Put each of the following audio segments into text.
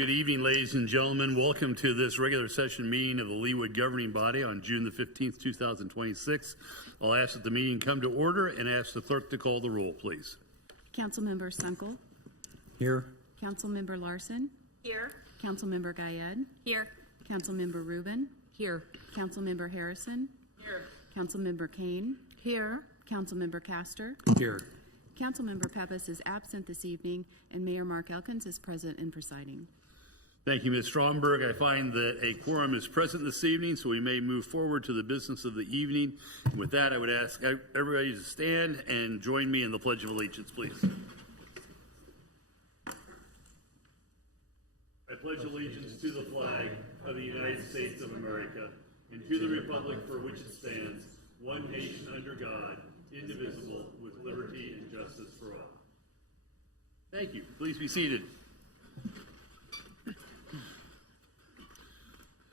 Good evening, ladies and gentlemen. Welcome to this regular session meeting of the Leawood Governing Body on June the 15th, 2026. I'll ask that the meeting come to order and ask the clerk to call the roll, please. Councilmember Sunkel. Here. Councilmember Larson. Here. Councilmember Gayed. Here. Councilmember Rubin. Here. Councilmember Harrison. Here. Councilmember Kane. Here. Councilmember Castor. Here. Councilmember Pappas is absent this evening, and Mayor Mark Elkins is present and presiding. Thank you, Ms. Stromberg. I find that a quorum is present this evening, so we may move forward to the business of the evening. And with that, I would ask everybody to stand and join me in the Pledge of Allegiance, please. I pledge allegiance to the flag of the United States of America and to the republic for which it stands, one nation under God, indivisible, with liberty and justice for all. Thank you. Please be seated.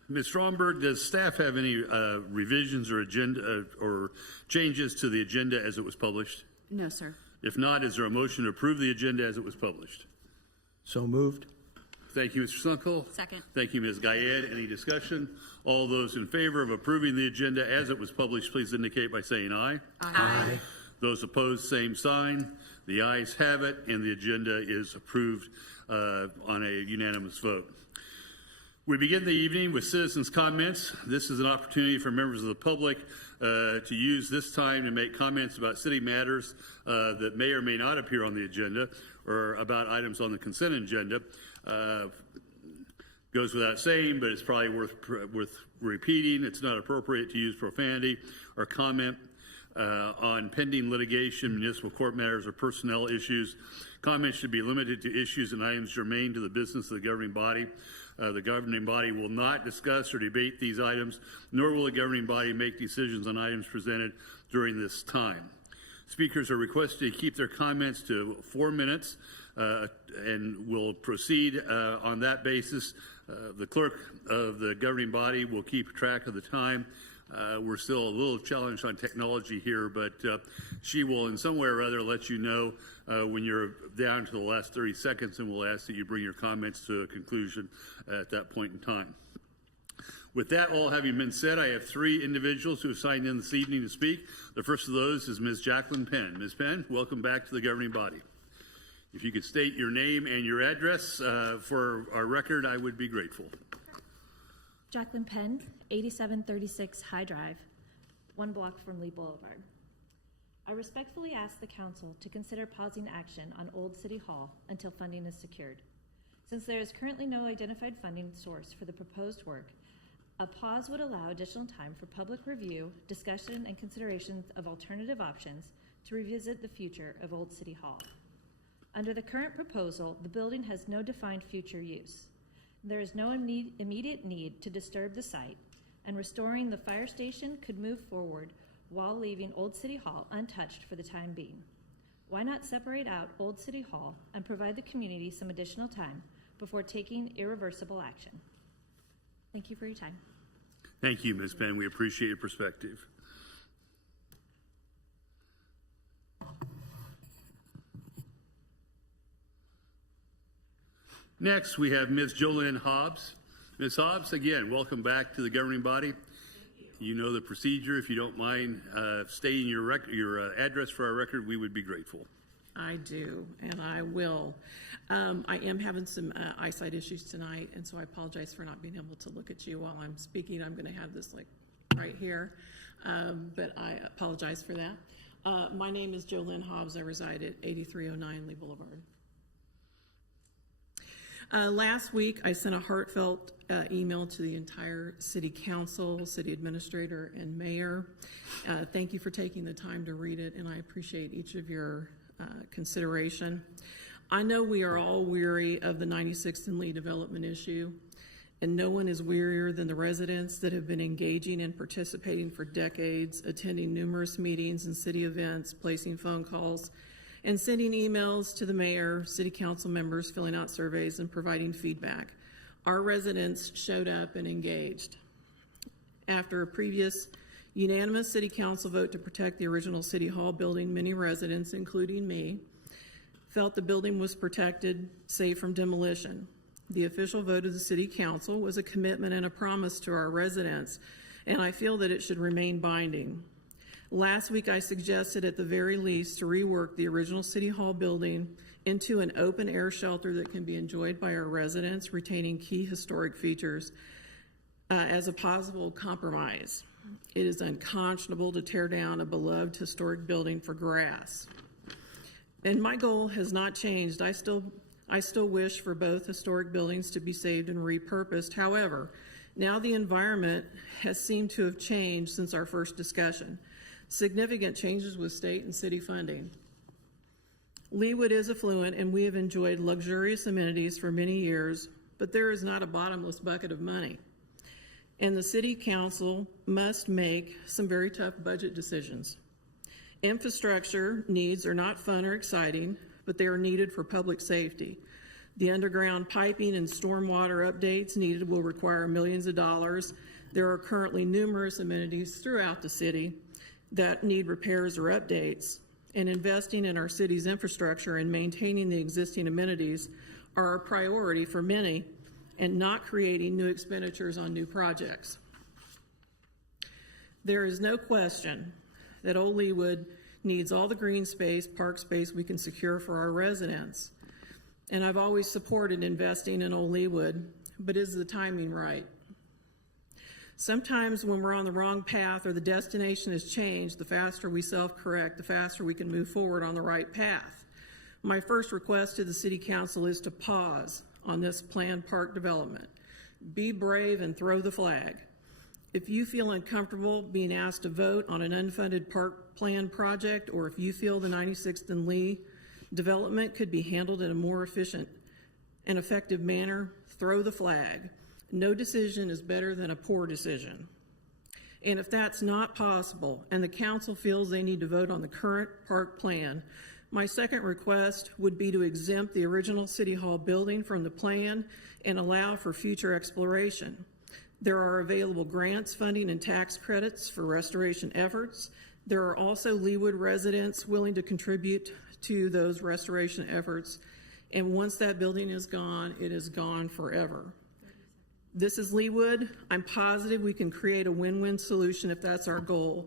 Ms. Stromberg, does staff have any revisions or agenda or changes to the agenda as it was published? No, sir. If not, is there a motion to approve the agenda as it was published? So moved. Thank you, Mr. Sunkel. Second. Thank you, Ms. Gayed. Any discussion? All those in favor of approving the agenda as it was published, please indicate by saying aye. Aye. Those opposed, same sign. The ayes have it, and the agenda is approved on a unanimous vote. We begin the evening with citizens' comments. This is an opportunity for members of the public to use this time to make comments about city matters that may or may not appear on the agenda or about items on the consent agenda. Goes without saying, but it's probably worth repeating. It's not appropriate to use profanity or comment on pending litigation, municipal court matters, or personnel issues. Comments should be limited to issues and items germane to the business of the governing body. The governing body will not discuss or debate these items, nor will the governing body make decisions on items presented during this time. Speakers are requested to keep their comments to 4 minutes, and will proceed on that basis. The clerk of the governing body will keep track of the time. We're still a little challenged on technology here, but she will in some way or other let you know when you're down to the last 30 seconds, and we'll ask that you bring your comments to a conclusion at that point in time. With that all having been said, I have 3 individuals who have signed in this evening to speak. The first of those is Ms. Jacqueline Penn. Ms. Penn, welcome back to the governing body. If you could state your name and your address for our record, I would be grateful. Jacqueline Penn, 8736 High Drive, 1 block from Lee Boulevard. I respectfully ask the council to consider pausing action on Old City Hall until funding is secured. Since there is currently no identified funding source for the proposed work, a pause would allow additional time for public review, discussion, and consideration of alternative options to revisit the future of Old City Hall. Under the current proposal, the building has no defined future use. There is no immediate need to disturb the site, and restoring the fire station could move forward while leaving Old City Hall untouched for the time being. Why not separate out Old City Hall and provide the community some additional time before taking irreversible action? Thank you for your time. Thank you, Ms. Penn. We appreciate your perspective. Next, we have Ms. Jolynn Hobbs. Ms. Hobbs, again, welcome back to the governing body. You know the procedure. If you don't mind stating your address for our record, we would be grateful. I do, and I will. I am having some eyesight issues tonight, and so I apologize for not being able to look at you while I'm speaking. I'm going to have this like right here, but I apologize for that. My name is Jolynn Hobbs. I reside at 8309 Lee Boulevard. Last week, I sent a heartfelt email to the entire city council, city administrator, and mayor. Thank you for taking the time to read it, and I appreciate each of your consideration. I know we are all weary of the 96th and Lee development issue, and no one is wearier than the residents that have been engaging and participating for decades, attending numerous meetings and city events, placing phone calls, and sending emails to the mayor, city council members, filling out surveys, and providing feedback. Our residents showed up and engaged. After a previous unanimous city council vote to protect the original City Hall building, many residents, including me, felt the building was protected, safe from demolition. The official vote of the City Council was a commitment and a promise to our residents, and I feel that it should remain binding. Last week, I suggested at the very least to rework the original City Hall building into an open-air shelter that can be enjoyed by our residents, retaining key historic features as a possible compromise. It is unconscionable to tear down a beloved historic building for grass. And my goal has not changed. I still wish for both historic buildings to be saved and repurposed. However, now the environment has seemed to have changed since our first discussion. Significant changes with state and city funding. Leawood is affluent and we have enjoyed luxurious amenities for many years, but there is not a bottomless bucket of money. And the City Council must make some very tough budget decisions. Infrastructure needs are not fun or exciting, but they are needed for public safety. The underground piping and stormwater updates needed will require millions of dollars. There are currently numerous amenities throughout the city that need repairs or updates, and investing in our city's infrastructure and maintaining the existing amenities are a priority for many, and not creating new expenditures on new projects. There is no question that Old Leawood needs all the green space, park space we can secure for our residents. And I've always supported investing in Old Leawood, but is the timing right? Sometimes when we're on the wrong path or the destination has changed, the faster we self-correct, the faster we can move forward on the right path. My first request to the City Council is to pause on this planned park development. Be brave and throw the flag. If you feel uncomfortable being asked to vote on an unfunded park plan project, or if you feel the 96th and Lee development could be handled in a more efficient and effective manner, throw the flag. No decision is better than a poor decision. And if that's not possible and the council feels they need to vote on the current park plan, my second request would be to exempt the original City Hall building from the plan and allow for future exploration. There are available grants, funding, and tax credits for restoration efforts. There are also Leawood residents willing to contribute to those restoration efforts. And once that building is gone, it is gone forever. This is Leawood. I'm positive we can create a win-win solution if that's our goal.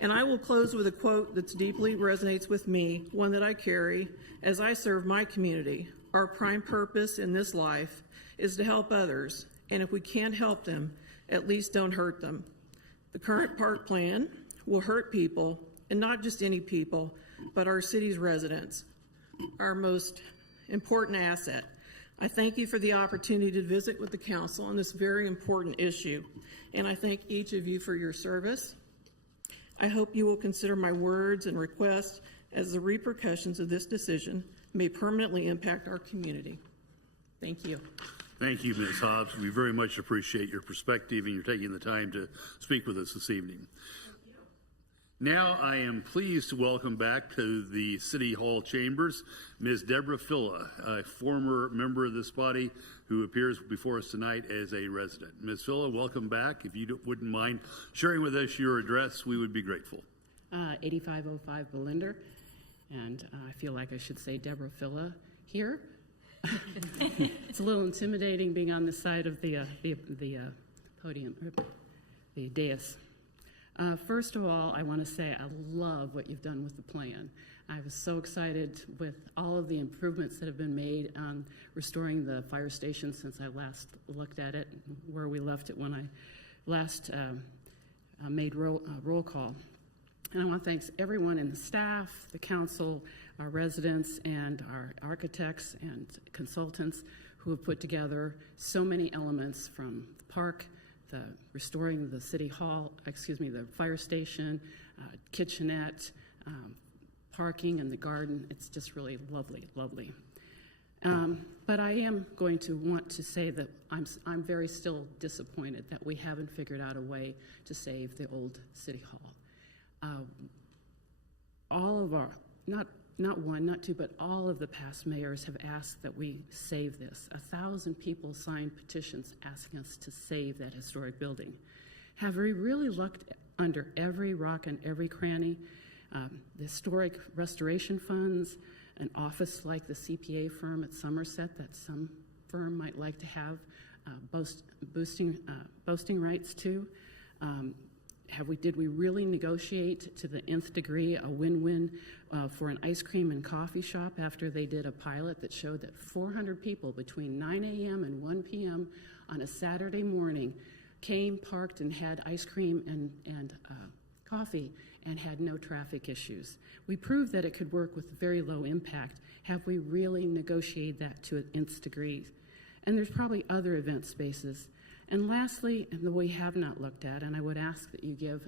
And I will close with a quote that deeply resonates with me, one that I carry as I serve my community. Our prime purpose in this life is to help others, and if we can't help them, at least don't hurt them. The current park plan will hurt people, and not just any people, but our city's residents, our most important asset. I thank you for the opportunity to visit with the council on this very important issue, and I thank each of you for your service. I hope you will consider my words and requests as the repercussions of this decision may permanently impact our community. Thank you. Thank you, Ms. Hobbs. We very much appreciate your perspective and your taking the time to speak with us this evening. Now I am pleased to welcome back to the City Hall chambers Ms. Deborah Filla, a former member of this body who appears before us tonight as a resident. Ms. Filla, welcome back. If you wouldn't mind sharing with us your address, we would be grateful. 8505 Belinder, and I feel like I should say Deborah Filla here. It's a little intimidating being on this side of the podium, the dais. First of all, I want to say I love what you've done with the plan. I was so excited with all of the improvements that have been made on restoring the fire station since I last looked at it, where we left it when I last made roll call. And I want to thank everyone in the staff, the council, our residents, and our architects and consultants who have put together so many elements from the park, the restoring the city hall, the fire station, kitchenette, parking and the garden. It's just really lovely, lovely. But I am going to want to say that I'm very still disappointed that we haven't figured out a way to save the old city hall. All of our, not one, not two, but all of the past mayors have asked that we save this. 1,000 people signed petitions asking us to save that historic building. Have we really looked under every rock and every cranny? The historic restoration funds, an office like the CPA firm at Somerset that some firm might like to have boasting rights to. Did we really negotiate to the nth degree a win-win for an ice cream and coffee shop after they did a pilot that showed that 400 people between 9 a.m. and 1 p.m. on a Saturday morning came, parked, and had ice cream and coffee and had no traffic issues? We proved that it could work with very low impact. Have we really negotiated that to an nth degree? And there's probably other event spaces. And lastly, and that we have not looked at, and I would ask that you give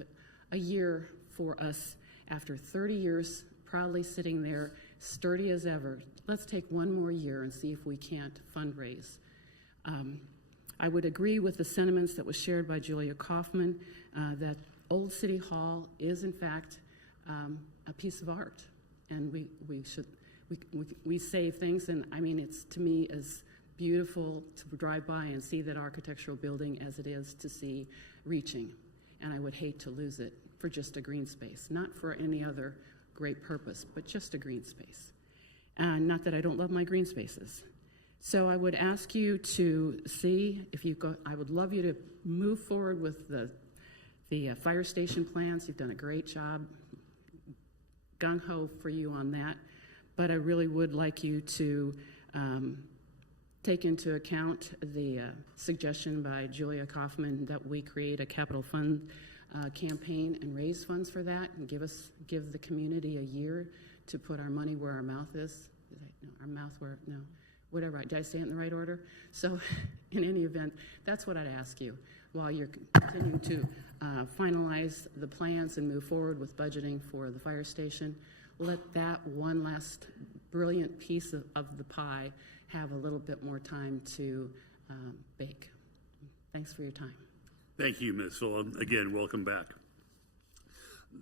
a year for us after 30 years proudly sitting there, sturdy as ever. Let's take one more year and see if we can't fundraise. I would agree with the sentiments that was shared by Julia Kaufman that Old City Hall is in fact a piece of art, and we save things, and I mean, it's to me as beautiful to drive by and see that architectural building as it is to see reaching. And I would hate to lose it for just a green space, not for any other great purpose, but just a green space. And not that I don't love my green spaces. So I would ask you to see if you go, I would love you to move forward with the fire station plans. You've done a great job. Gung-ho for you on that. But I really would like you to take into account the suggestion by Julia Kaufman that we create a capital fund campaign and raise funds for that, and give the community a year to put our money where our mouth is. Our mouth where, no, whatever. Did I say it in the right order? So in any event, that's what I'd ask you while you're continuing to finalize the plans and move forward with budgeting for the fire station. Let that one last brilliant piece of the pie have a little bit more time to bake. Thanks for your time. Thank you, Ms. Phillip. Again, welcome back.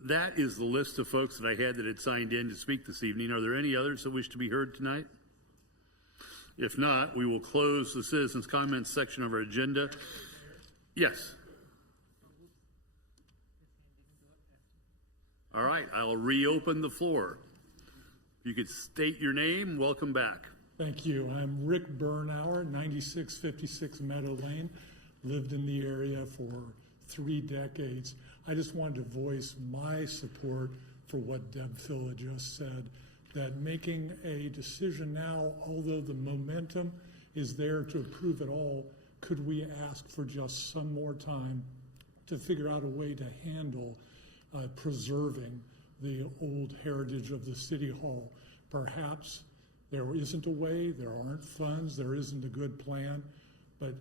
That is the list of folks that I had that had signed in to speak this evening. Are there any others that wish to be heard tonight? If not, we will close the citizens' comments section of our agenda. Yes. All right, I'll reopen the floor. You could state your name. Welcome back. Thank you. I'm Rick Bernauer, 9656 Meadow Lane. Lived in the area for 3 decades. I just wanted to voice my support for what Deb Philla just said, that making a decision now, although the momentum is there to approve it all, could we ask for just some more time to figure out a way to handle preserving the old heritage of the City Hall? Perhaps there isn't a way, there aren't funds, there isn't a good plan, but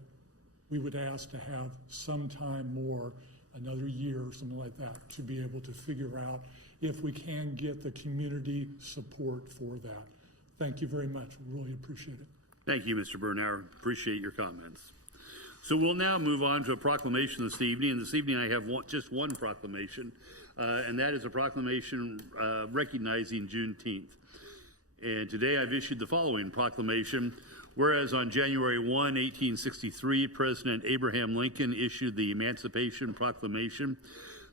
we would ask to have some time more, another year or something like that, to be able to figure out if we can get the community support for that. Thank you very much. Really appreciate it. Thank you, Mr. Bernauer. Appreciate your comments. So we'll now move on to a proclamation this evening. And this evening I have just one proclamation, and that is a proclamation recognizing Juneteenth. And today I've issued the following proclamation. Whereas on January 1, 1863, President Abraham Lincoln issued the Emancipation Proclamation,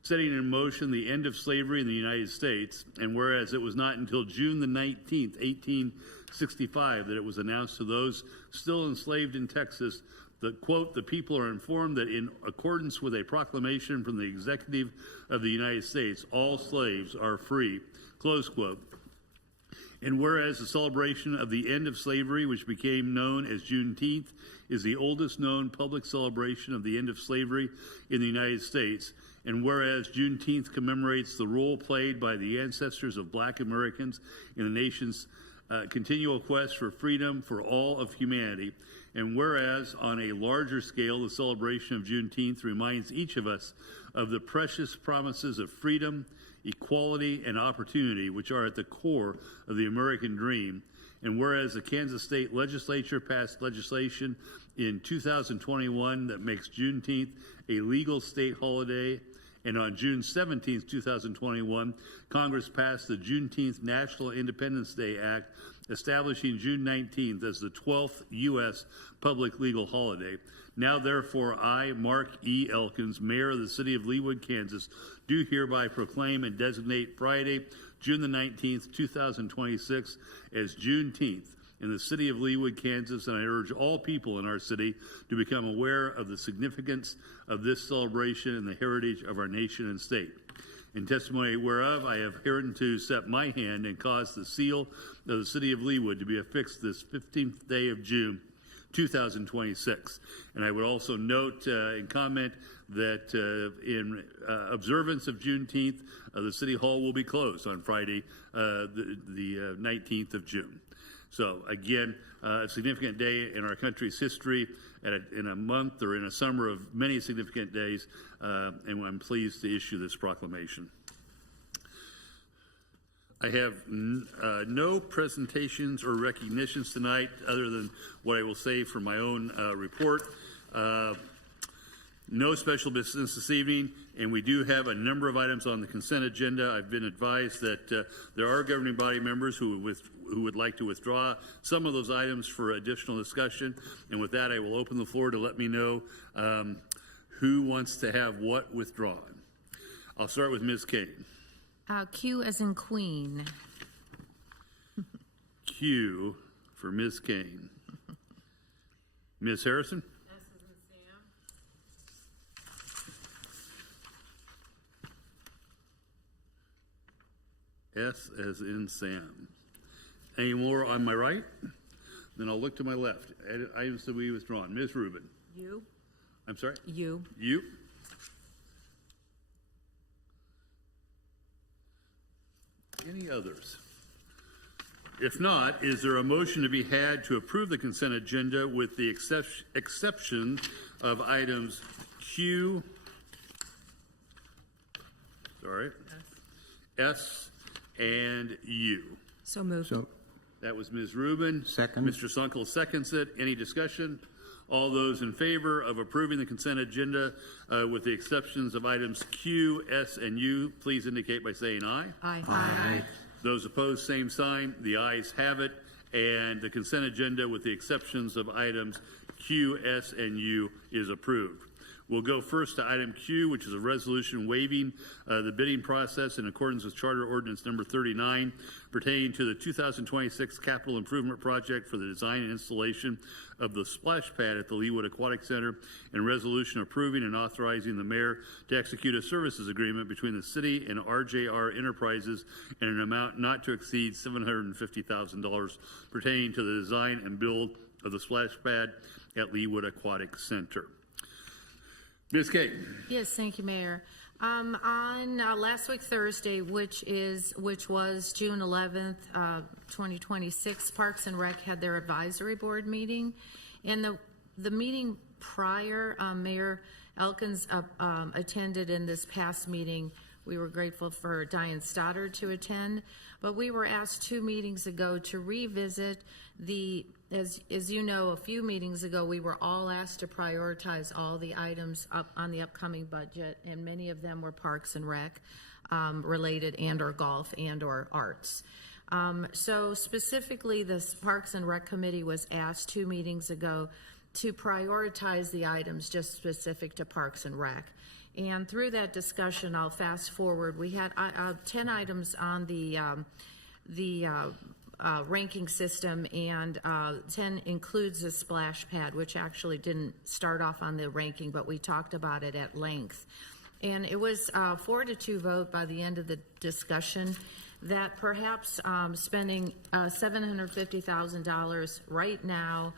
setting in motion the end of slavery in the United States. And whereas it was not until June the 19th, 1865, that it was announced to those still enslaved in Texas that, quote, the people are informed that in accordance with a proclamation from the executive of the United States, all slaves are free, close quote. And whereas the celebration of the end of slavery, which became known as Juneteenth, is the oldest known public celebration of the end of slavery in the United States, and whereas Juneteenth commemorates the role played by the ancestors of Black Americans in the nation's continual quest for freedom for all of humanity, and whereas on a larger scale, the celebration of Juneteenth reminds each of us of the precious promises of freedom, equality, and opportunity, which are at the core of the American dream. And whereas the Kansas State Legislature passed legislation in 2021 that makes Juneteenth a legal state holiday, and on June 17, 2021, Congress passed the Juneteenth National Independence Day Act, establishing June 19th as the 12th U.S. public legal holiday. Now, therefore, I, Mark E. Elkins, Mayor of the City of Leawood, Kansas, do hereby proclaim and designate Friday, June the 19th, 2026, as Juneteenth, in the city of Leawood, Kansas, and I urge all people in our city to become aware of the significance of this celebration and the heritage of our nation and state. In testimony whereof, I have hereunto set my hand and caused the seal of the city of Leawood to be affixed this 15th day of June, 2026. And I would also note and comment that in observance of Juneteenth, the City Hall will be closed on Friday, the 19th of June. So again, a significant day in our country's history, in a month or in a summer of many significant days, and I'm pleased to issue this proclamation. I have no presentations or recognitions tonight other than what I will say for my own report. No special business this evening, and we do have a number of items on the consent agenda. I've been advised that there are governing body members who would like to withdraw some of those items for additional discussion. And with that, I will open the floor to let me know who wants to have what withdrawn. I'll start with Ms. Kane. Q as in Queen. Q for Ms. Kane. Ms. Harrison? S as in Sam. Any more on my right? Then I'll look to my left. Items to be withdrawn. Ms. Rubin. You. I'm sorry? You. You. Any others? If not, is there a motion to be had to approve the consent agenda with the exception of items Q, S, and U? So moved. So, That was Ms. Rubin. Second. Mr. Sunkel seconds it. Any discussion? All those in favor of approving the consent agenda with the exceptions of items Q, S, and U, please indicate by saying aye. Aye. aye. Those opposed, same sign. The ayes have it. And the consent agenda with the exceptions of items Q, S, and U is approved. We'll go first to item Q, which is a resolution waiving the bidding process in accordance with Charter Ordinance number 39 pertaining to the 2026 capital improvement project for the design and installation of the splash pad at the Leawood Aquatic Center, and resolution approving and authorizing the mayor to execute a services agreement between the city and RJR Enterprises in an amount not to exceed $750,000 pertaining to the design and build of the splash pad at Leawood Aquatic Center. Ms. Kate. Yes, thank you, Mayor. On last week, Thursday, which was June 11th, 2026, Parks and Rec had their advisory board meeting. And the meeting prior, Mayor Elkins attended in this past meeting. We were grateful for Diane Stoddard to attend, but we were asked 2 meetings ago to revisit as you know, a few meetings ago, we were all asked to prioritize all the items up on the upcoming budget, and many of them were Parks and Rec related, and or golf, and or arts. So specifically, this Parks and Rec Committee was asked 2 meetings ago to prioritize the items just specific to Parks and Rec. And through that discussion, I'll fast forward. We had 10 items on the ranking system, and 10 includes a splash pad, which actually didn't start off on the ranking, but we talked about it at length. And it was 4-2 vote by the end of the discussion that perhaps spending $750,000 right now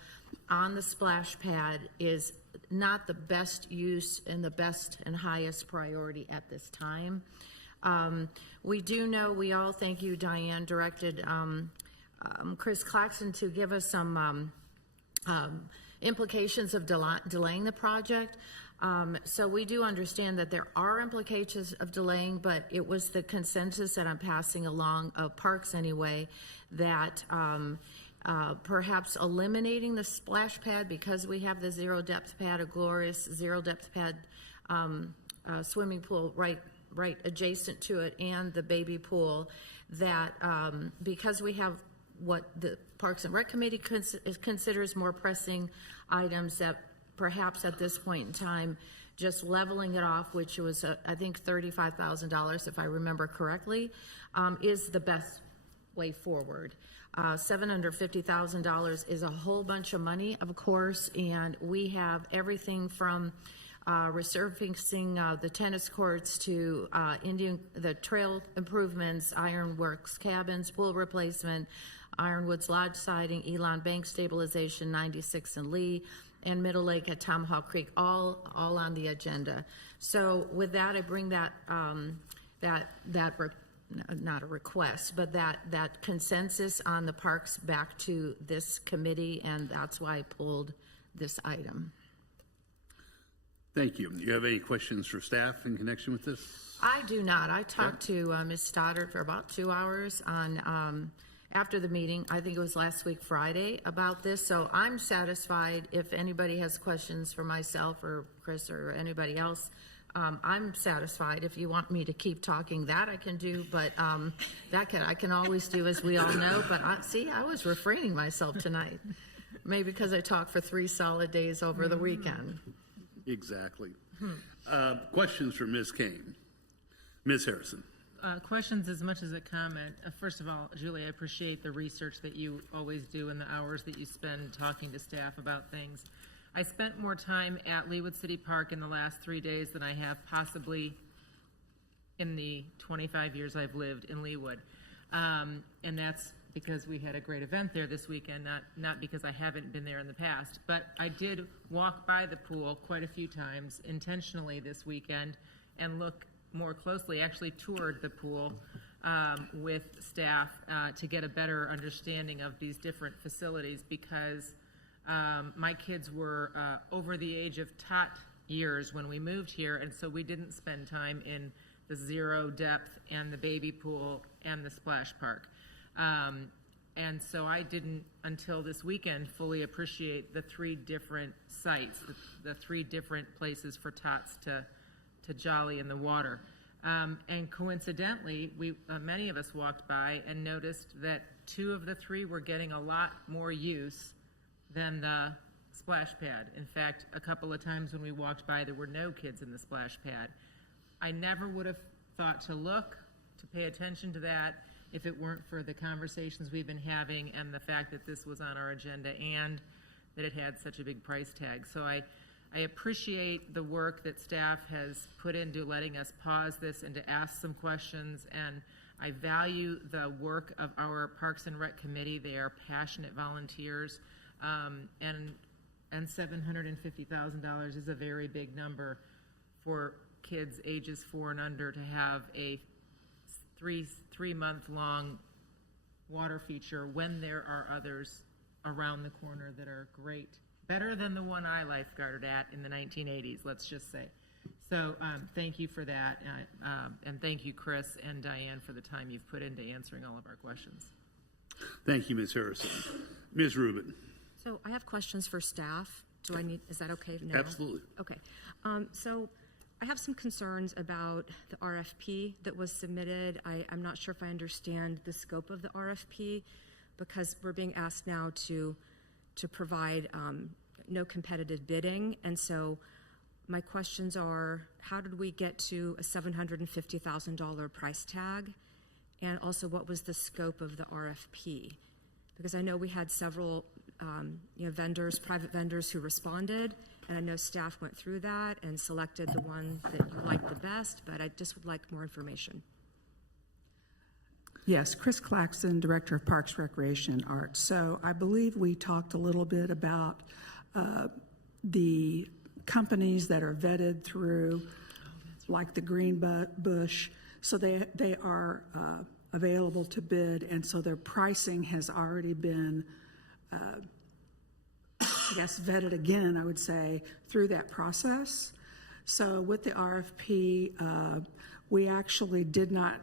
on the splash pad is not the best use and the best and highest priority at this time. We do know, we all, thank you, Diane, directed Chris Claxton to give us some implications of delaying the project. So we do understand that there are implications of delaying, but it was the consensus that I'm passing along, of Parks anyway, that perhaps eliminating the splash pad, because we have the zero depth pad, a glorious zero depth pad swimming pool right adjacent to it, and the baby pool, that because we have what the Parks and Rec Committee considers more pressing items, that perhaps at this point in time, just leveling it off, which was I think $35,000 if I remember correctly, is the best way forward. $750,000 is a whole bunch of money, of course, and we have everything from resurfacing the tennis courts to the trail improvements, Ironworks cabins, pool replacement, Ironwoods Lodge siding, Elon Bank stabilization, 96 and Lee, and Middle Lake at Tomahawk Creek, all on the agenda. So with that, I bring that not a request, but that consensus on the parks back to this committee, and that's why I pulled this item. Thank you. Do you have any questions for staff in connection with this? I do not. I talked to Ms. Stoddard for about 2 hours on after the meeting. I think it was last week Friday about this. So I'm satisfied. If anybody has questions for myself or Chris or anybody else, I'm satisfied. If you want me to keep talking, that I can do. But I can always do, as we all know. But I was refraining myself tonight, maybe because I talked for 3 solid days over the weekend. Exactly. Questions for Ms. Kane? Ms. Harrison? Questions as much as a comment. First of all, Julie, I appreciate the research that you always do and the hours that you spend talking to staff about things. I spent more time at Leawood City Park in the last 3 days than I have possibly in the 25 years I've lived in Leawood. And that's because we had a great event there this weekend, not because I haven't been there in the past. But I did walk by the pool quite a few times intentionally this weekend and look more closely, actually toured the pool with staff to get a better understanding of these different facilities, because my kids were over the age of tot years when we moved here, and so we didn't spend time in the zero depth and the baby pool and the splash park. And so I didn't, until this weekend, fully appreciate the 3 different sites, the 3 different places for tots to jolly in the water. And coincidentally, many of us walked by and noticed that 2 of the 3 were getting a lot more use than the splash pad. In fact, a couple of times when we walked by, there were no kids in the splash pad. I never would have thought to pay attention to that if it weren't for the conversations we've been having and the fact that this was on our agenda and that it had such a big price tag. So I appreciate the work that staff has put into letting us pause this and to ask some questions, and I value the work of our Parks and Rec Committee. They are passionate volunteers, and $750,000 is a very big number for kids ages 4 and under to have a three-month-long water feature when there are others around the corner that are great. Better than the one I lifeguarded at in the 1980s, let's just say. So thank you for that, and thank you, Chris and Diane, for the time you've put into answering all of our questions. Thank you, Ms. Harrison. Ms. Rubin? So I have questions for staff. Is that okay now? Absolutely. Okay. So I have some concerns about the RFP that was submitted. I'm not sure if I understand the scope of the RFP, because we're being asked now to provide no competitive bidding. And so my questions are, how did we get to a $750,000 price tag? And also, what was the scope of the RFP? Because I know we had several vendors, private vendors who responded, and I know staff went through that and selected the one that you liked the best, but I just would like more information. Yes, Chris Claxton, Director of Parks, Recreation, and Arts. So I believe we talked a little bit about the companies that are vetted through, like the Green Bush. So they are available to bid, and so their pricing has already been, vetted again, I would say, through that process. So with the RFP, we actually did not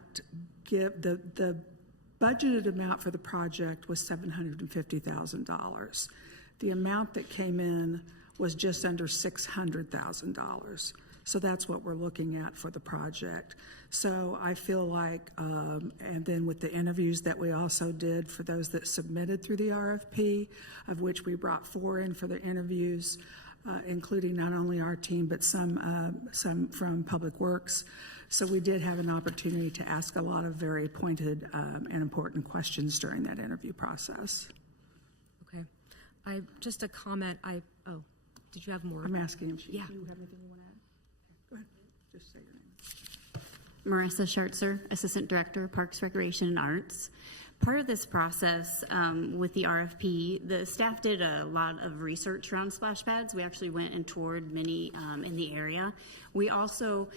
give the budgeted amount for the project was $750,000. The amount that came in was just under $600,000. So that's what we're looking at for the project. So I feel like, and then with the interviews that we also did for those that submitted through the RFP, of which we brought 4 in for the interviews, including not only our team, but some from Public Works. So we did have an opportunity to ask a lot of very pointed and important questions during that interview process. Okay. Just a comment, did you have more? I'm asking if Yeah. you have anything you want to add? Go ahead, just say your name. Marissa Schertzer, Assistant Director, Parks, Recreation, and Arts. Part of this process with the RFP, the staff did a lot of research around splash pads. We actually went and toured many in the area. We also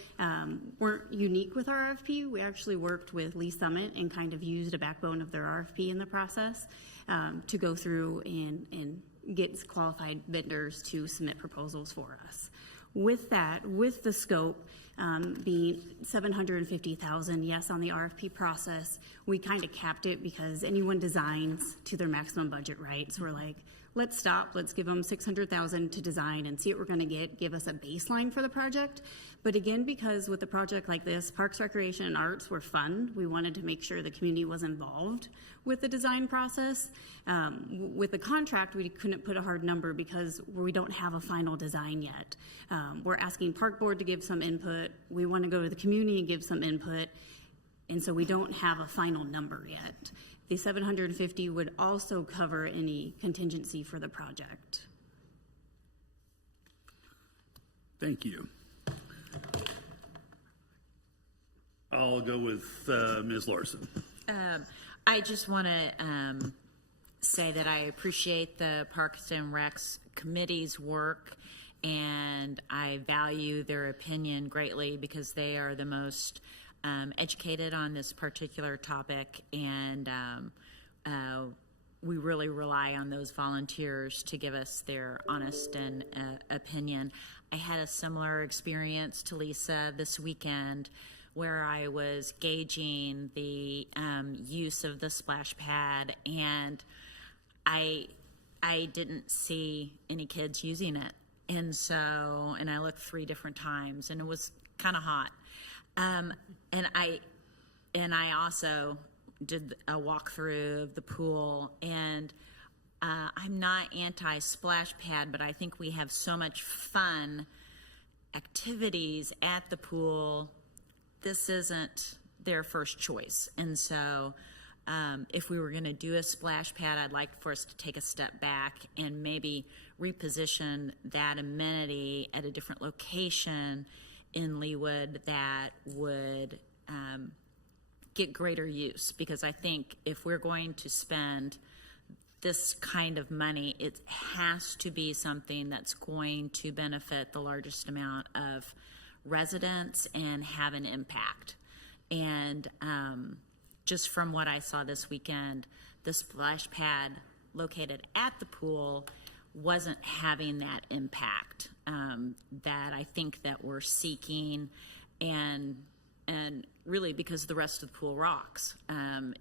weren't unique with our RFP. We actually worked with Lee Summit and kind of used a backbone of their RFP in the process to go through and get qualified vendors to submit proposals for us. With that, with the scope being $750,000, yes, on the RFP process, we kind of capped it because anyone designs to their maximum budget, right? So we're like, let's stop, let's give them $600,000 to design and see what we're going to get, give us a baseline for the project. But again, because with a project like this, Parks, Recreation, and Arts were fun, we wanted to make sure the community was involved with the design process. With the contract, we couldn't put a hard number because we don't have a final design yet. We're asking Park Board to give some input. We want to go to the community and give some input. And so we don't have a final number yet. The $750,000 would also cover any contingency for the project. Thank you. I'll go with Ms. Larson. I just want to say that I appreciate the Parks and Recs Committee's work, and I value their opinion greatly because they are the most educated on this particular topic, and we really rely on those volunteers to give us their honest and opinion. I had a similar experience to Lisa this weekend where I was gauging the use of the splash pad, and I didn't see any kids using it. And I looked 3 different times, and it was kind of hot. And I also did a walkthrough of the pool, and I'm not anti-splash pad, but I think we have so much fun activities at the pool. This isn't their first choice. And so if we were going to do a splash pad, I'd like for us to take a step back and maybe reposition that amenity at a different location in Leawood that would get greater use. Because I think if we're going to spend this kind of money, it has to be something that's going to benefit the largest amount of residents and have an impact. And just from what I saw this weekend, the splash pad located at the pool wasn't having that impact that I think that we're seeking, and really because the rest of the pool rocks.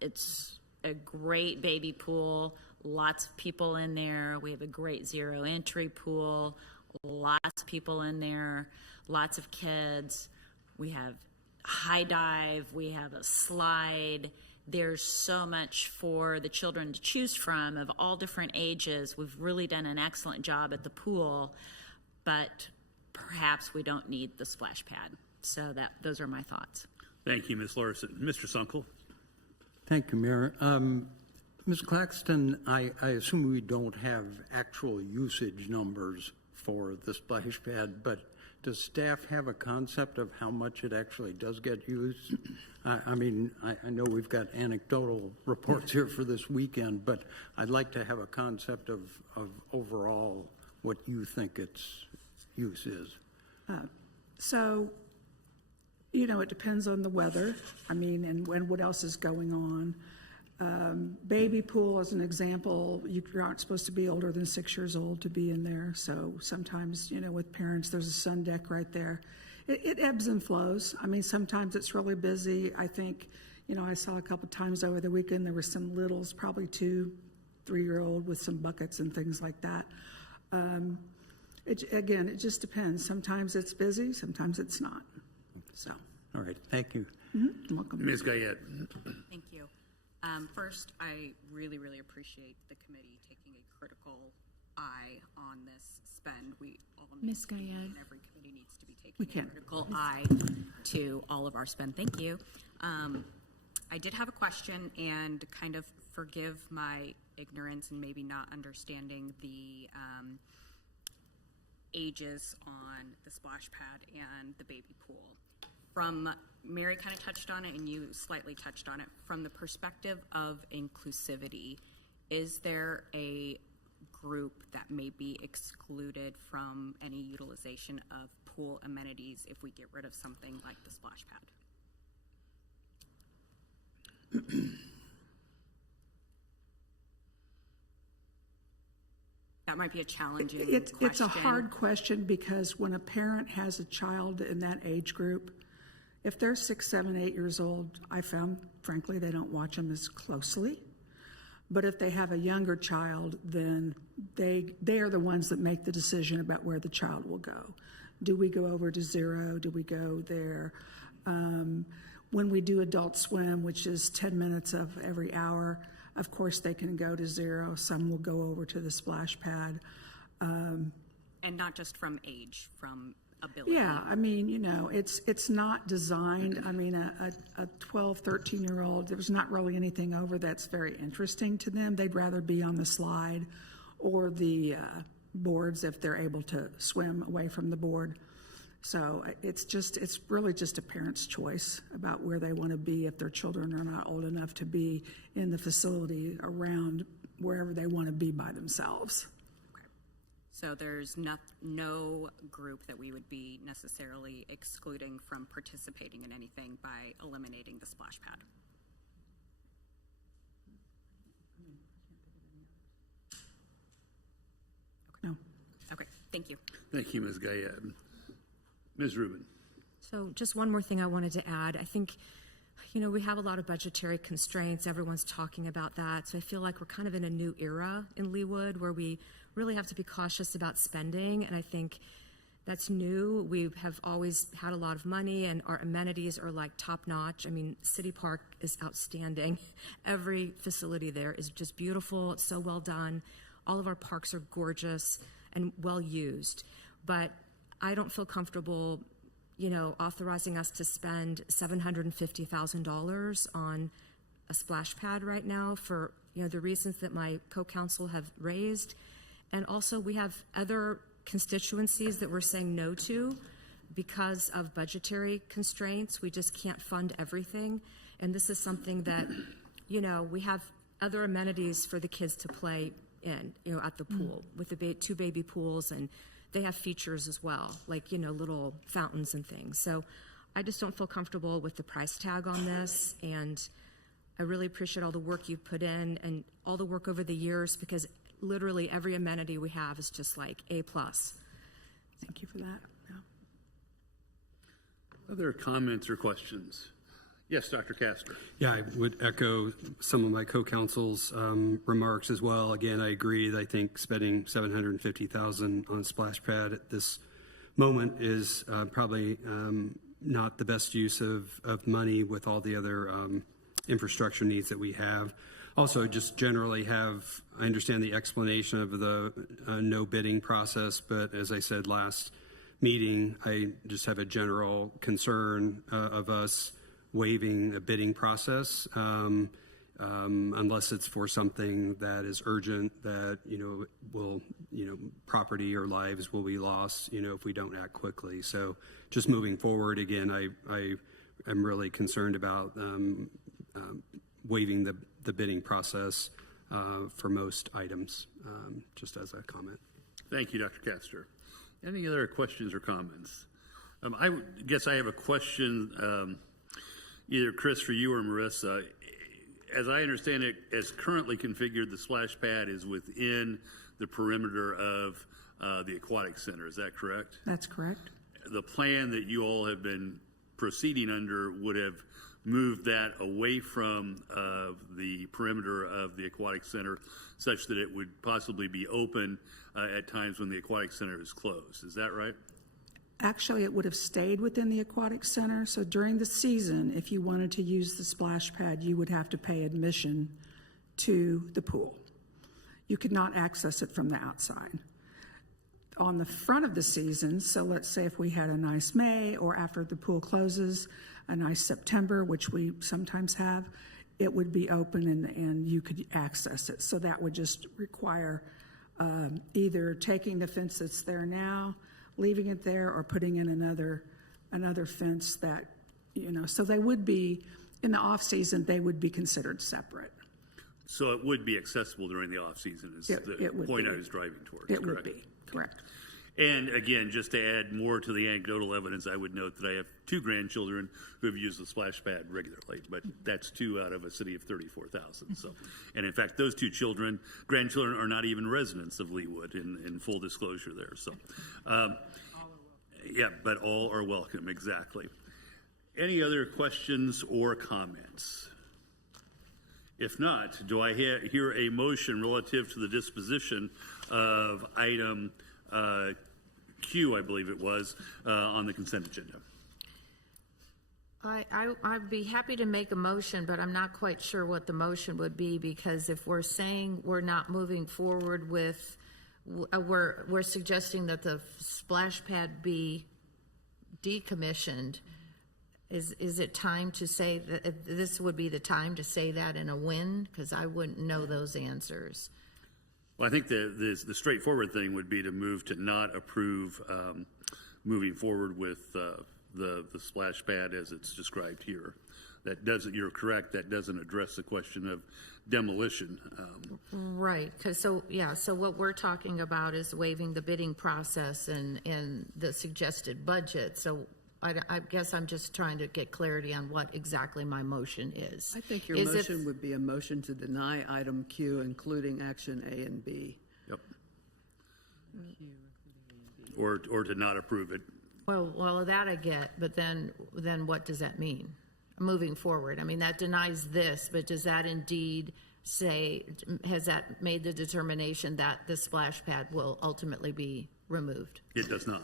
It's a great baby pool, lots of people in there. We have a great zero entry pool, lots of people in there, lots of kids. We have high dive, we have a slide. There's so much for the children to choose from of all different ages. We've really done an excellent job at the pool, but perhaps we don't need the splash pad. So those are my thoughts. Thank you, Ms. Larson. Mr. Sunkel. Thank you, Mayor. Ms. Claxton, I assume we don't have actual usage numbers for the splash pad, but does staff have a concept of how much it actually does get used? I mean, I know we've got anecdotal reports here for this weekend, but I'd like to have a concept of overall what you think its use is. So, it depends on the weather, and what else is going on. Baby pool, as an example, you aren't supposed to be older than 6 years old to be in there. So sometimes, with parents, there's a sun deck right there. It ebbs and flows. Sometimes it's really busy. I think, I saw a couple times over the weekend, there were some littles, probably 2, 3-year-old with some buckets and things like that. It just depends. Sometimes it's busy, sometimes it's not. So. All right, thank you. Mm-hmm. You're welcome. Ms. Guyette. Thank you. First, I really, really appreciate the committee taking a critical eye on this spend. We all need Ms. to be, Gaillard. and every committee needs to be We taking a can. critical eye to all of our spend. Thank you. I did have a question, and kind of forgive my ignorance and maybe not understanding the ages on the splash pad and the baby pool. From Mary kind of touched on it, and you slightly touched on it. From the perspective of inclusivity, is there a group that may be excluded from any utilization of pool amenities if we get rid of something like the splash pad? That might be a challenging question. It's a hard question because when a parent has a child in that age group, if they're 6, 7, 8 years old, I found, frankly, they don't watch them as closely. But if they have a younger child, then they are the ones that make the decision about where the child will go. Do we go over to Zero? Do we go there? When we do Adult Swim, which is 10 minutes of every hour, of course they can go to Zero. Some will go over to the splash pad. And not just from age, from ability. Yeah, I mean, you know, it's not designed, I mean, a 12, 13-year-old, there's not really anything over that's very interesting to them. They'd rather be on the slide or the boards if they're able to swim away from the board. So it's really just a parent's choice about where they want to be if their children are not old enough to be in the facility around wherever they want to be by themselves. So there's no group that we would be necessarily excluding from participating in anything by eliminating the splash pad. No. Okay, thank you. Thank you, Ms. Gaillard. Ms. Rubin. So just one more thing I wanted to add. I think, you know, we have a lot of budgetary constraints. Everyone's talking about that. So I feel like we're kind of in a new era in Leawood where we really have to be cautious about spending. And I think that's new. We have always had a lot of money and our amenities are like top notch. I mean, City Park is outstanding. Every facility there is just beautiful. It's so well done. All of our parks are gorgeous and well used. But I don't feel comfortable, you know, authorizing us to spend $750,000 on a splash pad right now for, you know, the reasons that my co-counsel have raised. And also we have other constituencies that we're saying no to because of budgetary constraints. We just can't fund everything. And this is something that, you know, we have other amenities for the kids to play in, you know, at the pool with the 2 baby pools, and they have features as well, like, you know, little fountains and things. So I just don't feel comfortable with the price tag on this. And I really appreciate all the work you've put in and all the work over the years, because literally every amenity we have is just like A+. Thank you for that. Yeah. Other comments or questions? Yes, Dr. Castor. Yeah, I would echo some of my co-counsel's remarks as well. Again, I agree that I think spending $750,000 on a splash pad at this moment is probably not the best use of money with all the other infrastructure needs that we have. Also, just generally I understand the explanation of the no bidding process, but as I said last meeting, I just have a general concern of us waiving a bidding process unless it's for something that is urgent, that, you know, will, you know, property or lives will be lost, you know, if we don't act quickly. So just moving forward, again, I am really concerned about waiving the bidding process for most items, just as a comment. Thank you, Dr. Castor. Any other questions or comments? I guess I have a question, either Chris for you or Marissa. As I understand it, as currently configured, the splash pad is within the perimeter of the aquatic center. Is that correct? That's correct. The plan that you all have been proceeding under would have moved that away from the perimeter of the aquatic center such that it would possibly be open at times when the aquatic center is closed. Is that right? Actually, it would have stayed within the aquatic center. So during the season, if you wanted to use the splash pad, you would have to pay admission to the pool. you could not access it from the outside. On the front of the season, so let's say if we had a nice May, or after the pool closes, a nice September, which we sometimes have, it would be open and you could access it. So that would just require either taking the fence that's there now, leaving it there, or putting in another fence that, so they would be, in the off-season, they would be considered separate. So it would be accessible during the off-season is the point I was driving towards, It correct? would be, correct. And again, just to add more to the anecdotal evidence, I would note that I have 2 grandchildren who have used the splash pad regularly, but that's 2 out of a city of 34,000. So, and in fact, those 2 grandchildren are not even residents of Leawood in full disclosure there. So, yeah, but all are welcome, exactly. Any other questions or comments? If not, do I hear a motion relative to the disposition of item Q, I believe it was, on the consent agenda? I'd be happy to make a motion, but I'm not quite sure what the motion would be, because if we're saying we're not moving forward with, we're suggesting that the splash pad be decommissioned. Is it time to say that this would be the time to say that in a win? Because I wouldn't know those answers. Well, I think the straightforward thing would be to move to not approve moving forward with the splash pad as it's described here. That doesn't, you're correct, that doesn't address the question of demolition. Right, because so what we're talking about is waiving the bidding process and the suggested budget. So I guess I'm just trying to get clarity on what exactly my motion is. I think your motion would be a motion to deny item Q, including action A and B. Yep. Or to not approve it. Well, that I get, but then what does that mean? Moving forward, I mean, that denies this, but does that indeed say, has that made the determination that the splash pad will ultimately be removed? It does not.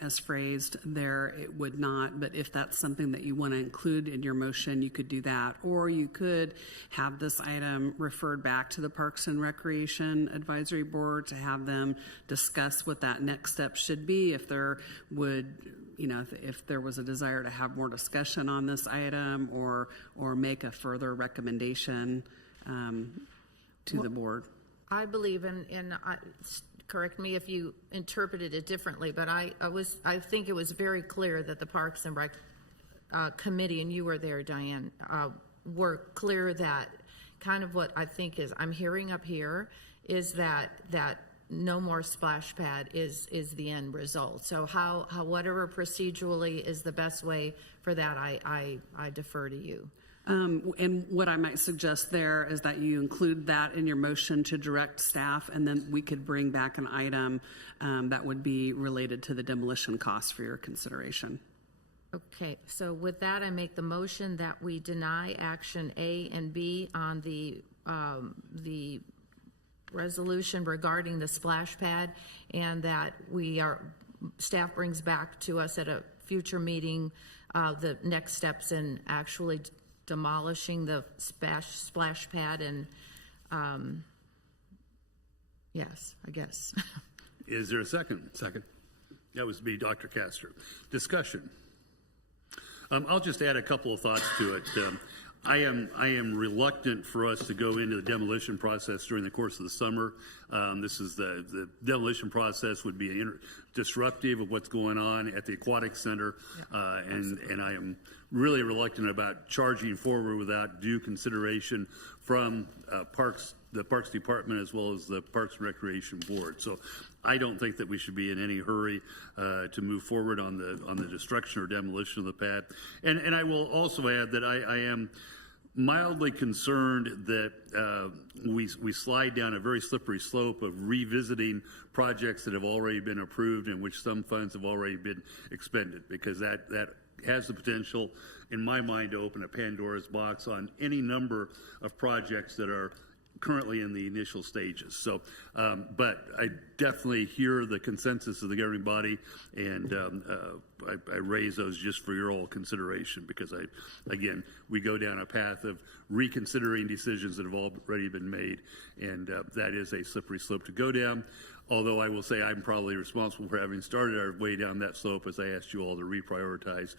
As phrased there, it would not, but if that's something that you want to include in your motion, you could do that. Or you could have this item referred back to the Parks and Recreation Advisory Board to have them discuss what that next step should be, if there would, if there was a desire to have more discussion on this item, or make a further recommendation to the board. I believe correct me if you interpreted it differently, but I think it was very clear that the Parks and Rec Committee, and you were there, Diane, were clear that kind of what I think is I'm hearing up here is that no more splash pad is the end result. So how whatever procedurally is the best way for that, I defer to you. And what I might suggest there is that you include that in your motion to direct staff, and then we could bring back an item that would be related to the demolition costs for your consideration. Okay, so with that, I make the motion that we deny action A and B on the resolution regarding the splash pad, and that staff brings back to us at a future meeting the next steps in actually demolishing the splash pad, and yes, I guess. Is there a second? Second. That was me, Dr. Castor. Discussion. I'll just add a couple of thoughts to it. I am reluctant for us to go into the demolition process during the course of the summer. This is the demolition process would be disruptive of what's going on at the aquatic center, and I am really reluctant about charging forward without due consideration from the Parks Department as well as the Parks and Recreation Board. So I don't think that we should be in any hurry to move forward on the destruction or demolition of the pad. And I will also add that I am mildly concerned that we slide down a very slippery slope of revisiting projects that have already been approved and which some funds have already been expended, because that has the potential, in my mind, to open a Pandora's box on any number of projects that are currently in the initial stages. So, but I definitely hear the consensus of the governing body, and I raise those just for your all consideration, because again, we go down a path of reconsidering decisions that have already been made, and that is a slippery slope to go down. Although I will say I'm probably responsible for having started our way down that slope, as I asked you all to reprioritize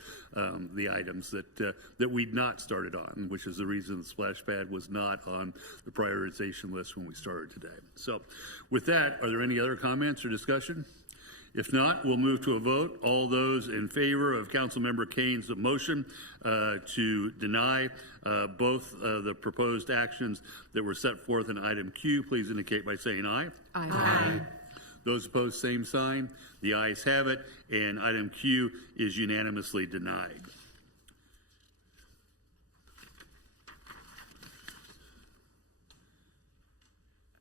the items that we'd not started on, which is the reason the splash pad was not on the prioritization list when we started today. So with that, are there any other comments or discussion? If not, we'll move to a vote. All those in favor of Councilmember Kane's motion to deny both the proposed actions that were set forth in item Q, please indicate by saying aye. Aye. Aye. Those opposed, same sign. The ayes have it, and item Q is unanimously denied.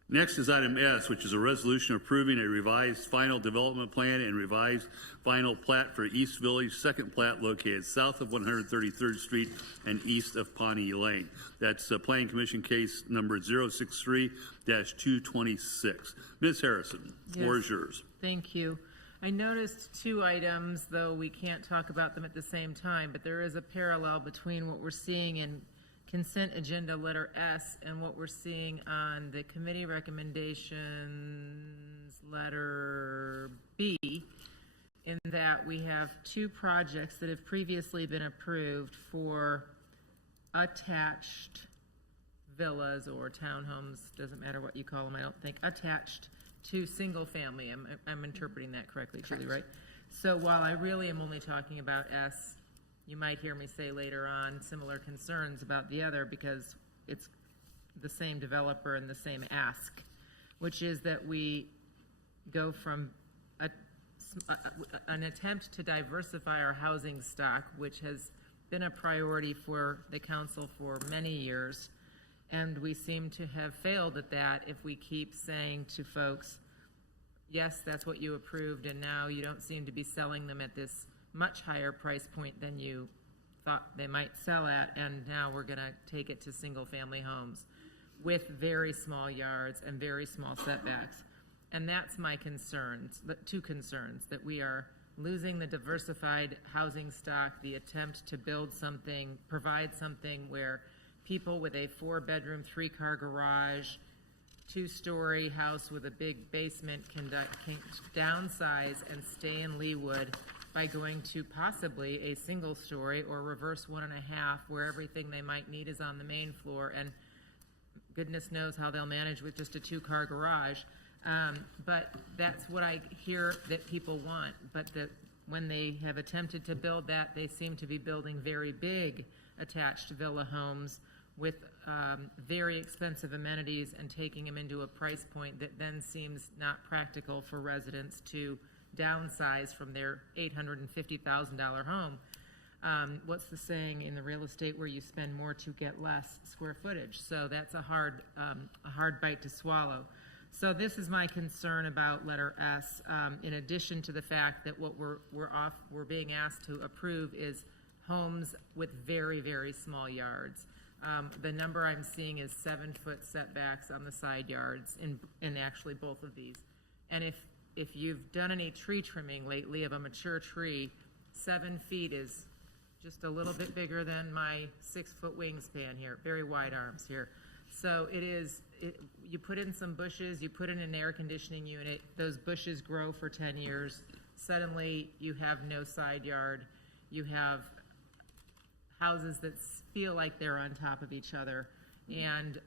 Next is item S, which is a resolution approving a revised final development plan and revised final plat for East Village, second plat located south of 133rd Street and east of Pawnee Lane. That's Planning Commission case number 063-226. Ms. Harrison, floor is yours. Thank you. I noticed two items, though we can't talk about them at the same time, but there is a parallel between what we're seeing in consent agenda letter S and what we're seeing on the committee recommendations letter B, in that we have two projects that have previously been approved for attached villas or townhomes, doesn't matter what you call them, I don't think, attached to single family. I'm interpreting that correctly, Julie, right? So while I really am only talking about S, you might hear me say later on similar concerns about the other, because it's the same developer and the same ask, which is that we go from an attempt to diversify our housing stock, which has been a priority for the council for many years, and we seem to have failed at that if we keep saying to folks, yes, that's what you approved, and now you don't seem to be selling them at this much higher price point than you thought they might sell at, and now we're going to take it to single-family homes with very small yards and very small setbacks. And that's my concerns, two concerns, that we are losing the diversified housing stock, the attempt to build something, provide something where people with a 4-bedroom, 3-car garage, 2-story house with a big basement can downsize and stay in Leawood by going to possibly a single story or reverse 1.5, where everything they might need is on the main floor, and goodness knows how they'll manage with just a 2-car garage. But that's what I hear that people want. But that when they have attempted to build that, they seem to be building very big attached villa homes with very expensive amenities and taking them into a price point that then seems not practical for residents to downsize from their $850,000 home. What's the saying in the real estate, where you spend more to get less square footage? So that's a hard bite to swallow. So this is my concern about letter S, in addition to the fact that what we're being asked to approve is homes with very, very small yards. The number I'm seeing is 7-foot setbacks on the side yards in actually both of these. And if you've done any tree trimming lately of a mature tree, 7 feet is just a little bit bigger than my 6-foot wingspan here, very wide arms here. So you put in some bushes, you put in an air conditioning unit, those bushes grow for 10 years. Suddenly you have no side yard. You have houses that feel like they're on top of each other. And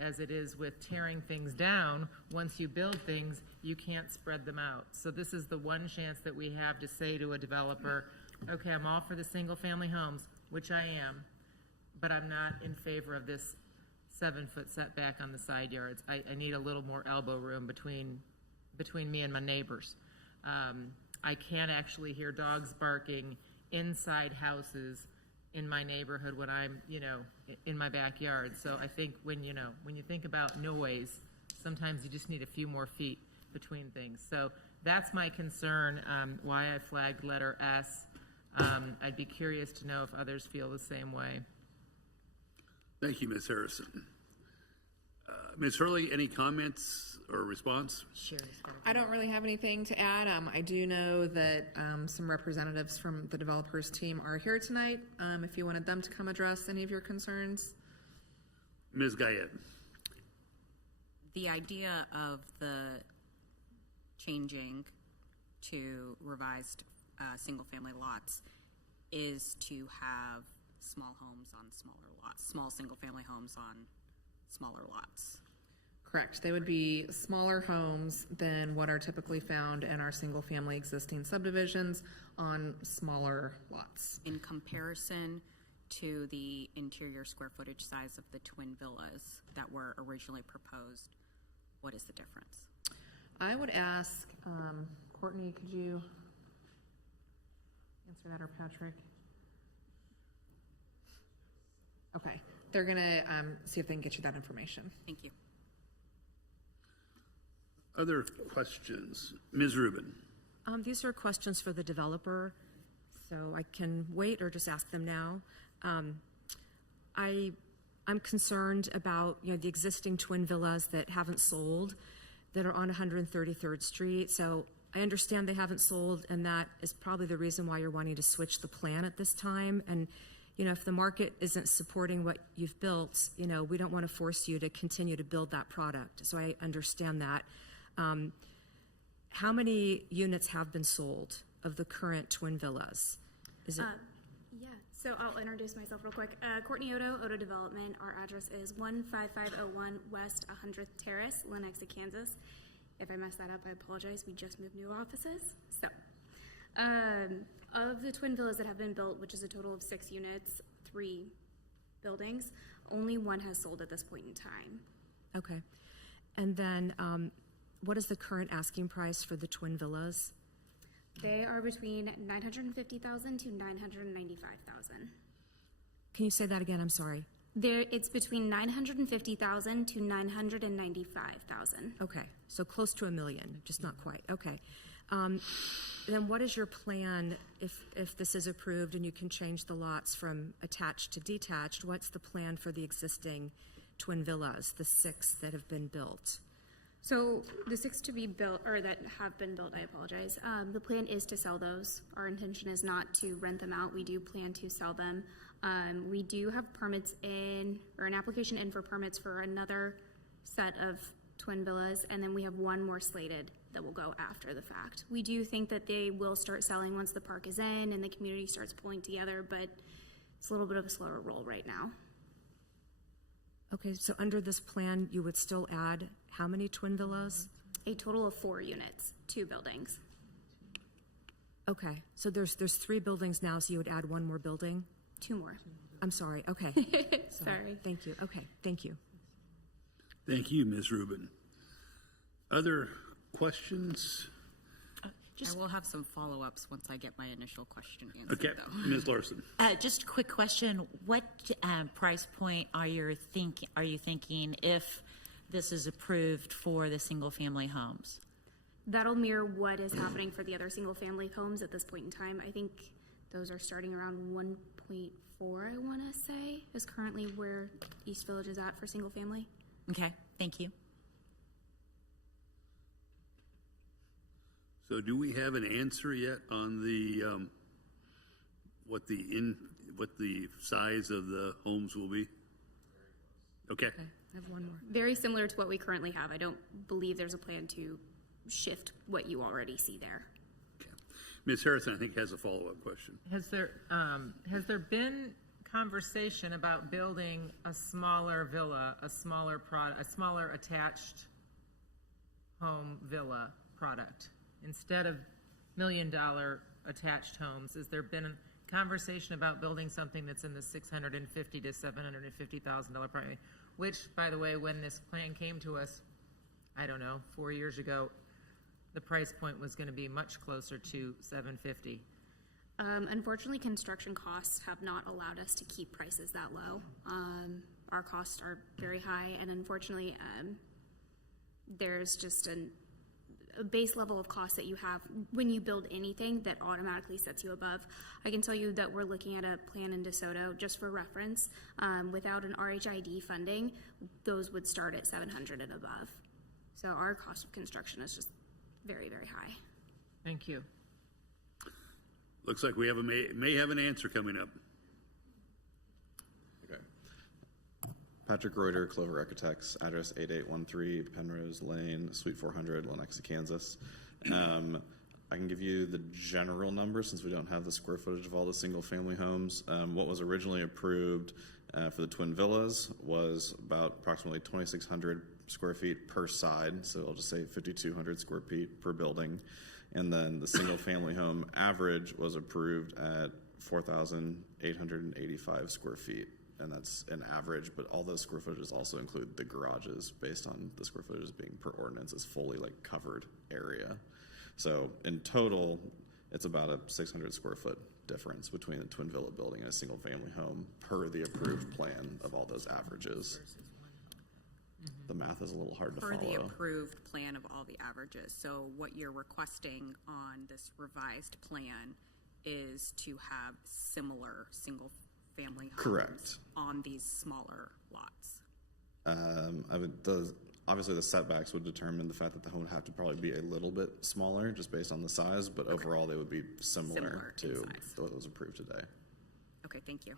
as it is with tearing things down, once you build things, you can't spread them out. So this is the one chance that we have to say to a developer, okay, I'm all for the single-family homes, which I am, but I'm not in favor of this 7-foot setback on the side yards. I need a little more elbow room between me and my neighbors. I can't actually hear dogs barking inside houses in my neighborhood when I'm, in my backyard. So I think when you think about noise, sometimes you just need a few more feet between things. So that's my concern, why I flagged letter S. I'd be curious to know if others feel the same way. Thank you, Ms. Harrison. Ms. Hurley, any comments or response? I don't really have anything to add. I do know that some representatives from the developers team are here tonight. If you wanted them to come address any of your concerns. Ms. Guyette. The idea of the changing to revised single-family lots is to have small homes on smaller lots, small single-family homes on smaller lots. Correct. They would be smaller homes than what are typically found in our single-family existing subdivisions on smaller lots. In comparison to the interior square footage size of the twin villas that were originally proposed, what is the difference? I would ask, Courtney, could you answer that, or Patrick? Okay, they're gonna see if they can get you that information. Thank you. Other questions? Ms. Rubin. These are questions for the developer, so I can wait or just ask them now. I'm concerned about the existing twin villas that haven't sold, that are on 133rd Street. So I understand they haven't sold, and that is probably the reason why you're wanting to switch the plan at this time. And if the market isn't supporting what you've built, we don't want to force you to continue to build that product. So I understand that. How many units have been sold of the current twin villas? Is it? Yeah, so I'll introduce myself real quick. Courtney Odo, Odo Development. Our address is 15501 West 100th Terrace, Lenexa, Kansas. If I messed that up, I apologize. We just moved new offices. So, of the twin villas that have been built, which is a total of 6 units, 3 buildings, only 1 has sold at this point in time. Okay. And then what is the current asking price for the twin villas? They are between $950,000 to $995,000. Can you say that again? I'm sorry. It's between $950,000 to $995,000. Okay, so close to $1 million, just not quite. Okay. Then what is your plan if this is approved and you can change the lots from attached to detached? What's the plan for the existing twin villas, the 6 that have been built? So the 6 to be built, or that have been built, I apologize. The plan is to sell those. Our intention is not to rent them out. We do plan to sell them. We do have permits in, or an application in for permits for another set of twin villas, and then we have 1 more slated that will go after the fact. We do think that they will start selling once the park is in and the community starts pulling together, but it's a little bit of a slower roll right now. Okay, so under this plan, you would still add how many twin villas? A total of 4 units, 2 buildings. Okay, so there's 3 buildings now, so you would add 1 more building? 2 more. I'm sorry, okay. Sorry. Thank you, okay, thank you. Thank you, Ms. Rubin. Other questions? I will have some follow-ups once I get my initial question answered, Okay, though. Ms. Larson. Just a quick question. What price point are you thinking if this is approved for the single-family homes? That'll mirror what is happening for the other single-family homes at this point in time. I think those are starting around 1.4, I want to say, is currently where East Village is at for single-family. Okay, thank you. So do we have an answer yet on the, what the size of the homes will be? Okay. I have 1 more. Very similar to what we currently have. I don't believe there's a plan to shift what you already see there. Ms. Harrison, I think, has a follow-up question. Has there been conversation about building a smaller villa, a smaller attached home villa product instead of $1 million attached homes? Has there been a conversation about building something that's in the $650,000 to $750,000 price? Which, by the way, when this plan came to us, I don't know, 4 years ago, the price point was going to be much closer to $750,000. Unfortunately, construction costs have not allowed us to keep prices that low. Our costs are very high, and unfortunately, there's just a base level of cost that you have when you build anything that automatically sets you above. I can tell you that we're looking at a plan in DeSoto, just for reference. Without an RHID funding, those would start at 700 and above. So our cost of construction is just very, very high. Thank you. Looks like we have may have an answer coming up. Okay. Patrick Reuter, Clover Architects, address 8813 Penrose Lane, Suite 400, Lenexa, Kansas. I can give you the general number since we don't have the square footage of all the single-family homes. What was originally approved for the twin villas was about approximately 2,600 square feet per side, so I'll just say 5,200 square feet per building. And then the single-family home average was approved at 4,885 square feet. And that's an average, but all those square footages also include the garages based on the square footages being per ordinance as fully like covered area. So in total, it's about a 600 square foot difference between a twin villa building and a single family home per the approved plan of all those averages. The math is a little hard to For follow. the approved plan of all the averages. So what you're requesting on this revised plan is to have similar single-family homes Correct. on these smaller lots. Obviously, the setbacks would determine the fact that the home would have to probably be a little bit smaller just based on the size, but overall they would be similar to what was approved today. Okay, thank you.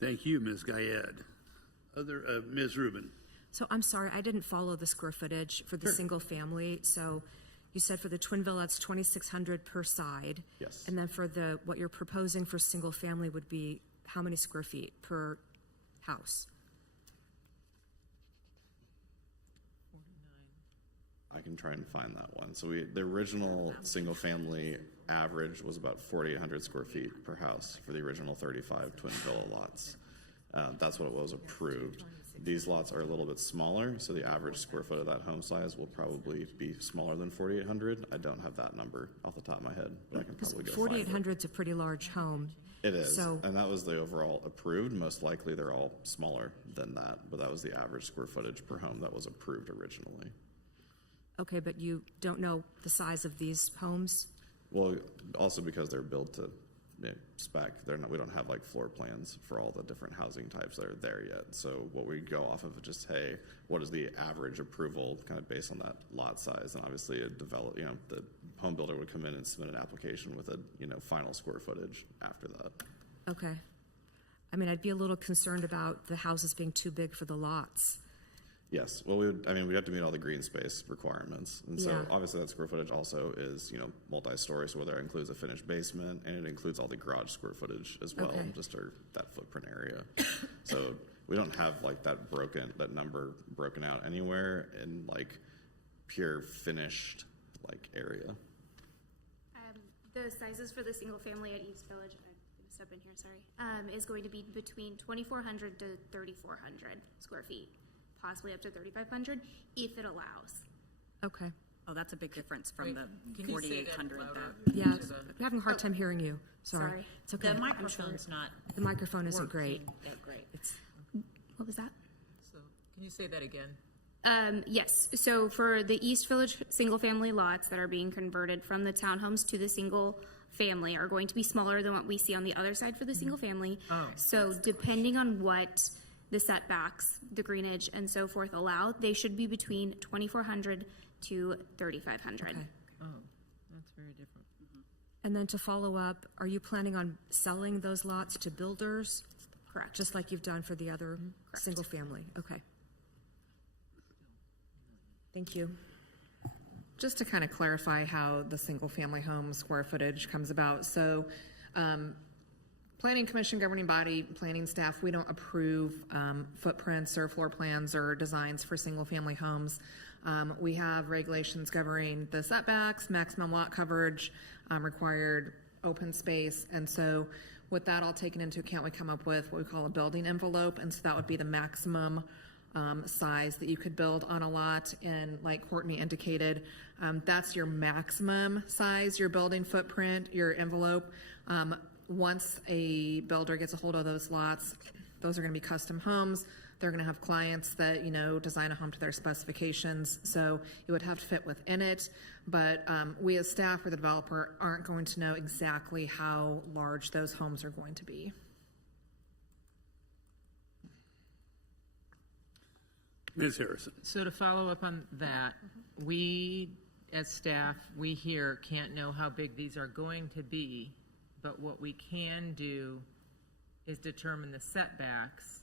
Thank you, Ms. Gayed. Ms. Rubin. So I'm sorry, I didn't follow the square footage for the single family. So you said for the twin villa, it's 2,600 per side. Yes. And then for what you're proposing for single family would be how many square feet per house? I can try and find that one. So the original single family average was about 4,800 square feet per house for the original 35 twin villa lots. That's what was approved. These lots are a little bit smaller, so the average square foot of that home size will probably be smaller than 4,800. I don't have that number off the top of my head, but I can probably go find it. 4,800 is a pretty large home. It is, So, and that was the overall approved. Most likely they're all smaller than that, but that was the average square footage per home that was approved originally. okay, but you don't know the size of these homes? Well, also because they're built to spec, we don't have like floor plans for all the different housing types that are there yet. So what we go off of is just, hey, what is the average approval kind of based on that lot size? And obviously the home builder would come in and submit an application with a, final square footage after that. Okay. I mean, I'd be a little concerned about the houses being too big for the lots. Yes, well, we'd have to meet all the green space requirements. And so Yeah. obviously that square footage also is, multi-story, so that includes a finished basement and it includes all the garage square footage as well, Okay. just that footprint area. So we don't have like that number broken out anywhere in like pure finished like area. The sizes for the single family at East Village, I'm going to step in here, sorry, is going to be between 2,400 to 3,400 square feet, possibly up to 3,500 if it allows. Okay. Oh, that's a big difference from the 4,800 there. Yeah, I'm having a hard time hearing you. Sorry. It's okay. The I'm microphone's sorry. not. The microphone isn't great. Great. What was that? So, can you say that again? Yes, so for the East Village single-family lots that are being converted from the townhomes to the single-family are going to be smaller than what we see on the other side for the single-family. Oh. So depending on what the setbacks, the greenage, and so forth allow, they should be between 2,400 to 3,500. Okay. Oh, that's very different. And then to follow up, are you planning on selling those lots to builders? Correct. Just like you've done for the other single family? Okay. Thank you. Just to kind of clarify how the single-family home square footage comes about. So, Planning Commission, governing body, planning staff, we don't approve footprints or floor plans or designs for single-family homes. We have regulations governing the setbacks, maximum lot coverage, required open space. And so with that all taken into account, we come up with what we call a building envelope. And so that would be the maximum size that you could build on a lot. And like Courtney indicated, that's your maximum size, your building footprint, your envelope. Once a builder gets a hold of those lots, those are going to be custom homes. They're going to have clients that, design a home to their specifications, so it would have to fit within it. But we as staff or the developer aren't going to know exactly how large those homes are going to be. Ms. Harrison. So to follow up on that, we, as staff, we here can't know how big these are going to be, but what we can do is determine the setbacks,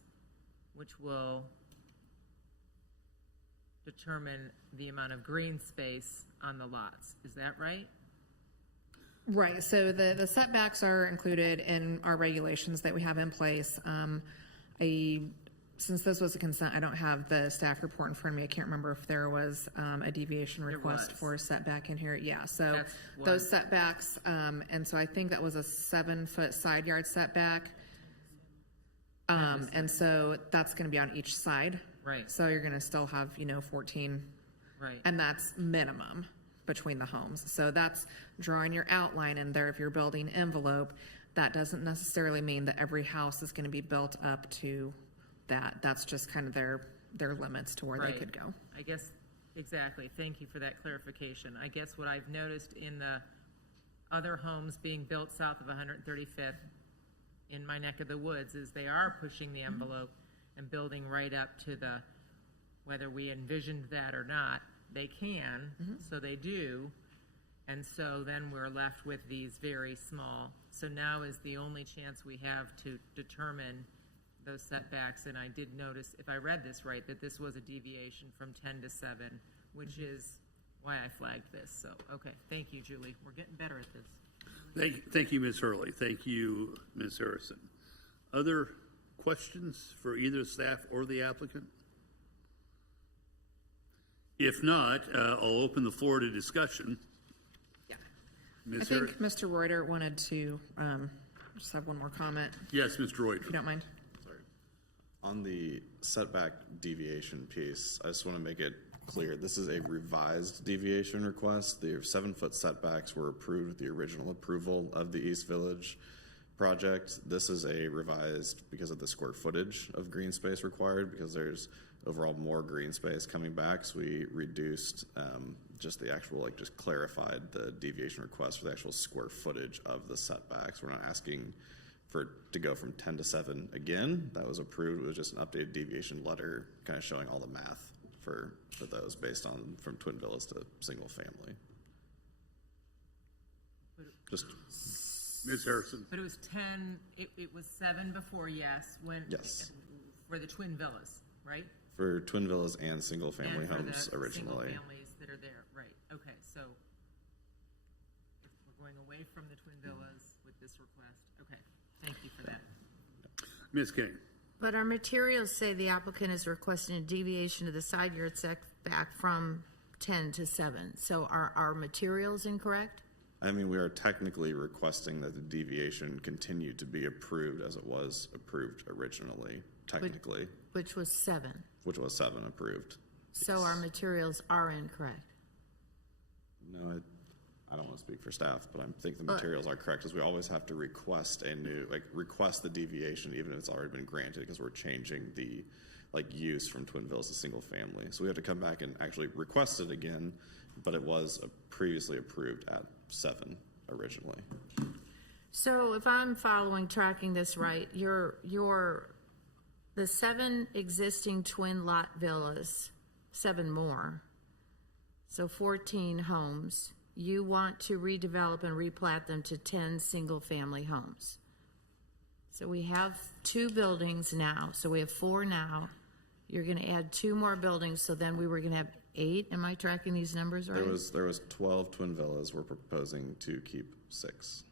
which will determine the amount of green space on the lots. Is that right? Right, so the setbacks are included in our regulations that we have in place. Since this was a consent, I don't have the staff report in front of me. I can't remember if there was a deviation request for a setback in here. Yeah, so those setbacks, and so I think that was a 7-foot side yard setback. And so that's going to be on each side. Right. So you're going to still have, 14. Right. And that's minimum between the homes. So that's drawing your outline in there. If you're building envelope, that doesn't necessarily mean that every house is going to be built up to that. That's just kind of their limits to where they could go. I guess, exactly. Thank you for that clarification. I guess what I've noticed in the other homes being built south of 135th in my neck of the woods is they are pushing the envelope and building right up to the, whether we envisioned that or not, they can, so they do. And so then we're left with these very small. So now is the only chance we have to determine those setbacks. And I did notice, if I read this right, that this was a deviation from 10 to 7, which is why I flagged this. So, okay, thank you, Julie. We're getting better at this. Thank you, Ms. Hurley. Thank you, Ms. Harrison. Other questions for either staff or the applicant? If not, I'll open the floor to discussion. Yeah. Ms. I think Mr. Reuter wanted to just have one more comment. Yes, Mr. Reuter. If you don't mind. On the setback deviation piece, I just want to make it clear, this is a revised deviation request. The 7-foot setbacks were approved with the original approval of the East Village project. This is a revised because of the square footage of green space required, because there's overall more green space coming back. So we reduced just the actual, just clarified the deviation request for the actual square footage of the setbacks. We're not asking to go from 10 to 7 again. That was approved. It was just an updated deviation letter kind of showing all the math for those based on from twin villas to single family. Just Ms. Harrison. But it was 10, it was 7 before, yes, Yes. For the twin villas, right? For twin villas and single family And for homes the originally. single families that are there, right, okay, so if we're going away from the twin villas with this request, okay, thank you for that. Ms. King. But our materials say the applicant is requesting a deviation of the side yard setback from 10 to 7. So are our materials incorrect? I mean, we are technically requesting that the deviation continue to be approved as it was approved originally, technically. Which was 7. Which was 7 approved. So our materials are incorrect. No, I don't want to speak for staff, but I think the materials are correct, because we always have to request request the deviation even if it's already been granted, because we're changing the use from twin villas to single family. So we have to come back and actually request it again, but it was previously approved at 7 originally. So if I'm tracking this right, the 7 existing twin lot villas, 7 more, so 14 homes, you want to redevelop and replat them to 10 single-family homes. So we have 2 buildings now, so we have 4 now. You're going to add 2 more buildings, so then we were going to have 8. Am I tracking these numbers right? There was 12 twin villas. We're proposing to keep 6.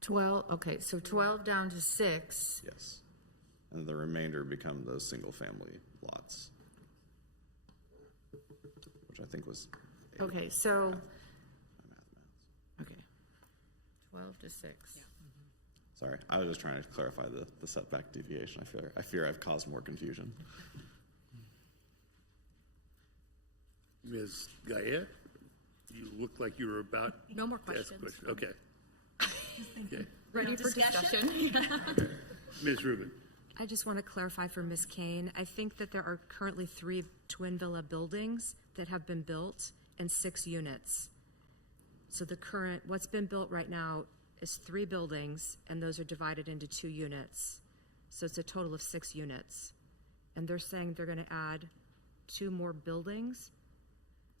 12, okay, so 12 down to 6. Yes. And the remainder become those single-family lots, which I think was 8. Okay, so... Okay. 12 to 6. Yeah. Sorry, I was just trying to clarify the setback deviation. I fear I've caused more confusion. Ms. Gayet, you look like you were about No more to ask a questions. question. Okay. Okay. Ready for discussion? Ms. Rubin. I just want to clarify for Ms. Kane. I think that there are currently 3 twin villa buildings that have been built and 6 units. So what's been built right now is 3 buildings, and those are divided into 2 units. So it's a total of 6 units. And they're saying they're going to add 2 more buildings.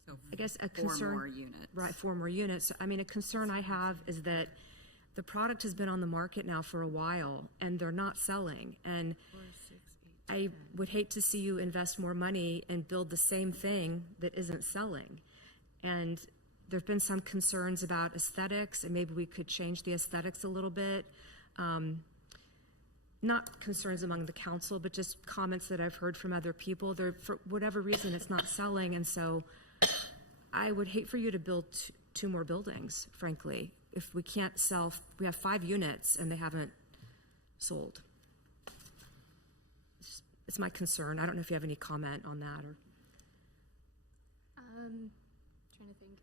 So I guess a 4 concern. more units. Right, 4 more units. I mean, a concern I have is that the product has been on the market now for a while, and they're not selling. And I would hate to see you invest more money and build the same thing that isn't selling. And there've been some concerns about aesthetics, and maybe we could change the aesthetics a little bit. Not concerns among the council, but just comments that I've heard from other people. For whatever reason, it's not selling, and so I would hate for you to build 2 more buildings, frankly. If we can't sell, we have 5 units and they haven't sold. It's my concern. I don't know if you have any comment on that or. Trying to think.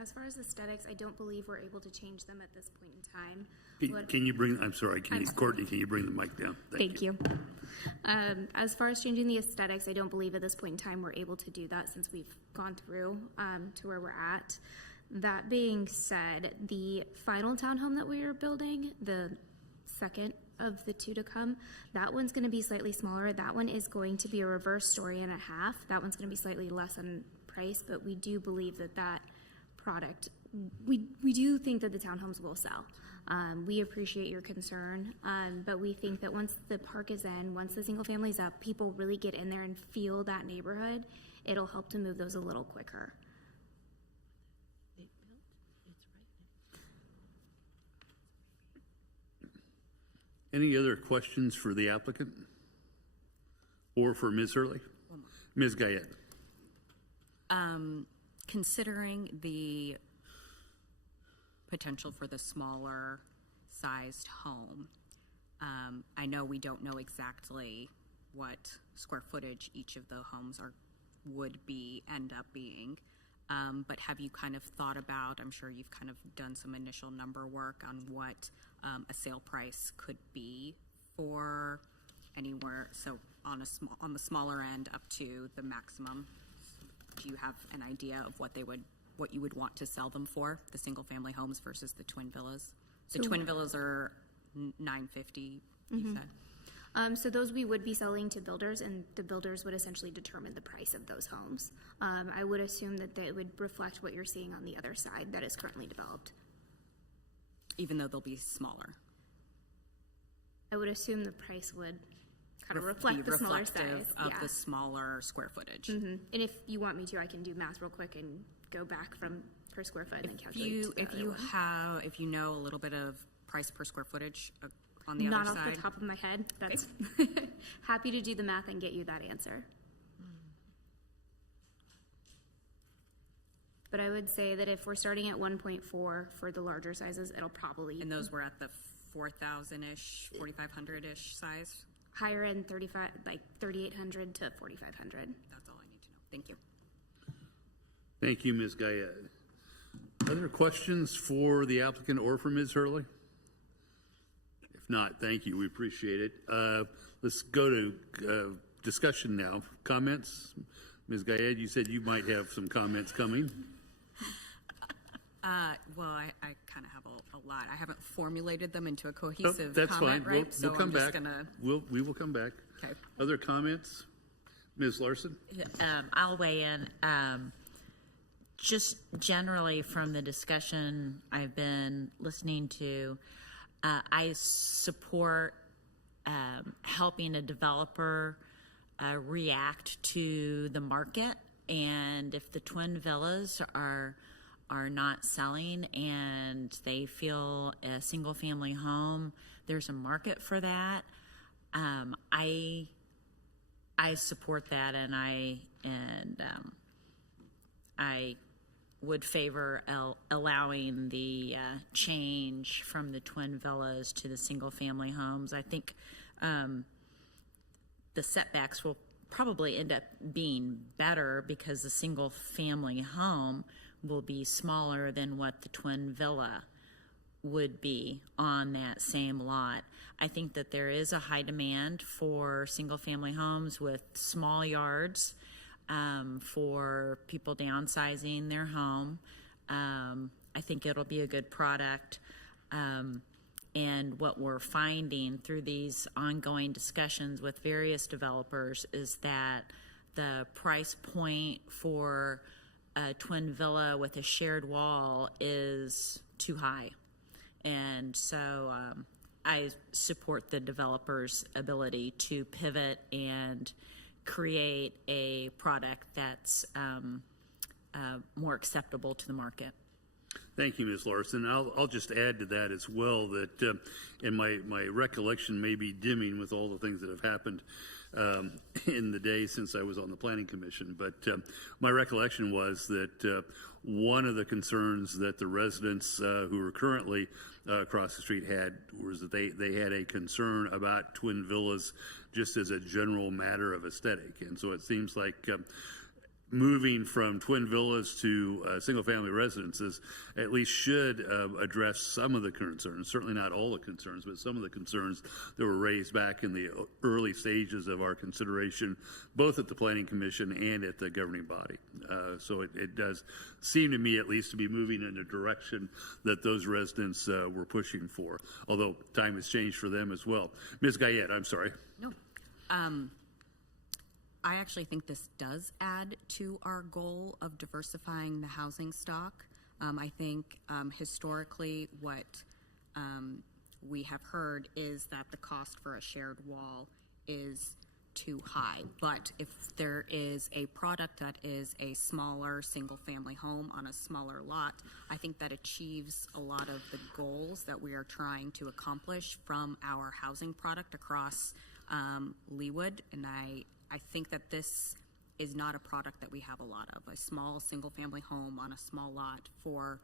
As far as aesthetics, I don't believe we're able to change them at this point in time. Can you bring, I'm sorry, Courtney, can you bring the mic down? Thank you. As far as changing the aesthetics, I don't believe at this point in time we're able to do that since we've gone through to where we're at. That being said, the final townhome that we are building, the second of the 2 to come, that one's going to be slightly smaller. That one is going to be a reverse story and a half. That one's going to be slightly less in price, but we do believe that product, we do think that the townhomes will sell. We appreciate your concern, but we think that once the park is in, once the single family's up, people really get in there and feel that neighborhood, it'll help to move those a little quicker. Any other questions for the applicant or for Ms. Hurley? Ms. Guyette. Considering the potential for the smaller sized home, I know we don't know exactly what square footage each of the homes would end up being, but have you kind of thought about, I'm sure you've kind of done some initial number work on what a sale price could be for anywhere, so on the smaller end up to the maximum? Do you have an idea of what you would want to sell them for, the single family homes versus the twin villas? The twin villas are $950, you said. So those we would be selling to builders, and the builders would essentially determine the price of those homes. I would assume that they would reflect what you're seeing on the other side that is currently developed. Even though they'll be smaller? I would assume the price would kind of reflect the smaller size. Of the smaller square footage. Mm-hmm. And if you want me to, I can do math real quick and go back from per square foot and calculate. If you know a little bit of price per square footage on the Not other side. off the top of my head. That's happy to do the math and get you that answer. But I would say that if we're starting at 1.4 for the larger sizes, it'll probably. And those were at the 4,000-ish, 4,500-ish size? Higher end, 3,800 to 4,500. That's all I need to know. Thank you. Thank you, Ms. Guyette. Other questions for the applicant or for Ms. Hurley? If not, thank you. We appreciate it. Let's go to discussion now. Comments? Ms. Guyette, you said you might have some comments coming. Well, I kind of have a lot. I haven't formulated them into a cohesive That's comment, fine. right? We'll come back. Gonna... We will come back. Okay. Other comments? Ms. Larson? I'll weigh in. Just generally from the discussion I've been listening to, I support helping a developer react to the market, and if the twin villas are not selling and they feel a single family home, there's a market for that. I support that, and I would favor allowing the change from the twin villas to the single family homes. I think the setbacks will probably end up being better because the single family home will be smaller than what the twin villa would be on that same lot. I think that there is a high demand for single-family homes with small yards, for people downsizing their home. I think it'll be a good product. And what we're finding through these ongoing discussions with various developers is that the price point for a twin villa with a shared wall is too high. And so I support the developer's ability to pivot and create a product that's more acceptable to the market. Thank you, Ms. Larson. I'll just add to that as well that, and my recollection may be dimming with all the things that have happened in the day since I was on the Planning Commission, but my recollection was that one of the concerns that the residents who are currently across the street had was that they had a concern about twin villas just as a general matter of aesthetic. And so it seems like moving from twin villas to single-family residences at least should address some of the concerns, certainly not all the concerns, but some of the concerns that were raised back in the early stages of our consideration, both at the Planning Commission and at the governing body. So it does seem to me at least to be moving in a direction that those residents were pushing for, although time has changed for them as well. Ms. Guyette, I'm sorry. No. I actually think this does add to our goal of diversifying the housing stock. I think historically what we have heard is that the cost for a shared wall is too high. But if there is a product that is a smaller single-family home on a smaller lot, I think that achieves a lot of the goals that we are trying to accomplish from our housing product across Leawood. And I think that this is not a product that we have a lot of, a small single-family home on a small lot for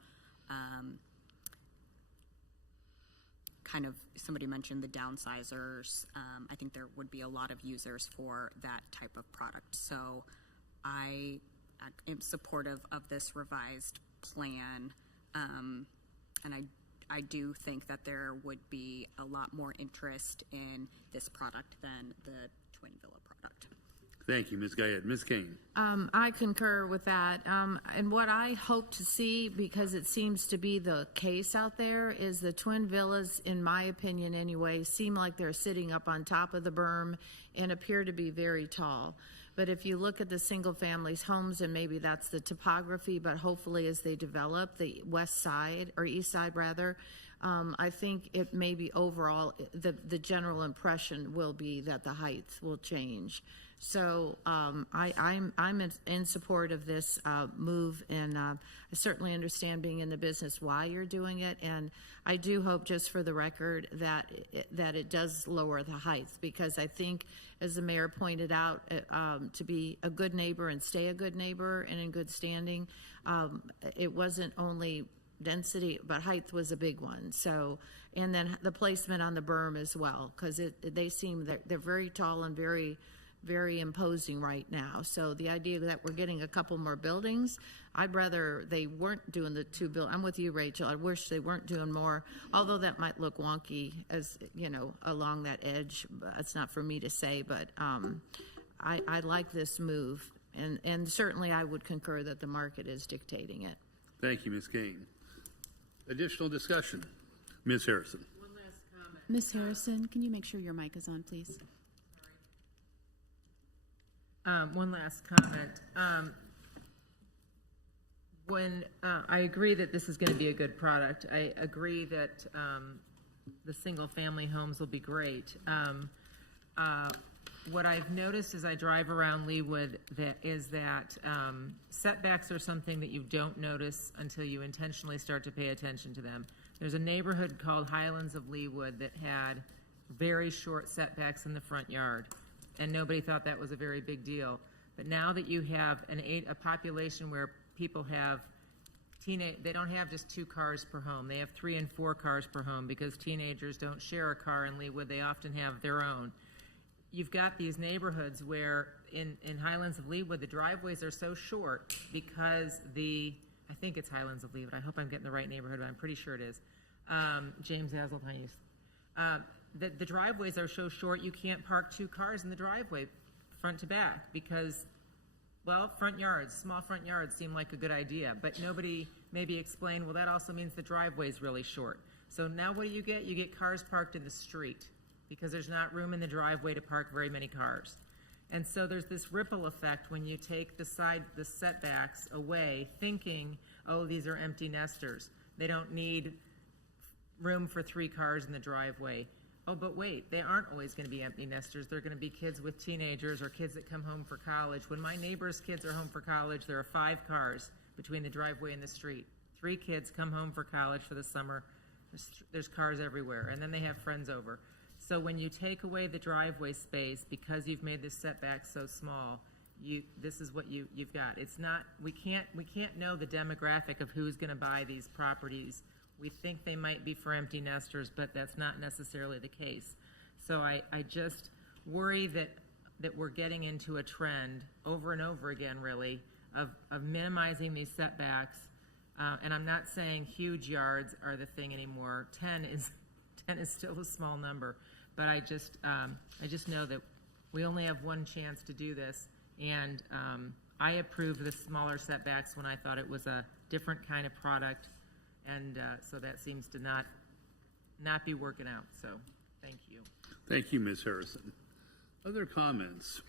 kind of, somebody mentioned the downsizers. I think there would be a lot of users for that type of product. So I am supportive of this revised plan, and I do think that there would be a lot more interest in this product than the twin villa product. Thank you, Ms. Guyette. Ms. Kane. I concur with that. And what I hope to see, because it seems to be the case out there, is the twin villas, in my opinion anyway, seem like they're sitting up on top of the berm and appear to be very tall. But if you look at the single families homes, and maybe that's the topography, but hopefully as they develop the west side, or east side rather, I think it may be overall, the general impression will be that the height will change. So I'm in support of this move, and I certainly understand being in the business why you're doing it, and I do hope, just for the record, that it does lower the height, because I think, as the mayor pointed out, to be a good neighbor and stay a good neighbor and in good standing, it wasn't only density, but height was a big one. So, and then the placement on the berm as well, because they seem that they're very tall and very, very imposing right now. So the idea that we're getting a couple more buildings, I'd rather they weren't doing the two buildings. I'm with you, Rachel. I wish they weren't doing more, although that might look wonky as, you know, along that edge. It's not for me to say, but I like this move, and certainly I would concur that the market is dictating it. Thank you, Ms. Kane. Additional discussion. Ms. Harrison. One last comment. Ms. Harrison, can you make sure your mic is on, please? One last comment. When I agree that this is going to be a good product, I agree that the single-family homes will be great. What I've noticed as I drive around Leawood is that setbacks are something that you don't notice until you intentionally start to pay attention to them. There's a neighborhood called Highlands of Leawood that had very short setbacks in the front yard, and nobody thought that was a very big deal. But now that you have a population where people have they don't have just 2 cars per home. They have 3 and 4 cars per home, because teenagers don't share a car in Leawood. They often have their own. You've got these neighborhoods where in Highlands of Leawood, the driveways are so short because I think it's Highlands of Leawood. I hope I'm getting the right neighborhood, but I'm pretty sure it is. James Hazeltine East. The driveways are so short, you can't park 2 cars in the driveway, front to back, because, well, small front yards seem like a good idea, but nobody maybe explained, well, that also means the driveway's really short. So now what do? You get cars parked in the street, because there's not room in the driveway to park very many cars. And so there's this ripple effect when you take the setbacks away, thinking, oh, these are empty nesters. They don't need room for 3 cars in the driveway. Oh, but wait, they aren't always going to be empty nesters. They're going to be kids with teenagers or kids that come home for college. When my neighbor's kids are home for college, there are 5 cars between the driveway and the street. 3 kids come home for college for the summer. There's cars everywhere, and then they have friends over. So when you take away the driveway space because you've made this setback so small, this is what you've got. It's not, we can't know the demographic of who's going to buy these properties. We think they might be for empty nesters, but that's not necessarily the case. So I just worry that we're getting into a trend over and over again, really, of minimizing these setbacks. And I'm not saying huge yards are the thing anymore. 10 is still a small number, but I just know that we only have one chance to do this, and I approved the smaller setbacks when I thought it was a different kind of product, and so that seems to not be working out. So, thank you. Thank you, Ms. Harrison. Other comments?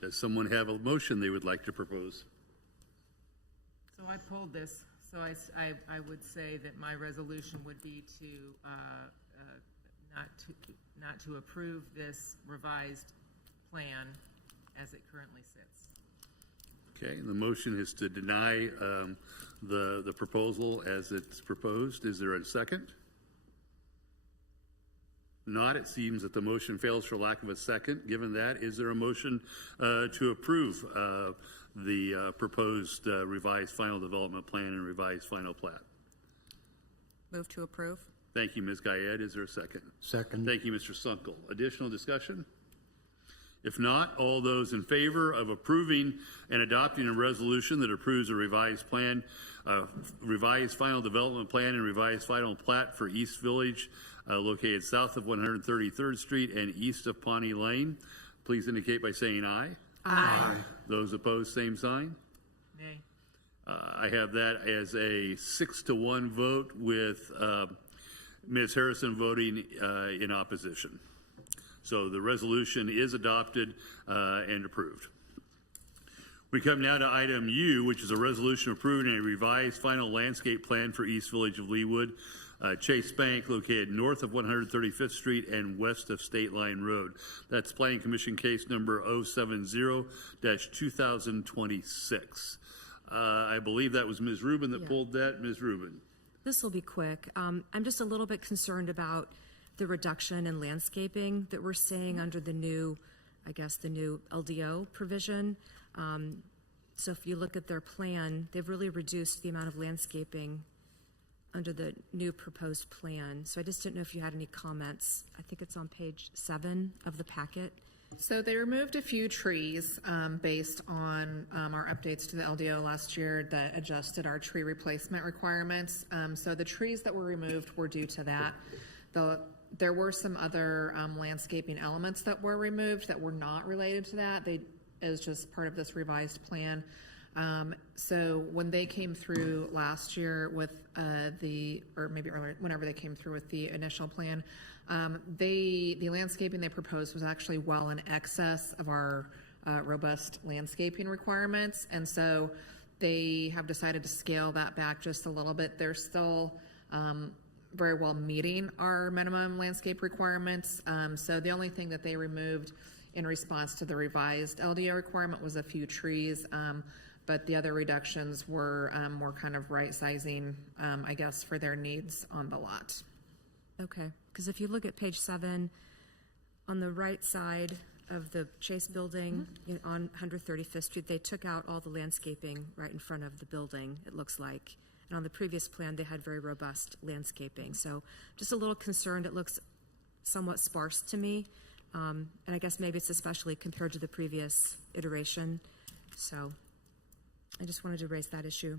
Does someone have a motion they would like to propose? So I pulled this. So I would say that my resolution would be to not to approve this revised plan as it currently sits. Okay, the motion is to deny the proposal as it's proposed. Is there a second? Not. It seems that the motion fails for lack of a second. Given that, is there a motion to approve the proposed revised final development plan and revised final plat? Move to approve. Thank you, Ms. Guyed. Is there a second? Second. Thank you, Mr. Sunkel. Additional discussion? If not, all those in favor of approving and adopting a resolution that approves a revised plan, revised final development plan and revised final plat for East Village, located south of 133rd Street and east of Pawnee Lane, please indicate by saying aye. Aye. Those opposed, same sign. Nay. I have that as a 6-1 vote with Ms. Harrison voting in opposition. So the resolution is adopted and approved. We come now to item U, which is a resolution approving a revised final landscape plan for East Village of Leawood, Chase Bank, located north of 135th Street and west of State Line Road. That's Planning Commission case number 070-2026. I believe that was Ms. Rubin that pulled that. Ms. Rubin. This will be quick. I'm just a little bit concerned about the reduction in landscaping that we're seeing under the new, the new LDO provision. So if you look at their plan, they've really reduced the amount of landscaping under the new proposed plan. So I just didn't know if you had any comments. I think it's on page 7 of the packet. So they removed a few trees based on our updates to the LDO last year that adjusted our tree replacement requirements. So the trees that were removed were due to that. There were some other landscaping elements that were removed that were not related to that. They is just part of this revised plan. So when they came through last year with or maybe earlier, whenever they came through with the initial plan, the landscaping they proposed was actually well in excess of our robust landscaping requirements. And so they have decided to scale that back just a little bit. They're still very well meeting our minimum landscape requirements. So the only thing that they removed in response to the revised LDO requirement was a few trees, but the other reductions were more kind of right sizing, for their needs on the lot. Okay, because if you look at page 7, on the right side of the Chase building on 135th Street, they took out all the landscaping right in front of the building, it looks like. And on the previous plan, they had very robust landscaping. So just a little concerned. It looks somewhat sparse to me. And I guess maybe it's especially compared to the previous iteration. So I just wanted to raise that issue.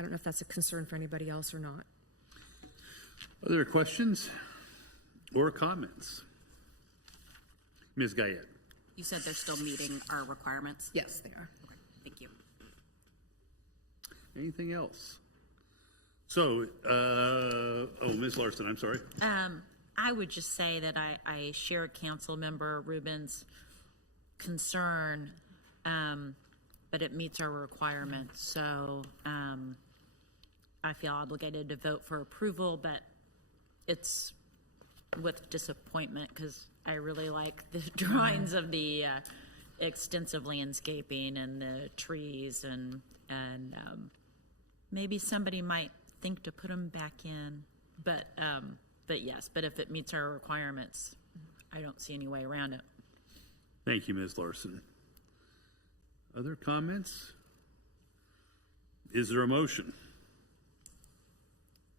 I don't know if that's a concern for anybody else or not. Other questions or comments? Ms. Guyette. You said they're still meeting our requirements? Yes, they are. Okay, thank you. Anything else? So, Ms. Larson, I'm sorry. I would just say that I share Councilmember Rubin's concern, but it meets our requirements. So I feel obligated to vote for approval, but it's with disappointment because I really like the drawings of the extensive landscaping and the trees and maybe somebody might think to put them back in, but yes, but if it meets our requirements, I don't see any way around it. Thank you, Ms. Larson. Other comments? Is there a motion?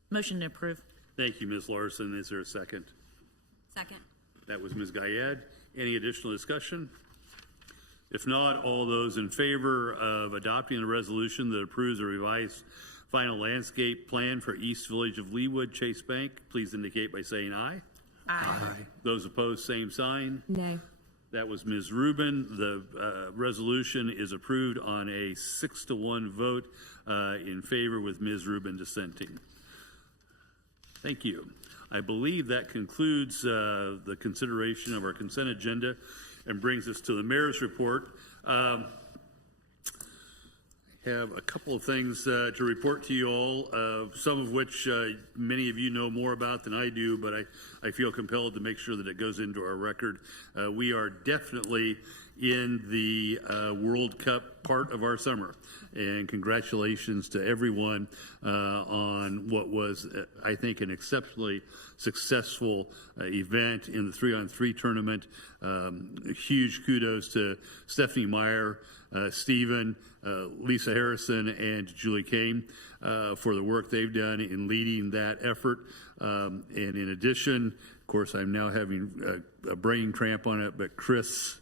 Motion to approve. Thank you, Ms. Larson. Is there a second? Second. That was Ms. Guyette. Any additional discussion? If not, all those in favor of adopting the resolution that approves a revised final landscape plan for East Village of Leawood Chase Bank, please indicate by saying aye. Aye. Those opposed, same sign. Nay. That was Ms. Rubin. The resolution is approved on a 6-1 vote in favor with Ms. Rubin dissenting. Thank you. I believe that concludes the consideration of our consent agenda and brings us to the mayor's report. Have a couple of things to report to you all, some of which many of you know more about than I do, but I feel compelled to make sure that it goes into our record. We are definitely in the World Cup part of our summer, and congratulations to everyone on what was, I think, an exceptionally successful event in the 3-on-3 tournament. Huge kudos to Stephanie Meyer, Stephen, Lisa Harrison, and Julie Kane for the work they've done in leading that effort. And in addition, of course, I'm now having a brain cramp on it, but Chris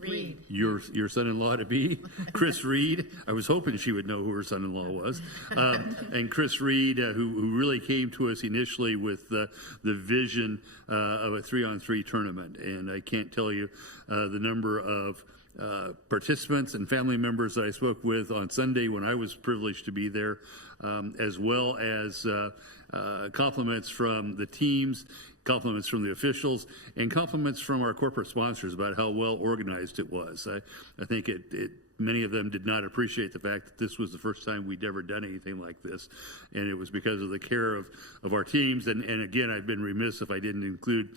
Reed. Your son-in-law to be, Chris Reed. I was hoping she would know who her son-in-law was. And Chris Reed, who really came to us initially with the vision of a 3-on-3 tournament. And I can't tell you the number of participants and family members that I spoke with on Sunday when I was privileged to be there, as well as compliments from the teams, compliments from the officials, and compliments from our corporate sponsors about how well organized it was. I think many of them did not appreciate the fact that this was the first time we'd ever done anything like this, and it was because of the care of our teams. And again, I've been remiss if I didn't include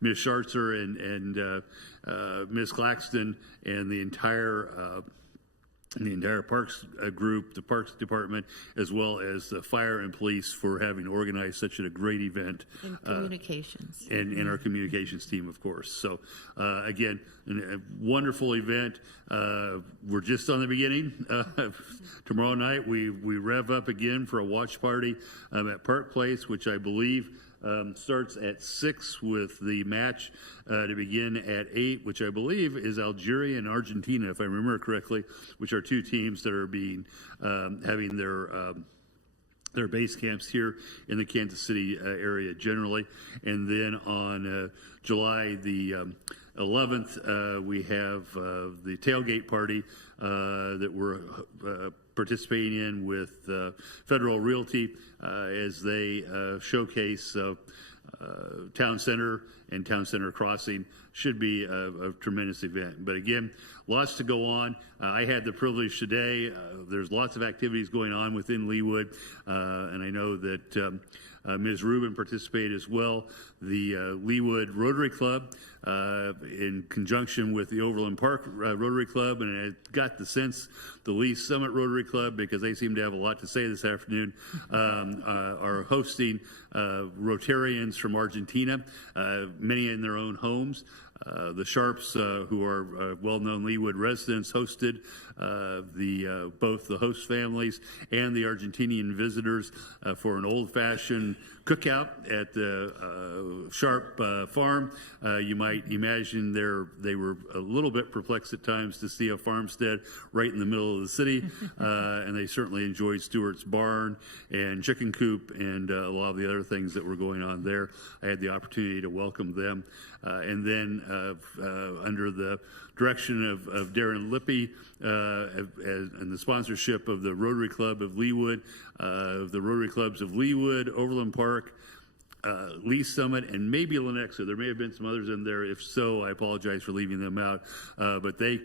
Ms. Schartzer and Ms. Claxton and the entire parks group, the parks department, as well as the fire and police for having organized such a great event. And communications. And our communications team, of course. So, again, a wonderful event. We're just on the beginning. Tomorrow night, we rev up again for a watch party at Park Place, which I believe starts at 6 with the match to begin at 8, which I believe is Algeria and Argentina, if I remember correctly, which are two teams that are being having their base camps here in the Kansas City area generally. And then on July the 11th, we have the tailgate party that we're participating in with Federal Realty as they showcase Town Center and Town Center Crossing. Should be a tremendous event. But again, lots to go on. I had the privilege today. There's lots of activities going on within Leawood, and I know that Ms. Rubin participated as well. The Leawood Rotary Club, in conjunction with the Overland Park Rotary Club, and I got the sense the Lee Summit Rotary Club, because they seem to have a lot to say this afternoon, are hosting Rotarians from Argentina, many in their own homes. The Sharps, who are well-known Leawood residents, hosted both the host families and the Argentinian visitors for an old-fashioned cookout at the Sharp farm. You might imagine they were a little bit perplexed at times to see a farmstead right in the middle of the city, and they certainly enjoyed Stewart's Barn and Chicken Coop and a lot of the other things that were going on there. I had the opportunity to welcome them. And then under the direction of Darren Lippy and the sponsorship of the Rotary Club of Leawood, the Rotary Clubs of Leawood, Overland Park, Lee Summit, and maybe Lenexa. There may have been some others in there. If so, I apologize for leaving them out. But they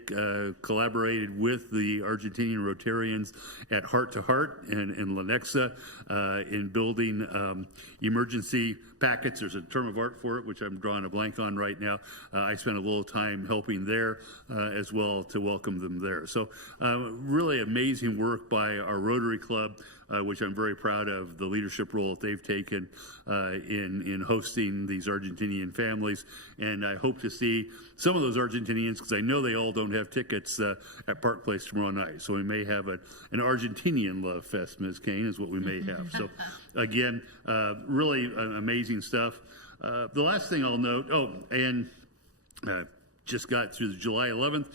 collaborated with the Argentinian Rotarians at Heart to Heart and Lenexa in building emergency packets. There's a term of art for it, which I'm drawing a blank on right now. I spent a little time helping there as well to welcome them there. So really amazing work by our Rotary Club, which I'm very proud of, the leadership role that they've taken in hosting these Argentinian families. And I hope to see some of those Argentinians, because I know they all don't have tickets at Park Place tomorrow night. So we may have an Argentinian love fest, Ms. Kane, is what we may have. So again, really amazing stuff. The last thing I'll note, just got through the July 11th,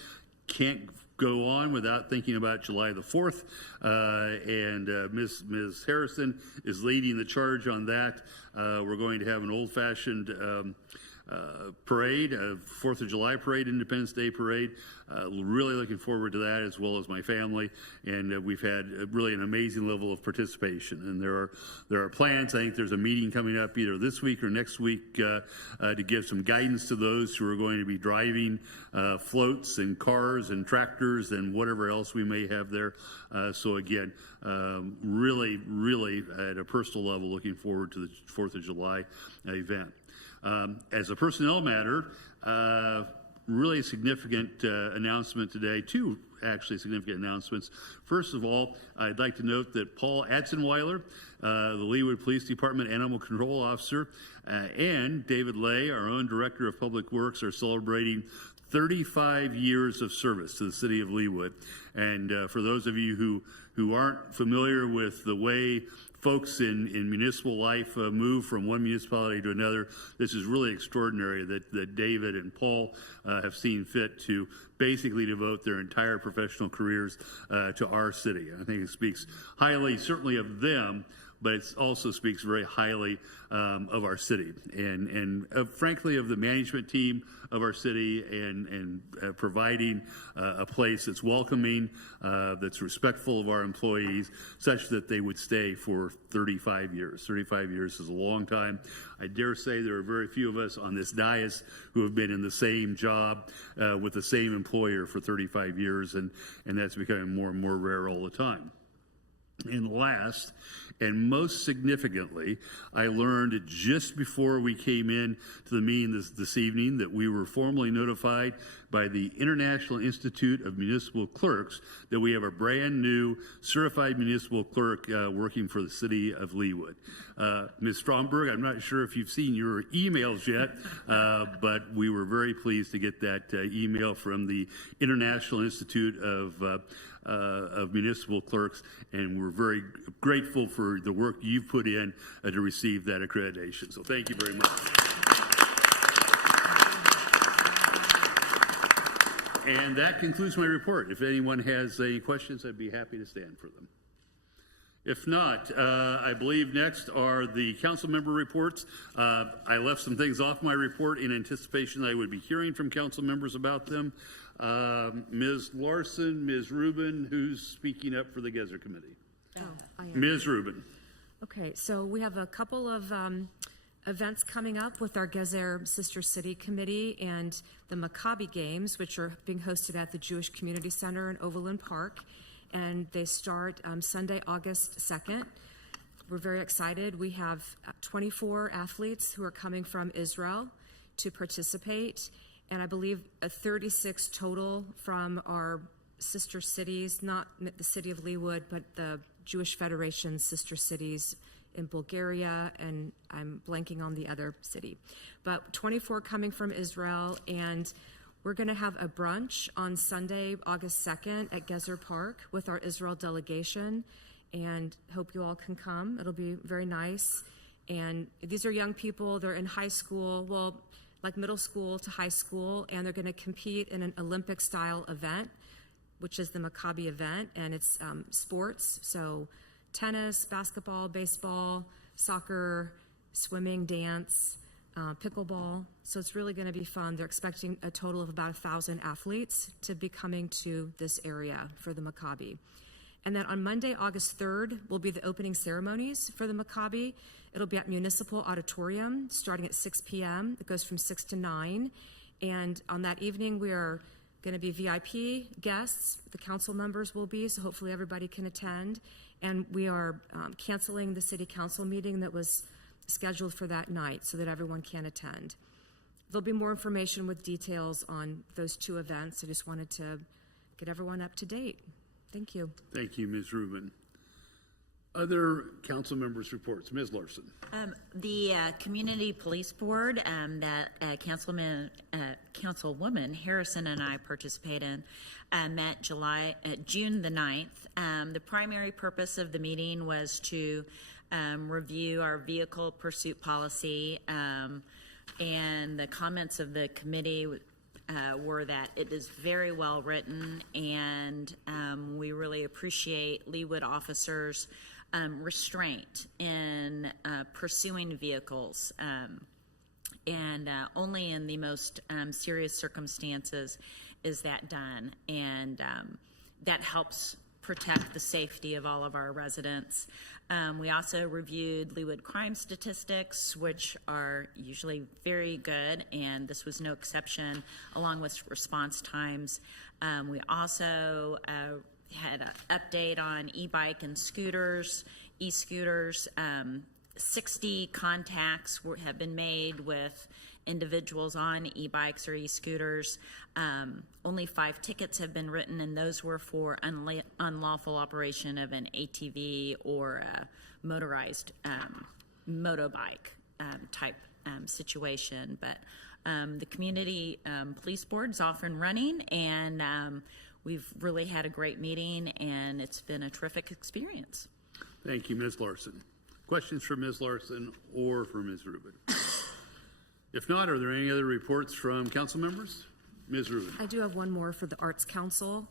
can't go on without thinking about July the 4th, and Ms. Harrison is leading the charge on that. We're going to have an old-fashioned parade, 4th of July parade, Independence Day parade. Really looking forward to that, as well as my family. And we've had really an amazing level of participation. And there are plans. I think there's a meeting coming up either this week or next week to give some guidance to those who are going to be driving floats and cars and tractors and whatever else we may have there. So again, really, really at a personal level, looking forward to the 4th of July event. As a personnel matter, really significant announcement today, two actually significant announcements. First of all, I'd like to note that Paul Atzenweiler, the Leawood Police Department Animal Control Officer, and David Lay, our own Director of Public Works, are celebrating 35 years of service to the city of Leawood. And for those of you who aren't familiar with the way folks in municipal life move from one municipality to another, this is really extraordinary that David and Paul have seen fit to basically devote their entire professional careers to our city. I think it speaks highly, certainly of them, but it also speaks very highly of our city and frankly of the management team of our city and providing a place that's welcoming, that's respectful of our employees, such that they would stay for 35 years. 35 years is a long time. I dare say there are very few of us on this dais who have been in the same job with the same employer for 35 years, and that's becoming more and more rare all the time. And last, and most significantly, I learned just before we came in to the meeting this evening that we were formally notified by the International Institute of Municipal Clerks that we have a brand new certified municipal clerk working for the city of Leawood. Ms. Stromberg, I'm not sure if you've seen your emails yet, but we were very pleased to get that email from the International Institute of municipal clerks, and we're very grateful for the work you've put in to receive that accreditation. So thank you very much. And that concludes my report. If anyone has any questions, I'd be happy to stand for them. If not, I believe next are the council member reports. I left some things off my report in anticipation that I would be hearing from council members about them. Ms. Larson, Ms. Rubin, who's speaking up for the Gezer Committee? I am. Ms. Rubin. Okay, so we have a couple of events coming up with our Gezer Sister City Committee and the Maccabi Games, which are being hosted at the Jewish Community Center in Overland Park. And they start Sunday, August 2nd. We're very excited. We have 24 athletes who are coming from Israel to participate, and I believe 36 total from our sister cities, not the city of Leawood, but the Jewish Federation sister cities in Bulgaria, and I'm blanking on the other city. But 24 coming from Israel, and we're going to have a brunch on Sunday, August 2nd at Gezer Park with our Israel delegation, and hope you all can come. It'll be very nice. And these are young people. They're in high school, well, like middle school to high school, and they're going to compete in an Olympic-style event, which is the Maccabi event, and it's sports, so tennis, basketball, baseball, soccer, swimming, dance, pickleball. So it's really going to be fun. They're expecting a total of about 1,000 athletes to be coming to this area for the Maccabi. And then on Monday, August 3rd, will be the opening ceremonies for the Maccabi. It'll be at Municipal Auditorium starting at 6 p.m. It goes from 6 to 9. And on that evening, we are going to be VIP guests. The council members will be, so hopefully everybody can attend. And we are canceling the city council meeting that was scheduled for that night so that everyone can attend. There'll be more information with details on those two events. I just wanted to get everyone up to date. Thank you. Thank you, Ms. Rubin. Other council members' reports. Ms. Larson. The Community Police Board that Councilwoman Harrison and I participate in met June the 9th. The primary purpose of the meeting was to review our vehicle pursuit policy, and the comments of the committee were that it is very well written, and we really appreciate Leawood officers' restraint in pursuing vehicles, and only in the most serious circumstances is that done, and that helps protect the safety of all of our residents. We also reviewed Leawood crime statistics, which are usually very good, and this was no exception, along with response times. We also had an update on e-bike and scooters, e-scooters. 60 contacts have been made with individuals on e-bikes or e-scooters. Only 5 tickets have been written, and those were for unlawful operation of an ATV or a motorized motobike type situation. But the Community Police Board is off and running, and we've really had a great meeting, and it's been a terrific experience. Thank you, Ms. Larson. Questions for Ms. Larson or for Ms. Rubin? If not, are there any other reports from council members? Ms. Rubin. I do have one more for the Arts Council.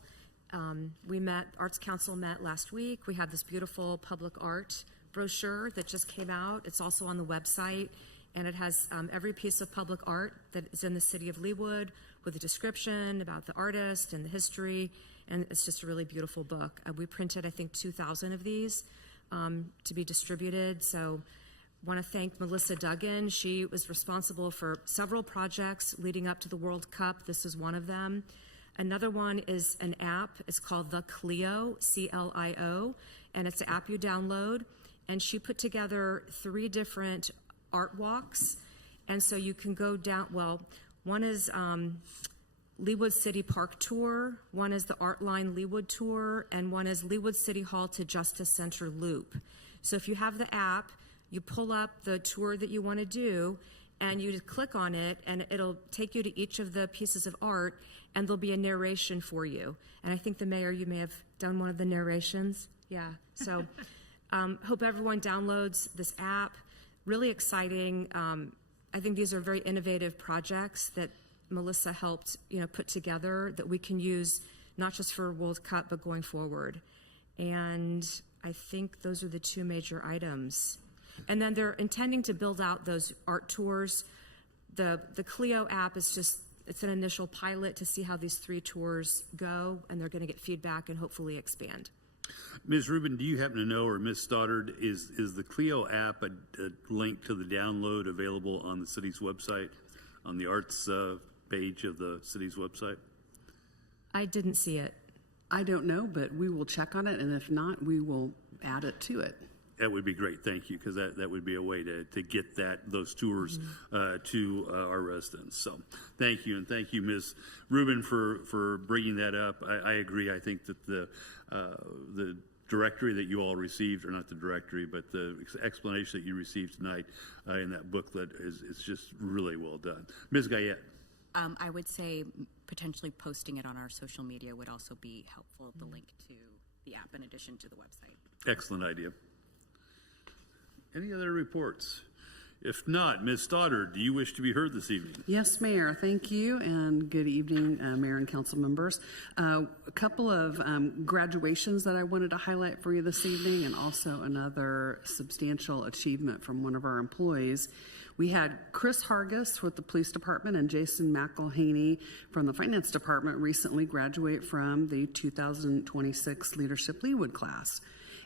Arts Council met last week. We have this beautiful public art brochure that just came out. It's also on the website, and it has every piece of public art that is in the city of Leawood with a description about the artist and the history, and it's just a really beautiful book. We printed, I think, 2,000 of these to be distributed, so I want to thank Melissa Duggan. She was responsible for several projects leading up to the World Cup. This is one of them. Another one is an app. It's called The Clio, C-L-I-O, and it's an app you download. And she put together 3 different art walks. And so you can go down, well, one is Leawood City Park Tour, one is the Art Line Leawood Tour, and one is Leawood City Hall to Justice Center Loop. So if you have the app, you pull up the tour that you want to do, and you just click on it, and it'll take you to each of the pieces of art, and there'll be a narration for you. And I think the mayor, you may have done one of the narrations. Yeah. So hope everyone downloads this app. Really exciting. I think these are very innovative projects that Melissa helped put together that we can use not just for World Cup, but going forward. And I think those are the 2 major items. And then they're intending to build out those art tours. The Clio app is it's an initial pilot to see how these 3 tours go, and they're going to get feedback and hopefully expand. Ms. Rubin, do you happen to know, or Ms. Stoddard, is the Clio app a link to the download available on the city's website, on the arts page of the city's website? I didn't see it. I don't know, but we will check on it, and if not, we will add it to it. That would be great, thank you, because that would be a way to get those tours to our residents. So thank you, and thank you, Ms. Rubin, for bringing that up. I agree. I think that the directory that you all received, or not the directory, but the explanation that you received tonight in that booklet is just really well done. Ms. Guyette. I would say potentially posting it on our social media would also be helpful, the link to the app in addition to the website. Excellent idea. Any other reports? If not, Ms. Stoddard, do you wish to be heard this evening? Yes, Mayor. Thank you, and good evening, Mayor and council members. A couple of graduations that I wanted to highlight for you this evening, and also another substantial achievement from one of our employees. We had Chris Hargis with the police department and Jason McElhaney from the finance department recently graduate from the 2026 Leadership Leawood class.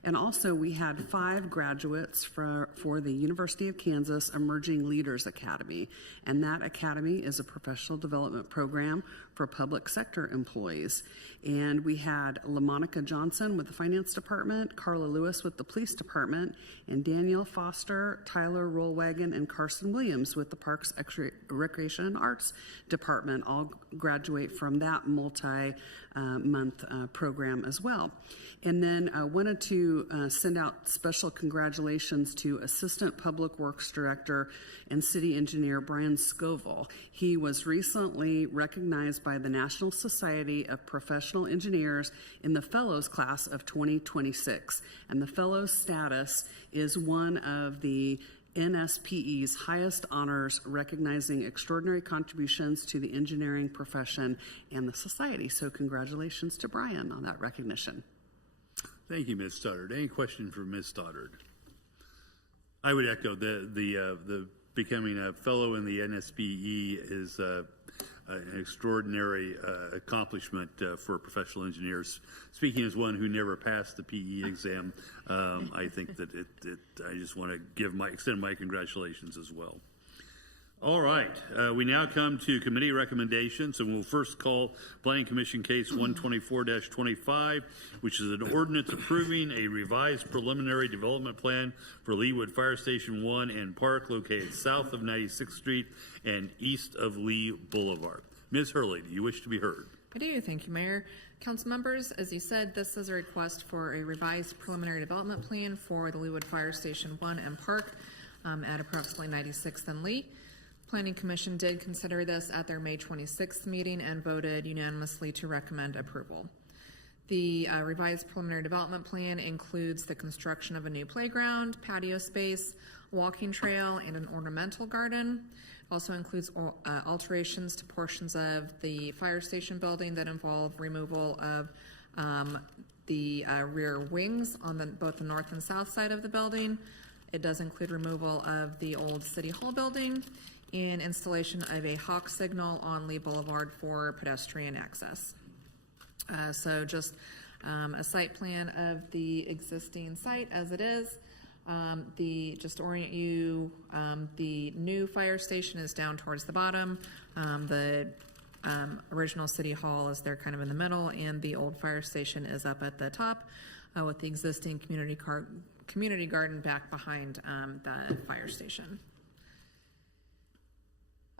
And also we had 5 graduates for the University of Kansas Emerging Leaders Academy. And that academy is a professional development program for public sector employees. And we had LaMonica Johnson with the finance department, Carla Lewis with the police department, and Daniel Foster, Tyler Rollwagon, and Carson Williams with the Parks, Recreation, and Arts department all graduate from that multi-month program as well. And then I wanted to send out special congratulations to Assistant Public Works Director and City Engineer Brian Scoville. He was recently recognized by the National Society of Professional Engineers in the Fellows class of 2026. And the Fellows status is one of the NSPE's highest honors, recognizing extraordinary contributions to the engineering profession and the society. So congratulations to Brian on that recognition. Thank you, Ms. Stoddard. Any question for Ms. Stoddard? I would echo the becoming a fellow in the NSPE is an extraordinary accomplishment for professional engineers. Speaking as one who never passed the PE exam, I think that I just want to extend my congratulations as well. All right, we now come to committee recommendations, and we'll first call Planning Commission Case 124-25, which is an ordinance approving a revised preliminary development plan for Leawood Fire Station 1 and Park located south of 96th Street and east of Lee Boulevard. Ms. Hurley, do you wish to be heard? I do. Thank you, Mayor. Council members, as you said, this is a request for a revised preliminary development plan for the Leawood Fire Station 1 and Park at approximately 96th and Lee. Planning Commission did consider this at their May 26th meeting and voted unanimously to recommend approval. The revised preliminary development plan includes the construction of a new playground, patio space, walking trail, and an ornamental garden. It also includes alterations to portions of the fire station building that involve removal of the rear wings on both the north and south side of the building. It does include removal of the old City Hall building and installation of a hawk signal on Lee Boulevard for pedestrian access. So just a site plan of the existing site as it is. Just to orient you, the new fire station is down towards the bottom. The original City Hall is there kind of in the middle, and the old fire station is up at the top with the existing community garden back behind the fire station.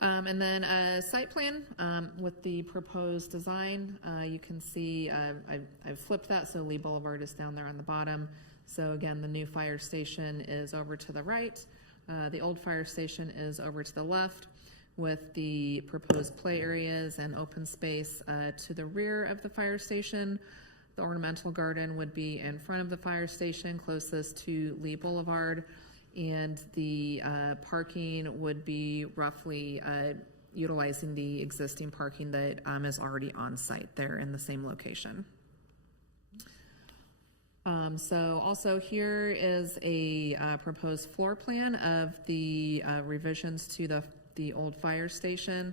And then a site plan with the proposed design. You can see I've flipped that, so Lee Boulevard is down there on the bottom. So again, the new fire station is over to the right. The old fire station is over to the left, with the proposed play areas and open space to the rear of the fire station. The ornamental garden would be in front of the fire station, closest to Lee Boulevard. And the parking would be roughly utilizing the existing parking that is already on site there in the same location. So also here is a proposed floor plan of the revisions to the old fire station.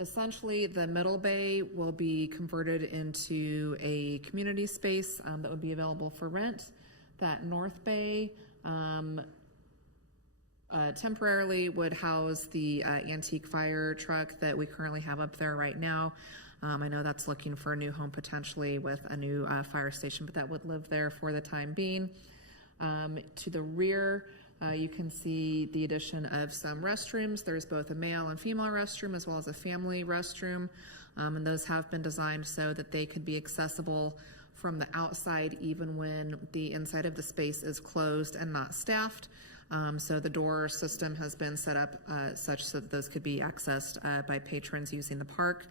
Essentially, the middle bay will be converted into a community space that would be available for rent. That north bay temporarily would house the antique fire truck that we currently have up there right now. I know that's looking for a new home potentially with a new fire station, but that would live there for the time being. To the rear, you can see the addition of some restrooms. There's both a male and female restroom as well as a family restroom, and those have been designed so that they could be accessible from the outside, even when the inside of the space is closed and not staffed. So the door system has been set up such so that those could be accessed by patrons using the park.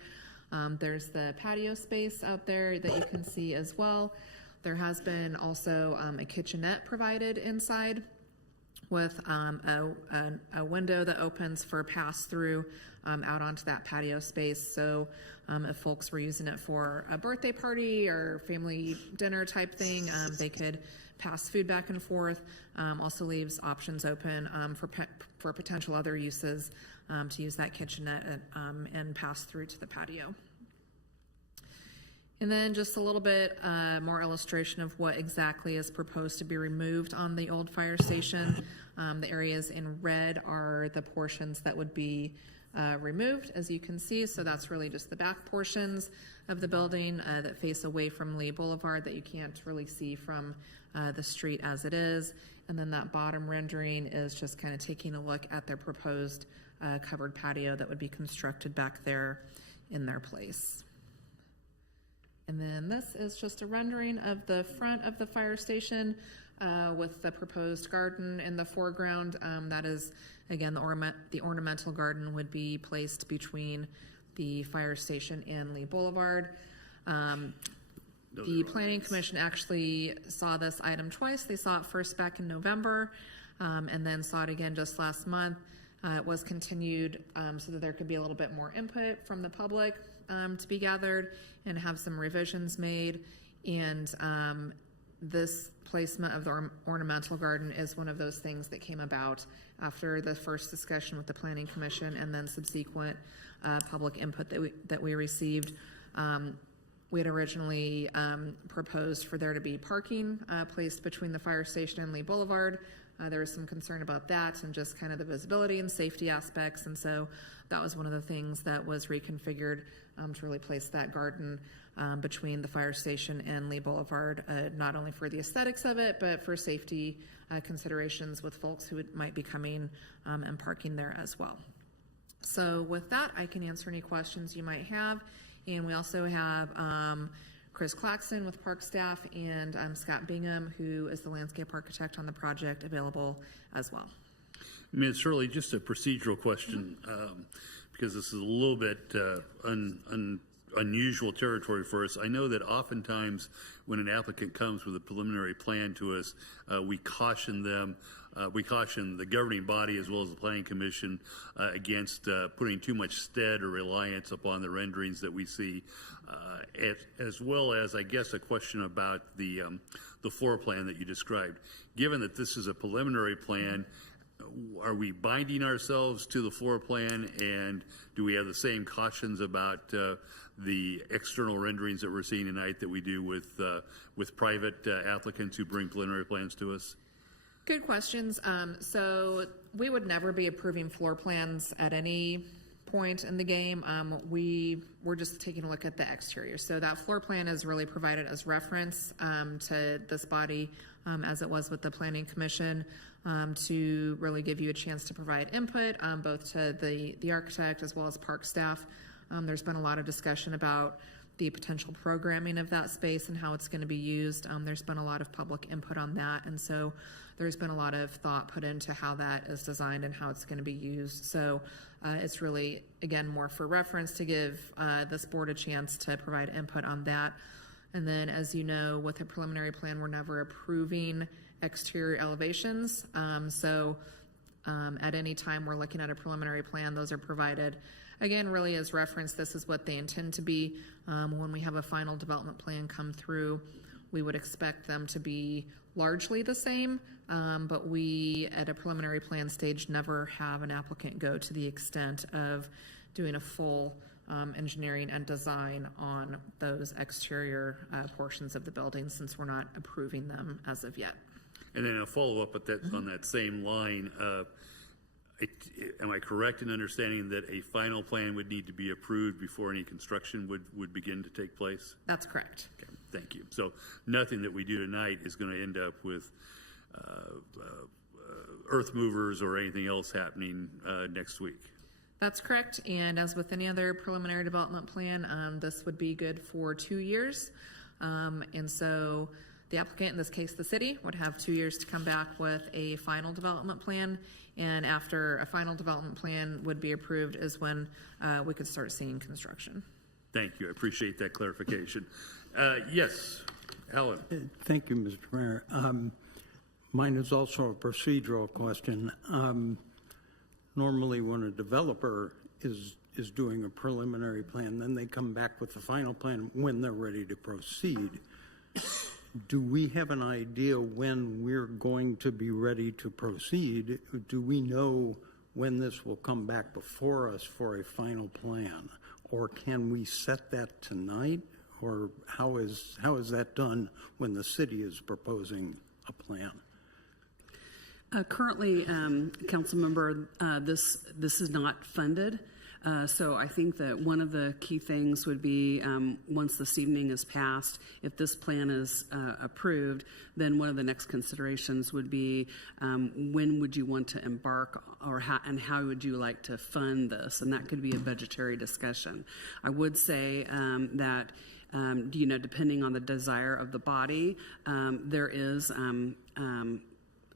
There's the patio space out there that you can see as well. There has been also a kitchenette provided inside with a window that opens for pass-through out onto that patio space. So if folks were using it for a birthday party or family dinner type thing, they could pass food back and forth. Also leaves options open for potential other uses to use that kitchenette and pass through to the patio. And then just a little bit more illustration of what exactly is proposed to be removed on the old fire station. The areas in red are the portions that would be removed, as you can see. So that's really just the back portions of the building that face away from Lee Boulevard that you can't really see from the street as it is. And then that bottom rendering is just kind of taking a look at their proposed covered patio that would be constructed back there in their place. And then this is just a rendering of the front of the fire station with the proposed garden in the foreground. That is, again, the ornamental garden would be placed between the fire station and Lee Boulevard. The Planning Commission actually saw this item twice. They saw it first back in November and then saw it again just last month. It was continued so that there could be a little bit more input from the public to be gathered and have some revisions made. And this placement of the ornamental garden is one of those things that came about after the first discussion with the Planning Commission and then subsequent public input that we received. We had originally proposed for there to be parking placed between the fire station and Lee Boulevard. There was some concern about that and just kind of the visibility and safety aspects, and so that was one of the things that was reconfigured to really place that garden between the fire station and Lee Boulevard, not only for the aesthetics of it, but for safety considerations with folks who might be coming and parking there as well. So with that, I can answer any questions you might have, and we also have Chris Claxton with park staff and Scott Bingham, who is the landscape architect on the project, available as well. I mean, it's really just a procedural question because this is a little bit unusual territory for us. I know that oftentimes when an applicant comes with a preliminary plan to us, we caution them, we caution the governing body as well as the Planning Commission against putting too much stead or reliance upon the renderings that we see, as well as, I guess, a question about the floor plan that you described. Given that this is a preliminary plan, are we binding ourselves to the floor plan, and do we have the same cautions about the external renderings that we're seeing tonight that we do with private applicants who bring preliminary plans to us? Good questions. So we would never be approving floor plans at any point in the game. We're just taking a look at the exterior. So that floor plan is really provided as reference to this body, as it was with the Planning Commission, to really give you a chance to provide input, both to the architect as well as park staff. There's been a lot of discussion about the potential programming of that space and how it's going to be used. There's been a lot of public input on that, and so there's been a lot of thought put into how that is designed and how it's going to be used. So it's really, again, more for reference to give this board a chance to provide input on that. And then, as you know, with a preliminary plan, we're never approving exterior elevations. At any time we're looking at a preliminary plan, those are provided, again, really as reference. This is what they intend to be. When we have a final development plan come through, we would expect them to be largely the same, but we, at a preliminary plan stage, never have an applicant go to the extent of doing a full engineering and design on those exterior portions of the building, since we're not approving them as of yet. And then a follow-up on that same line, am I correct in understanding that a final plan would need to be approved before any construction would begin to take place? That's correct. Okay, thank you. So nothing that we do tonight is going to end up with earth movers or anything else happening next week. That's correct. And as with any other preliminary development plan, this would be good for 2 years. And so the applicant, in this case the city, would have 2 years to come back with a final development plan. And after a final development plan would be approved is when we could start seeing construction. Thank you. I appreciate that clarification. Yes, Alan. Thank you, Mr. Mayor. Mine is also a procedural question. Normally, when a developer is doing a preliminary plan, then they come back with the final plan when they're ready to proceed. Do we have an idea when we're going to be ready to proceed? Do we know when this will come back before us for a final plan? Or can we set that tonight? Or how is that done when the city is proposing a plan? Currently, council member, this is not funded. So I think that one of the key things would be once this evening is passed, if this plan is approved, then one of the next considerations would be when would you want to embark or how would you like to fund this? And that could be a budgetary discussion. I would say that depending on the desire of the body, there is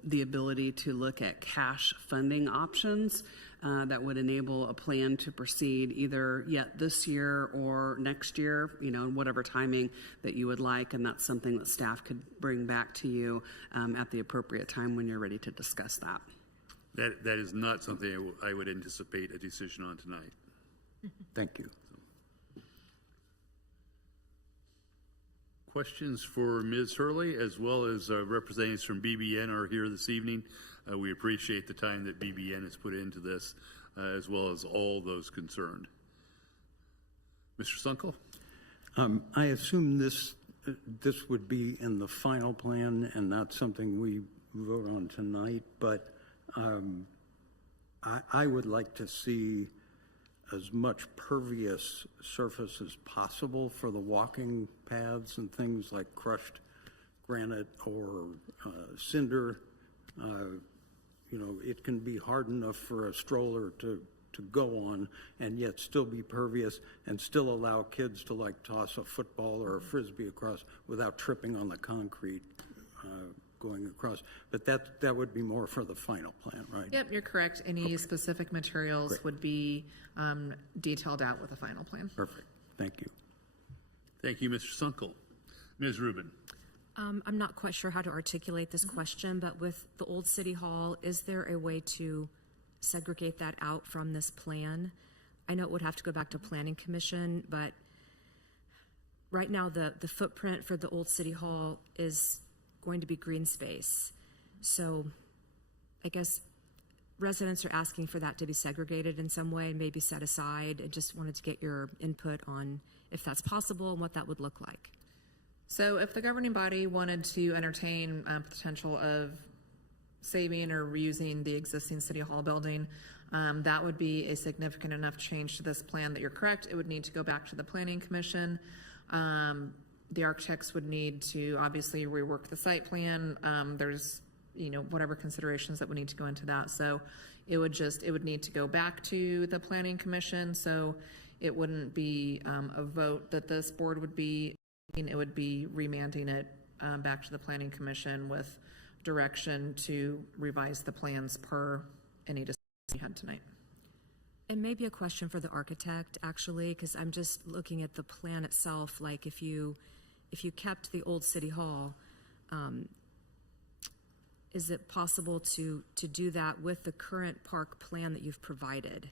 the ability to look at cash funding options that would enable a plan to proceed either yet this year or next year, whatever timing that you would like. And that's something that staff could bring back to you at the appropriate time when you're ready to discuss that. That is not something I would anticipate a decision on tonight. Thank you. Questions for Ms. Hurley, as well as representatives from BBN are here this evening. We appreciate the time that BBN has put into this, as well as all those concerned. Mr. Sunkel? I assume this would be in the final plan and not something we vote on tonight, but I would like to see as much pervious surface as possible for the walking paths and things like crushed granite or cinder. It can be hard enough for a stroller to go on and yet still be pervious and still allow kids to toss a football or a frisbee across without tripping on the concrete going across. But that would be more for the final plan, right? Yep, you're correct. Any specific materials would be detailed out with a final plan. Perfect. Thank you. Thank you, Mr. Sunkel. Ms. Rubin? I'm not quite sure how to articulate this question, but with the old City Hall, is there a way to segregate that out from this plan? I know it would have to go back to Planning Commission, but right now the footprint for the old City Hall is going to be green space. So I guess residents are asking for that to be segregated in some way, maybe set aside. I just wanted to get your input on if that's possible and what that would look like. So if the governing body wanted to entertain potential of saving or reusing the existing City Hall building, that would be a significant enough change to this plan that you're correct. It would need to go back to the Planning Commission. The architects would need to obviously rework the site plan. There's, whatever considerations that would need to go into that. So it would need to go back to the Planning Commission. So it wouldn't be a vote that this board would be. It would be remanding it back to the Planning Commission with direction to revise the plans per any discussion we had tonight. And maybe a question for the architect, actually, because I'm just looking at the plan itself. Like if you kept the old City Hall, is it possible to do that with the current park plan that you've provided?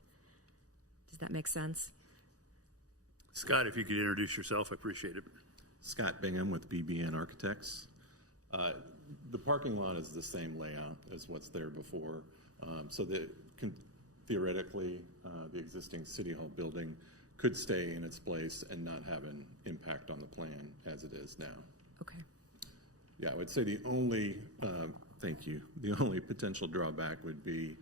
Does that make sense? Scott, if you could introduce yourself, I appreciate it. Scott Bingham with BBN Architects. The parking lot is the same layout as what's there before, so that theoretically the existing City Hall building could stay in its place and not have an impact on the plan as it is now. Okay. Yeah, I would say the only, thank you, the only potential drawback would be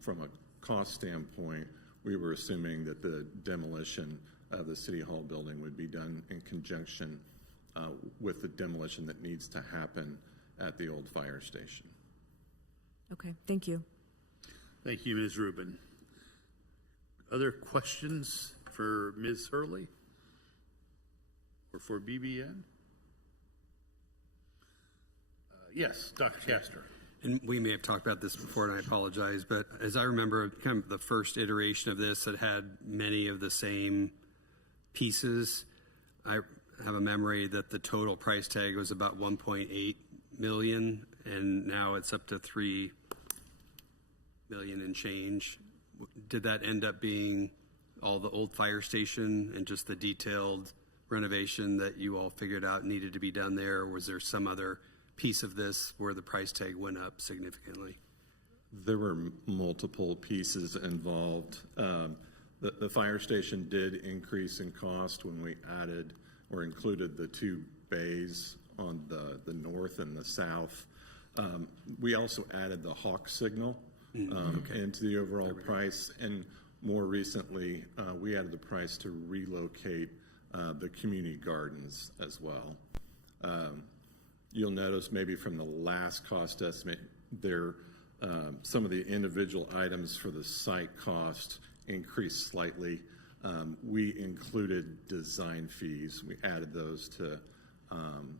from a cost standpoint, we were assuming that the demolition of the City Hall building would be done in conjunction with the demolition that needs to happen at the old fire station. Okay, thank you. Thank you, Ms. Rubin. Other questions for Ms. Hurley or for BBN? Yes, Dr. Castor. And we may have talked about this before, and I apologize, but as I remember, kind of the first iteration of this that had many of the same pieces, I have a memory that the total price tag was about 1.8 million, and now it's up to 3 million and change. Did that end up being all the old fire station and just the detailed renovation that you all figured out needed to be done there? Or was there some other piece of this where the price tag went up significantly? There were multiple pieces involved. The fire station did increase in cost when we added or included the 2 bays on the north and the south. We also added the Hawk signal into the overall price, and more recently, we added the price to relocate the community gardens as well. You'll notice maybe from the last cost estimate, there some of the individual items for the site cost increased slightly. We included design fees. We added those to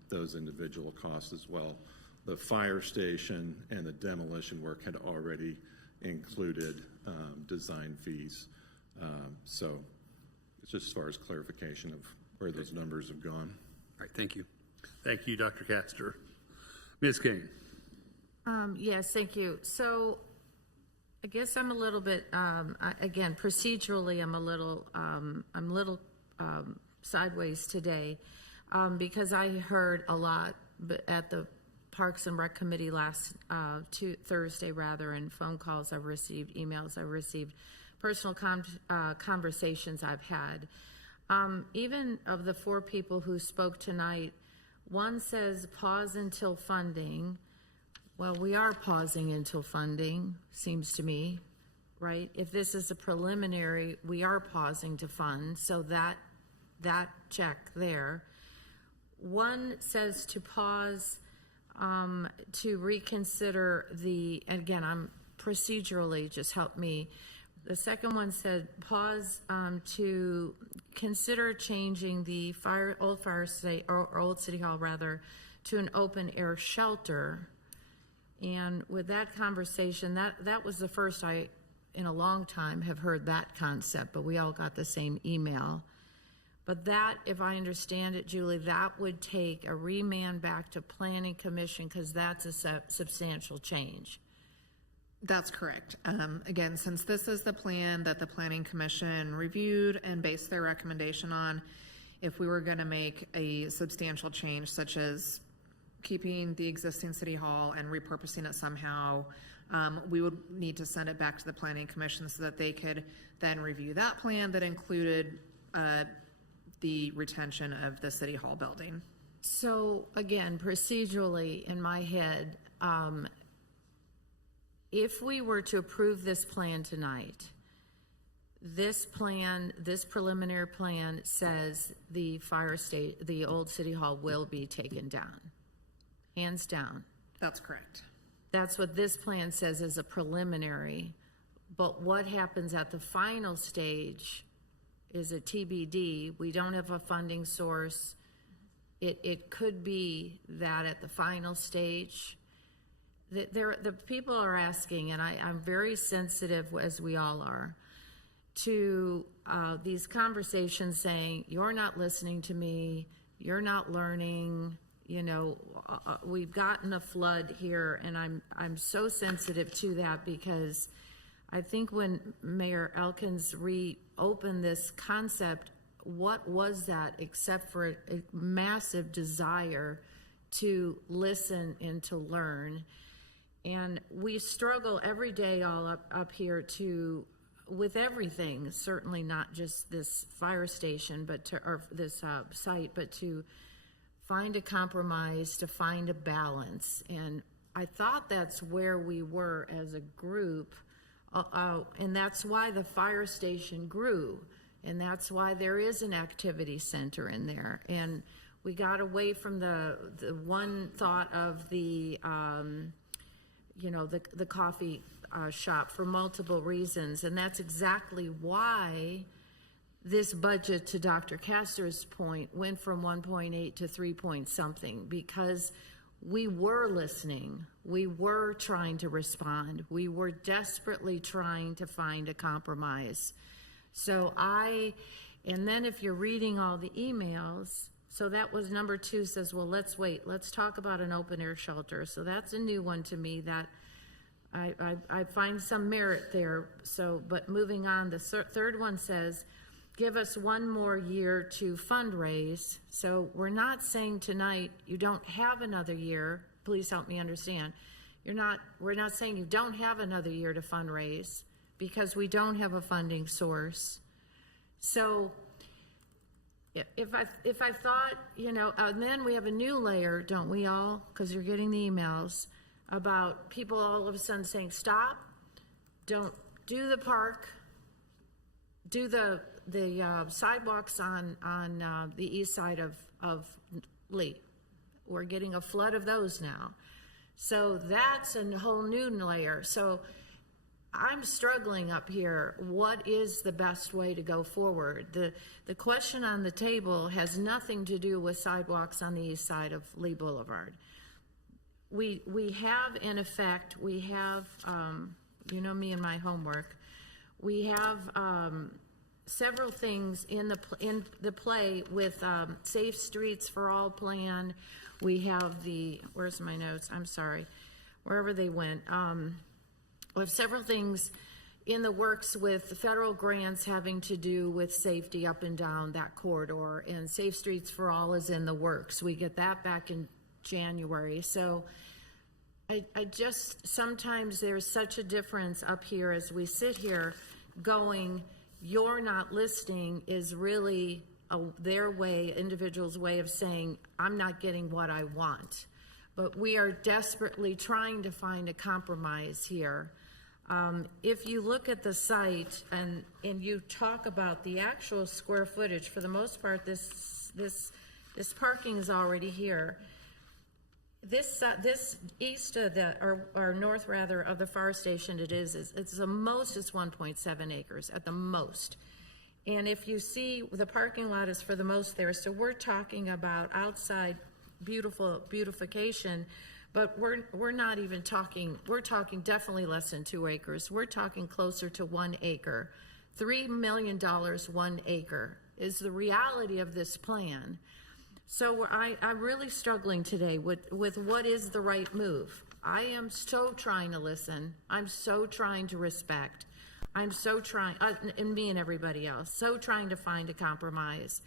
those individual costs as well. The fire station and the demolition work had already included design fees. So it's just as far as clarification of where those numbers have gone. All right, thank you. Thank you, Dr. Castor. Ms. King. Yes, thank you. So I guess I'm a little bit, again, procedurally, I'm a little sideways today because I heard a lot at the Parks and Rec Committee last Thursday, and phone calls I've received, emails I've received, personal conversations I've had. Even of the 4 people who spoke tonight, one says pause until funding. Well, we are pausing until funding, seems to me, right? If this is a preliminary, we are pausing to fund, so that check there. One says to pause to reconsider and again, I'm procedurally, just help me. The second one said pause to consider changing the old City Hall rather to an open air shelter. And with that conversation, that was the first I, in a long time, have heard that concept, but we all got the same email. But that, if I understand it, Julie, that would take a remand back to Planning Commission because that's a substantial change. That's correct. Again, since this is the plan that the Planning Commission reviewed and based their recommendation on, if we were going to make a substantial change, such as keeping the existing City Hall and repurposing it somehow, we would need to send it back to the Planning Commission so that they could then review that plan that included the retention of the City Hall building. So again, procedurally in my head, if we were to approve this plan tonight, this preliminary plan says the the old City Hall will be taken down, hands down. That's correct. That's what this plan says as a preliminary. But what happens at the final stage is a TBD. We don't have a funding source. It could be that at the final stage, the people are asking, and I'm very sensitive, as we all are, to these conversations saying, you're not listening to me, you're not learning, we've gotten a flood here, and I'm so sensitive to that because I think when Mayor Elkins reopened this concept, what was that except for a massive desire to listen and to learn? And we struggle every day all up here with everything, certainly not just this fire station, or this site, but to find a compromise, to find a balance. And I thought that's where we were as a group. And that's why the fire station grew. And that's why there is an activity center in there. And we got away from the one thought of the coffee shop for multiple reasons. And that's exactly why this budget, to Dr. Castor's point, went from 1.8 to 3 point something, because we were listening. We were trying to respond. We were desperately trying to find a compromise. And then if you're reading all the emails, so that was number 2 says, well, let's wait. Let's talk about an open air shelter. So that's a new one to me that I find some merit there. So, but moving on, the third one says, give us 1 more year to fundraise. So we're not saying tonight you don't have another year. Please help me understand. We're not saying you don't have another year to fundraise because we don't have a funding source. So if I thought, and then we have a new layer, don't we all? Because you're getting the emails about people all of a sudden saying, stop, don't do the park, do the sidewalks on the east side of Lee. We're getting a flood of those now. So that's a whole new layer. So I'm struggling up here. What is the best way to go forward? The question on the table has nothing to do with sidewalks on the east side of Lee Boulevard. We have, in effect, we have, me and my homework, we have several things in the play with Safe Streets for All plan. We have where's my notes? I'm sorry, wherever they went. We have several things in the works with the federal grants having to do with safety up and down that corridor, and Safe Streets for All is in the works. We get that back in January. So I just, sometimes there's such a difference up here as we sit here going, you're not listening is really their way, individual's way of saying, I'm not getting what I want. But we are desperately trying to find a compromise here. If you look at the site and you talk about the actual square footage, for the most part, this parking is already here. This east of or north rather of the fire station, it's the most is 1.7 acres at the most. And if you see, the parking lot is for the most there. So we're talking about outside beautification, but we're not even talking, we're talking definitely less than 2 acres. We're talking closer to 1 acre. $3 million, 1 acre is the reality of this plan. So I'm really struggling today with what is the right move. I am so trying to listen. I'm so trying to respect. I'm so trying, and me and everybody else, so trying to find a compromise.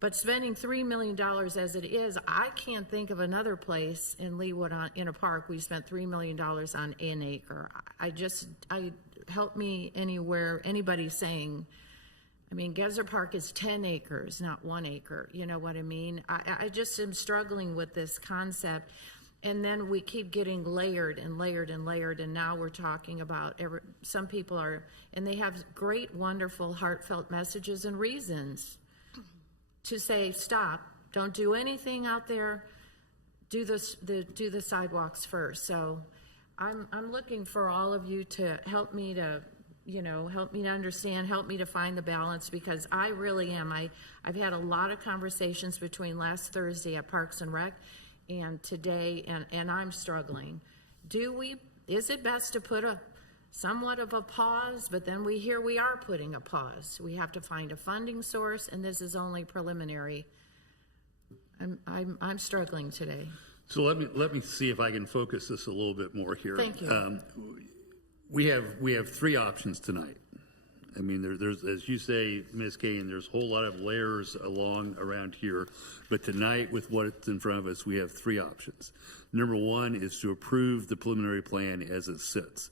But spending $3 million as it is, I can't think of another place in Leawood in a park we spent $3 million on an acre. Help me anywhere, anybody saying, Gezer Park is 10 acres, not 1 acre. You know what I mean? I just am struggling with this concept. And then we keep getting layered and layered and layered. And now we're talking about some people and they have great, wonderful, heartfelt messages and reasons to say, stop, don't do anything out there, do the sidewalks first. So I'm looking for all of you to help me to understand, help me to find the balance, because I really am. I've had a lot of conversations between last Thursday at Parks and Rec and today, and I'm struggling. Is it best to put somewhat of a pause, but then we are putting a pause. We have to find a funding source, and this is only preliminary. I'm struggling today. So let me see if I can focus this a little bit more here. Thank you. We have 3 options tonight. There's, as you say, Ms. Kane, there's a whole lot of layers around here. But tonight, with what's in front of us, we have 3 options. Number 1 is to approve the preliminary plan as it sits.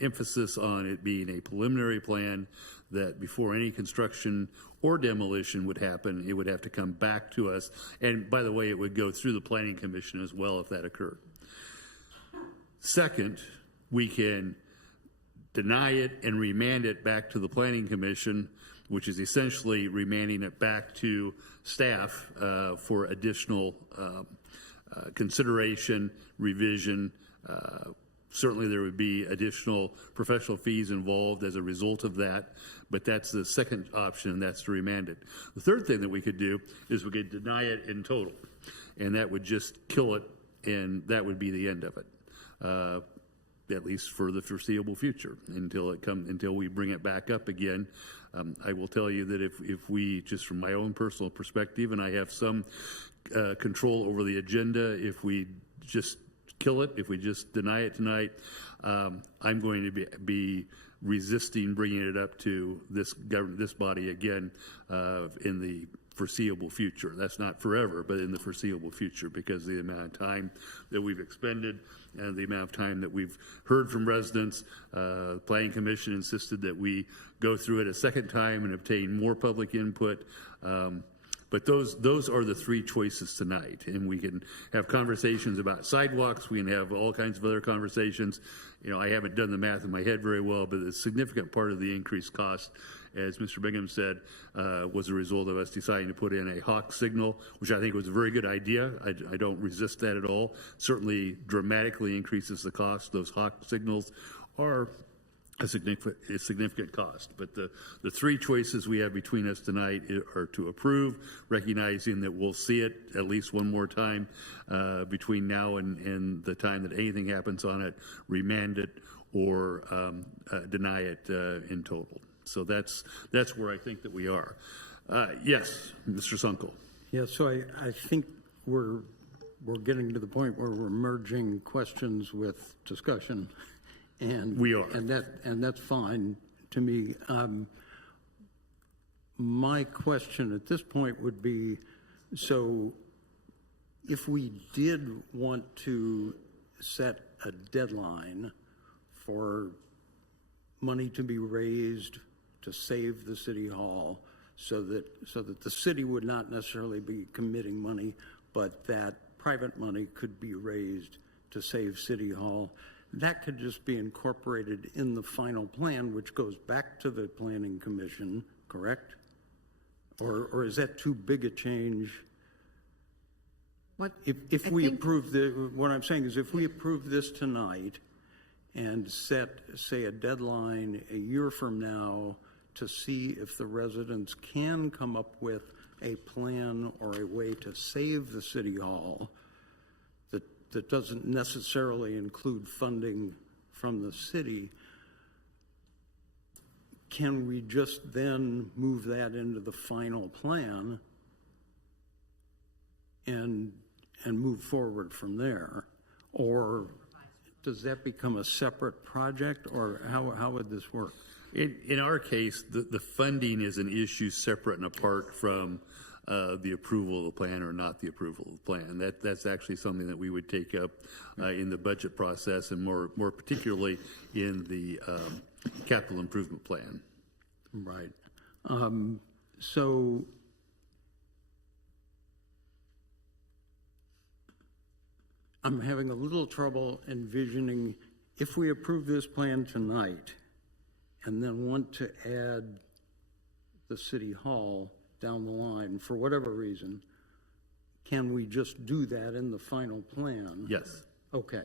Emphasis on it being a preliminary plan, that before any construction or demolition would happen, it would have to come back to us. And by the way, it would go through the Planning Commission as well if that occurred. Second, we can deny it and remand it back to the Planning Commission, which is essentially remanding it back to staff for additional consideration, revision. Certainly there would be additional professional fees involved as a result of that, but that's the second option, and that's to remand it. The third thing that we could do is we could deny it in total, and that would just kill it and that would be the end of it, at least for the foreseeable future, until we bring it back up again. I will tell you that if we, just from my own personal perspective, and I have some control over the agenda, if we just kill it, if we just deny it tonight, I'm going to be resisting bringing it up to this body again in the foreseeable future. That's not forever, but in the foreseeable future, because of the amount of time that we've expended and the amount of time that we've heard from residents. The Planning Commission insisted that we go through it a second time and obtain more public input. But those are the three choices tonight, and we can have conversations about sidewalks. We can have all kinds of other conversations. I haven't done the math in my head very well, but a significant part of the increased cost, as Mr. Bingham said, was a result of us deciding to put in a hawk signal, which I think was a very good idea. I don't resist that at all. Certainly dramatically increases the cost. Those hawk signals are a significant cost. But the three choices we have between us tonight are to approve, recognizing that we'll see it at least one more time between now and the time that anything happens on it, remand it, or deny it in total. So that's where I think that we are. Yes, Mr. Sunkel. Yeah, so I think we're getting to the point where we're merging questions with discussion. And we are, and that's fine to me. My question at this point would be: so, if we did want to set a deadline for money to be raised to save the city hall, so that the city would not necessarily be committing money, but that private money could be raised to save city hall, that could just be incorporated in the final plan, which goes back to the Planning Commission, correct? Or is that too big a change? What if we approve what I'm saying is, if we approve this tonight and set, say, a deadline a year from now to see if the residents can come up with a plan or a way to save the city hall that doesn't necessarily include funding from the city, can we just then move that into the final plan and move forward from there? Or does that become a separate project, or how would this work? In our case, the funding is an issue separate and apart from the approval of the plan or not the approval of the plan. That's actually something that we would take up in the budget process, and more particularly in the capital improvement plan. Right. So I'm having a little trouble envisioning, if we approve this plan tonight and then want to add the city hall down the line for whatever reason, can we just do that in the final plan? Yes. Okay.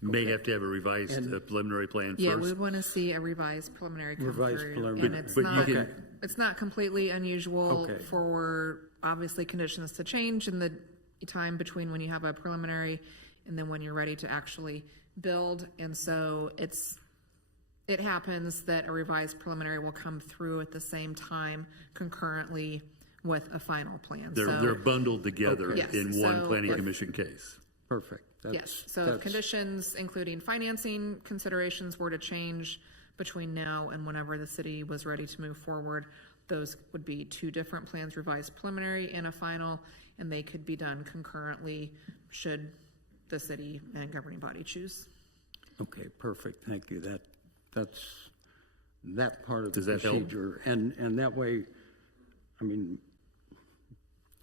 May have to have a revised preliminary plan first. Yeah, we would want to see a revised preliminary come through. And it's not completely unusual for obviously conditions to change in the time between when you have a preliminary and then when you're ready to actually build. And so it happens that a revised preliminary will come through at the same time concurrently with a final plan. They're bundled together in one Planning Commission case. Perfect. So if conditions, including financing considerations, were to change between now and whenever the city was ready to move forward, those would be two different plans, revised preliminary and a final, and they could be done concurrently should the city and governing body choose. Okay, perfect. Thank you. That's that part of the Does that procedure. help? And that way, I mean,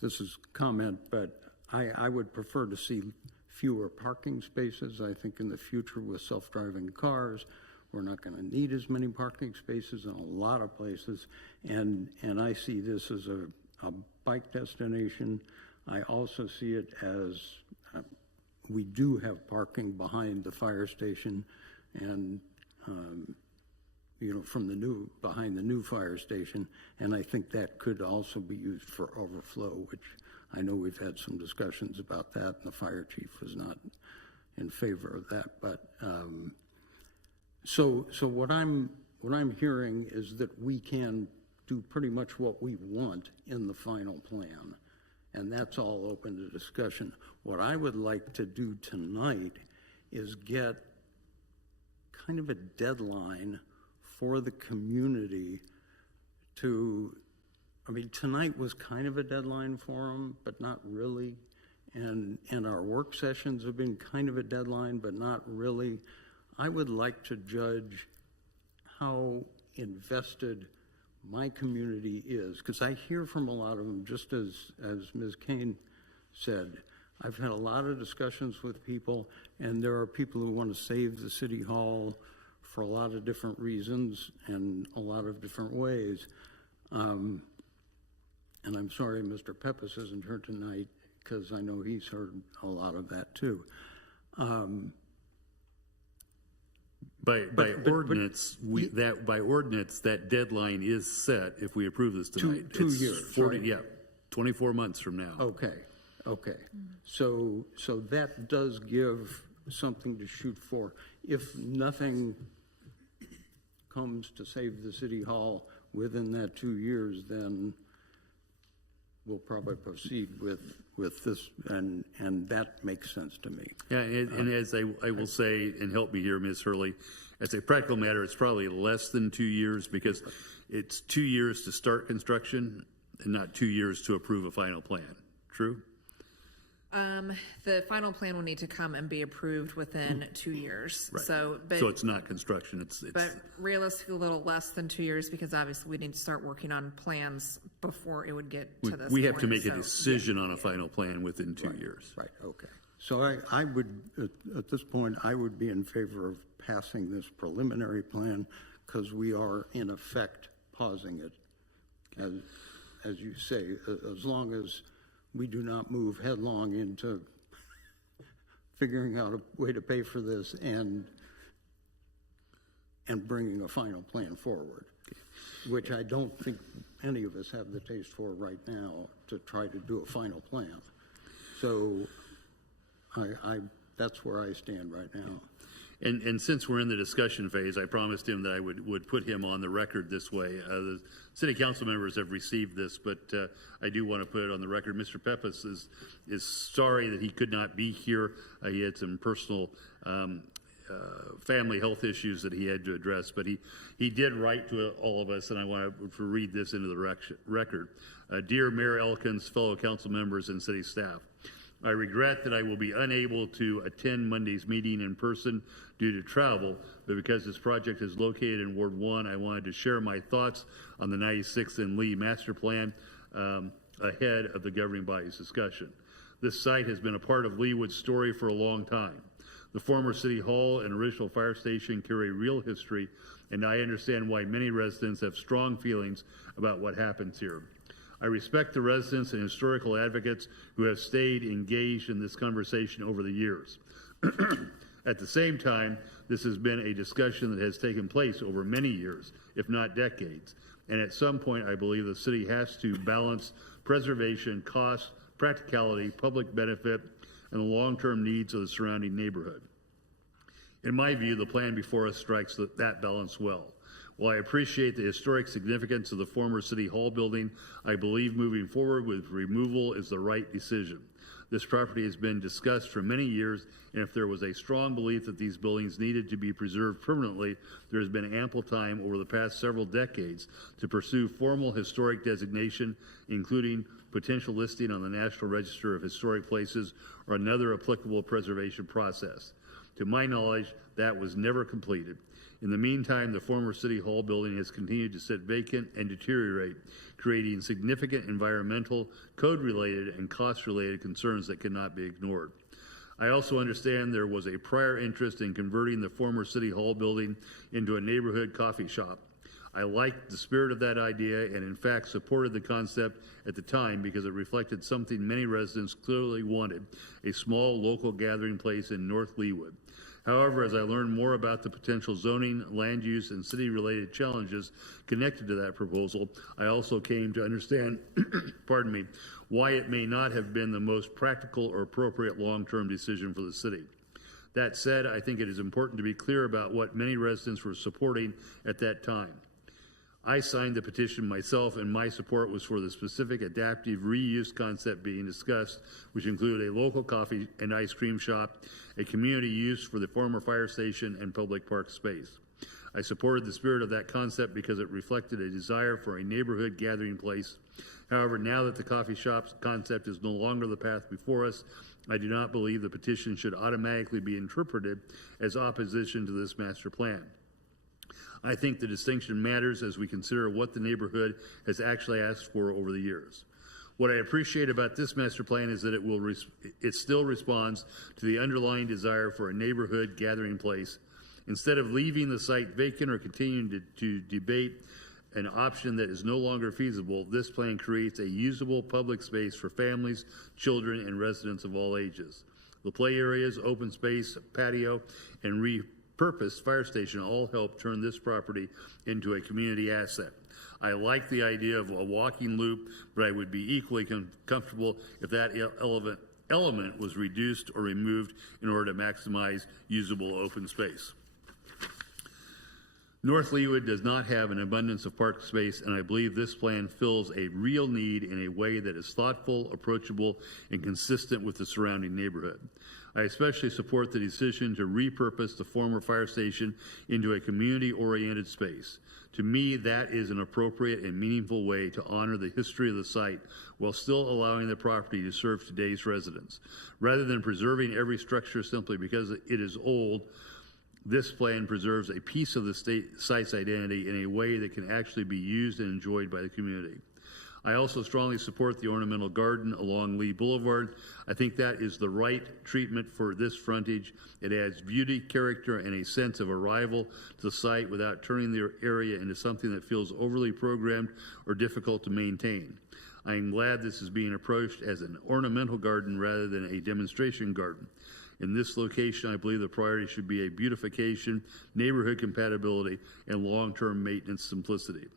this is comment, but I would prefer to see fewer parking spaces. I think in the future with self-driving cars, we're not going to need as many parking spaces in a lot of places. And I see this as a bike destination. I also see it as we do have parking behind the fire station and behind the new fire station, and I think that could also be used for overflow, which I know we've had some discussions about that, and the fire chief was not in favor of that. But so what I'm hearing is that we can do pretty much what we want in the final plan, and that's all open to discussion. What I would like to do tonight is get kind of a deadline for the community to, I mean, tonight was kind of a deadline for them, but not really. And our work sessions have been kind of a deadline, but not really. I would like to judge how invested my community is, because I hear from a lot of them, just as Ms. Kane said. I've had a lot of discussions with people, and there are people who want to save the city hall for a lot of different reasons and a lot of different ways. And I'm sorry Mr. Pepis isn't here tonight, because I know he's heard a lot of that too. By ordinance, that deadline is set if we approve this tonight. Two It's years, 40, right? yeah, 24 months from now. Okay. So that does give something to shoot for. If nothing comes to save the city hall within that 2 years, then we'll probably proceed with this, and that makes sense to me. Yeah, and as I will say, and help me here, Ms. Hurley, as a practical matter, it's probably less than 2 years, because it's 2 years to start construction and not 2 years to approve a final plan. True? The final plan will need to come and be approved within 2 years. Right. So it's not construction. It's but realistically, a little less than 2 years, because obviously we need to start working on plans before it would get to this. we have to point. make a decision on a final plan within 2 years. Right, okay. So I would, at this point, I would be in favor of passing this preliminary plan, because we are in effect pausing it, as you say, as long as we do not move headlong into figuring out a way to pay for this and bringing a final plan forward, which I don't think any of us have the taste for right now, to try to do a final plan. So that's where I stand right now. And since we're in the discussion phase, I promised him that I would put him on the record this way. The city council members have received this, but I do want to put it on the record. Mr. Pepis is sorry that he could not be here. He had some personal family health issues that he had to address, but he did write to all of us, and I want to read this into the record. Dear Mayor Elkins, fellow council members, and city staff, I regret that I will be unable to attend Monday's meeting in person due to travel, but because this project is located in Ward 1, I wanted to share my thoughts on the 96th and Lee Master Plan ahead of the governing body's discussion. This site has been a part of Leewood's story for a long time. The former City Hall and original fire station carry real history, and I understand why many residents have strong feelings about what happens here. I respect the residents and historical advocates who have stayed engaged in this conversation over the years. At the same time, this has been a discussion that has taken place over many years, if not decades. And at some point, I believe the city has to balance preservation, cost, practicality, public benefit, and the long-term needs of the surrounding neighborhood. In my view, the plan before us strikes that balance well. While I appreciate the historic significance of the former City Hall building, I believe moving forward with removal is the right decision. This property has been discussed for many years, and if there was a strong belief that these buildings needed to be preserved permanently, there has been ample time over the past several decades to pursue formal historic designation, including potential listing on the National Register of Historic Places or another applicable preservation process. To my knowledge, that was never completed. In the meantime, the former City Hall building has continued to sit vacant and deteriorate, creating significant environmental, code-related, and cost-related concerns that cannot be ignored. I also understand there was a prior interest in converting the former City Hall building into a neighborhood coffee shop. I liked the spirit of that idea and in fact supported the concept at the time because it reflected something many residents clearly wanted, a small local gathering place in North Leewood. However, as I learned more about the potential zoning, land use, and city-related challenges connected to that proposal, I also came to understand, pardon me, why it may not have been the most practical or appropriate long-term decision for the city. That said, I think it is important to be clear about what many residents were supporting at that time. I signed the petition myself, and my support was for the specific adaptive reuse concept being discussed, which included a local coffee and ice cream shop, a community use for the former fire station, and public park space. I supported the spirit of that concept because it reflected a desire for a neighborhood gathering place. However, now that the coffee shop concept is no longer the path before us, I do not believe the petition should automatically be interpreted as opposition to this master plan. I think the distinction matters as we consider what the neighborhood has actually asked for over the years. What I appreciate about this master plan is that it still responds to the underlying desire for a neighborhood gathering place. Instead of leaving the site vacant or continuing to debate an option that is no longer feasible, this plan creates a usable public space for families, children, and residents of all ages. The play areas, open space, patio, and repurposed fire station all help turn this property into a community asset. I like the idea of a walking loop, but I would be equally comfortable if that element was reduced or removed in order to maximize usable open space. North Leawood does not have an abundance of park space, and I believe this plan fills a real need in a way that is thoughtful, approachable, and consistent with the surrounding neighborhood. I especially support the decision to repurpose the former fire station into a community-oriented space. To me, that is an appropriate and meaningful way to honor the history of the site while still allowing the property to serve today's residents. Rather than preserving every structure simply because it is old, this plan preserves a piece of the site's identity in a way that can actually be used and enjoyed by the community. I also strongly support the ornamental garden along Lee Boulevard. I think that is the right treatment for this frontage. It adds beauty, character, and a sense of arrival to the site without turning the area into something that feels overly programmed or difficult to maintain. I am glad this is being approached as an ornamental garden rather than a demonstration garden. In this location, I believe the priority should be a beautification, neighborhood compatibility, and long-term maintenance simplicity.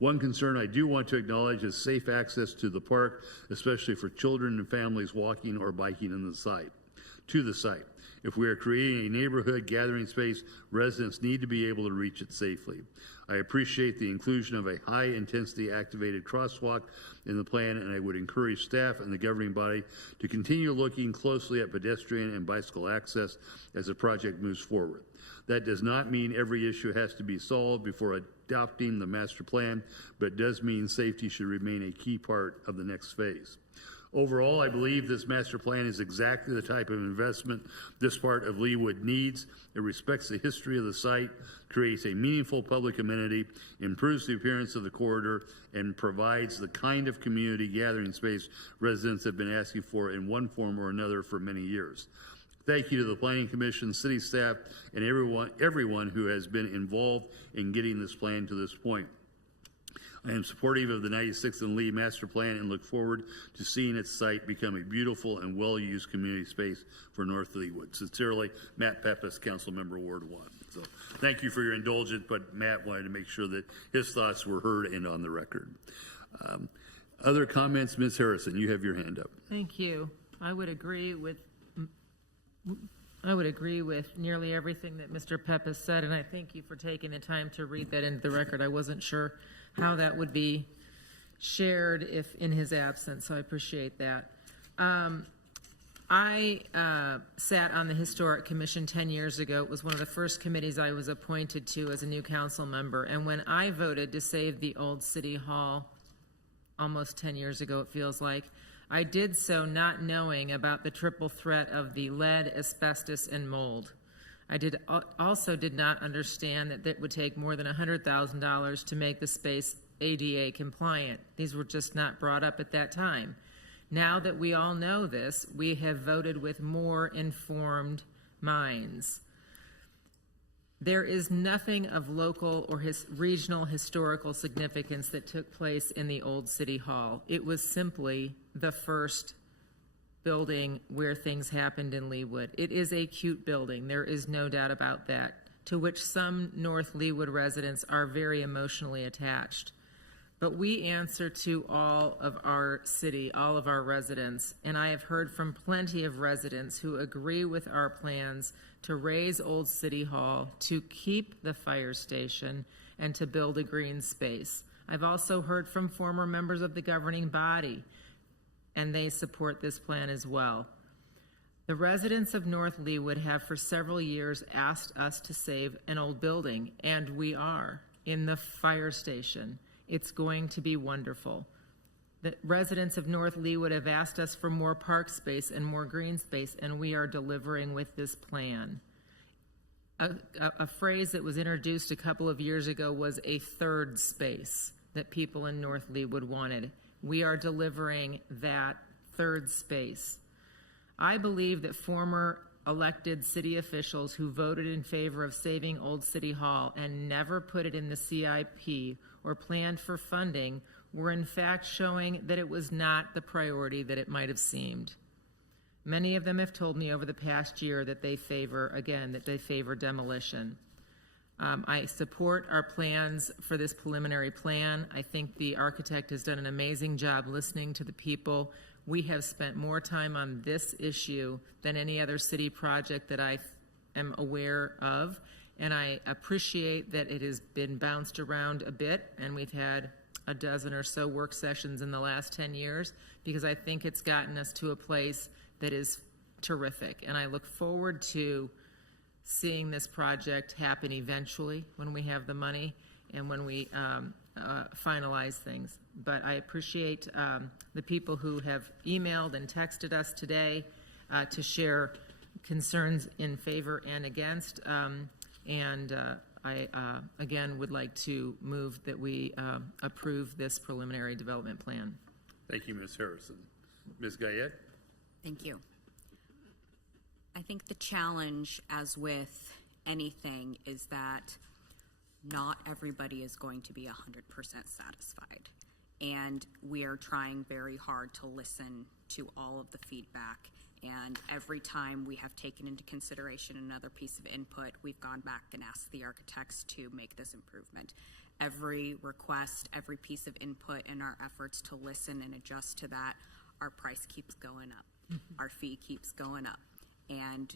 One concern I do want to acknowledge is safe access to the park, especially for children and families walking or biking to the site. If we are creating a neighborhood gathering space, residents need to be able to reach it safely. I appreciate the inclusion of a high-intensity activated crosswalk in the plan, and I would encourage staff and the governing body to continue looking closely at pedestrian and bicycle access as the project moves forward. That does not mean every issue has to be solved before adopting the master plan, but does mean safety should remain a key part of the next phase. Overall, I believe this master plan is exactly the type of investment this part of Leawood needs. It respects the history of the site, creates a meaningful public amenity, improves the appearance of the corridor, and provides the kind of community gathering space residents have been asking for in one form or another for many years. Thank you to the Planning Commission, city staff, and everyone who has been involved in getting this plan to this point. I am supportive of the 96th and Lee Master Plan and look forward to seeing its site become a beautiful and well-used community space for North Leawood. Sincerely, Matt Pepis, Council Member Ward 1. So thank you for your indulgence, but Matt wanted to make sure that his thoughts were heard and on the record. Other comments? Ms. Harrison, you have your hand up. Thank you. I would agree with nearly everything that Mr. Pepis said, and I thank you for taking the time to read that into the record. I wasn't sure how that would be shared if in his absence, so I appreciate that. I sat on the Historic Commission 10 years ago. It was one of the first committees I was appointed to as a new council member, and when I voted to save the old City Hall almost 10 years ago, it feels like, I did so not knowing about the triple threat of the lead, asbestos, and mold. I also did not understand that it would take more than $100,000 to make the space ADA compliant. These were just not brought up at that time. Now that we all know this, we have voted with more informed minds. There is nothing of local or regional historical significance that took place in the old City Hall. It was simply the first building where things happened in Leawood. It is a cute building. There is no doubt about that, to which some North Leawood residents are very emotionally attached. But we answer to all of our city, all of our residents, and I have heard from plenty of residents who agree with our plans to raise Old City Hall, to keep the fire station, and to build a green space. I've also heard from former members of the governing body, and they support this plan as well. The residents of North Leawood have for several years asked us to save an old building, and we are, in the fire station. It's going to be wonderful. The residents of North Leawood have asked us for more park space and more green space, and we are delivering with this plan. A phrase that was introduced a couple of years ago was a third space that people in North Leawood wanted. We are delivering that third space. I believe that former elected city officials who voted in favor of saving Old City Hall and never put it in the CIP or planned for funding were in fact showing that it was not the priority that it might have seemed. Many of them have told me over the past year that they favor demolition. I support our plans for this preliminary plan. I think the architect has done an amazing job listening to the people. We have spent more time on this issue than any other city project that I am aware of, and I appreciate that it has been bounced around a bit, and we've had a dozen or so work sessions in the last 10 years, because I think it's gotten us to a place that is terrific, and I look forward to seeing this project happen eventually when we have the money and when we finalize things. But I appreciate the people who have emailed and texted us today to share concerns in favor and against. I again would like to move that we approve this preliminary development plan. Thank you, Ms. Harrison. Ms. Gayette? Thank you. I think the challenge, as with anything, is that not everybody is going to be 100% satisfied. And we are trying very hard to listen to all of the feedback. And every time we have taken into consideration another piece of input, we've gone back and asked the architects to make this improvement. Every request, every piece of input in our efforts to listen and adjust to that, our price keeps going up. Our fee keeps going up. And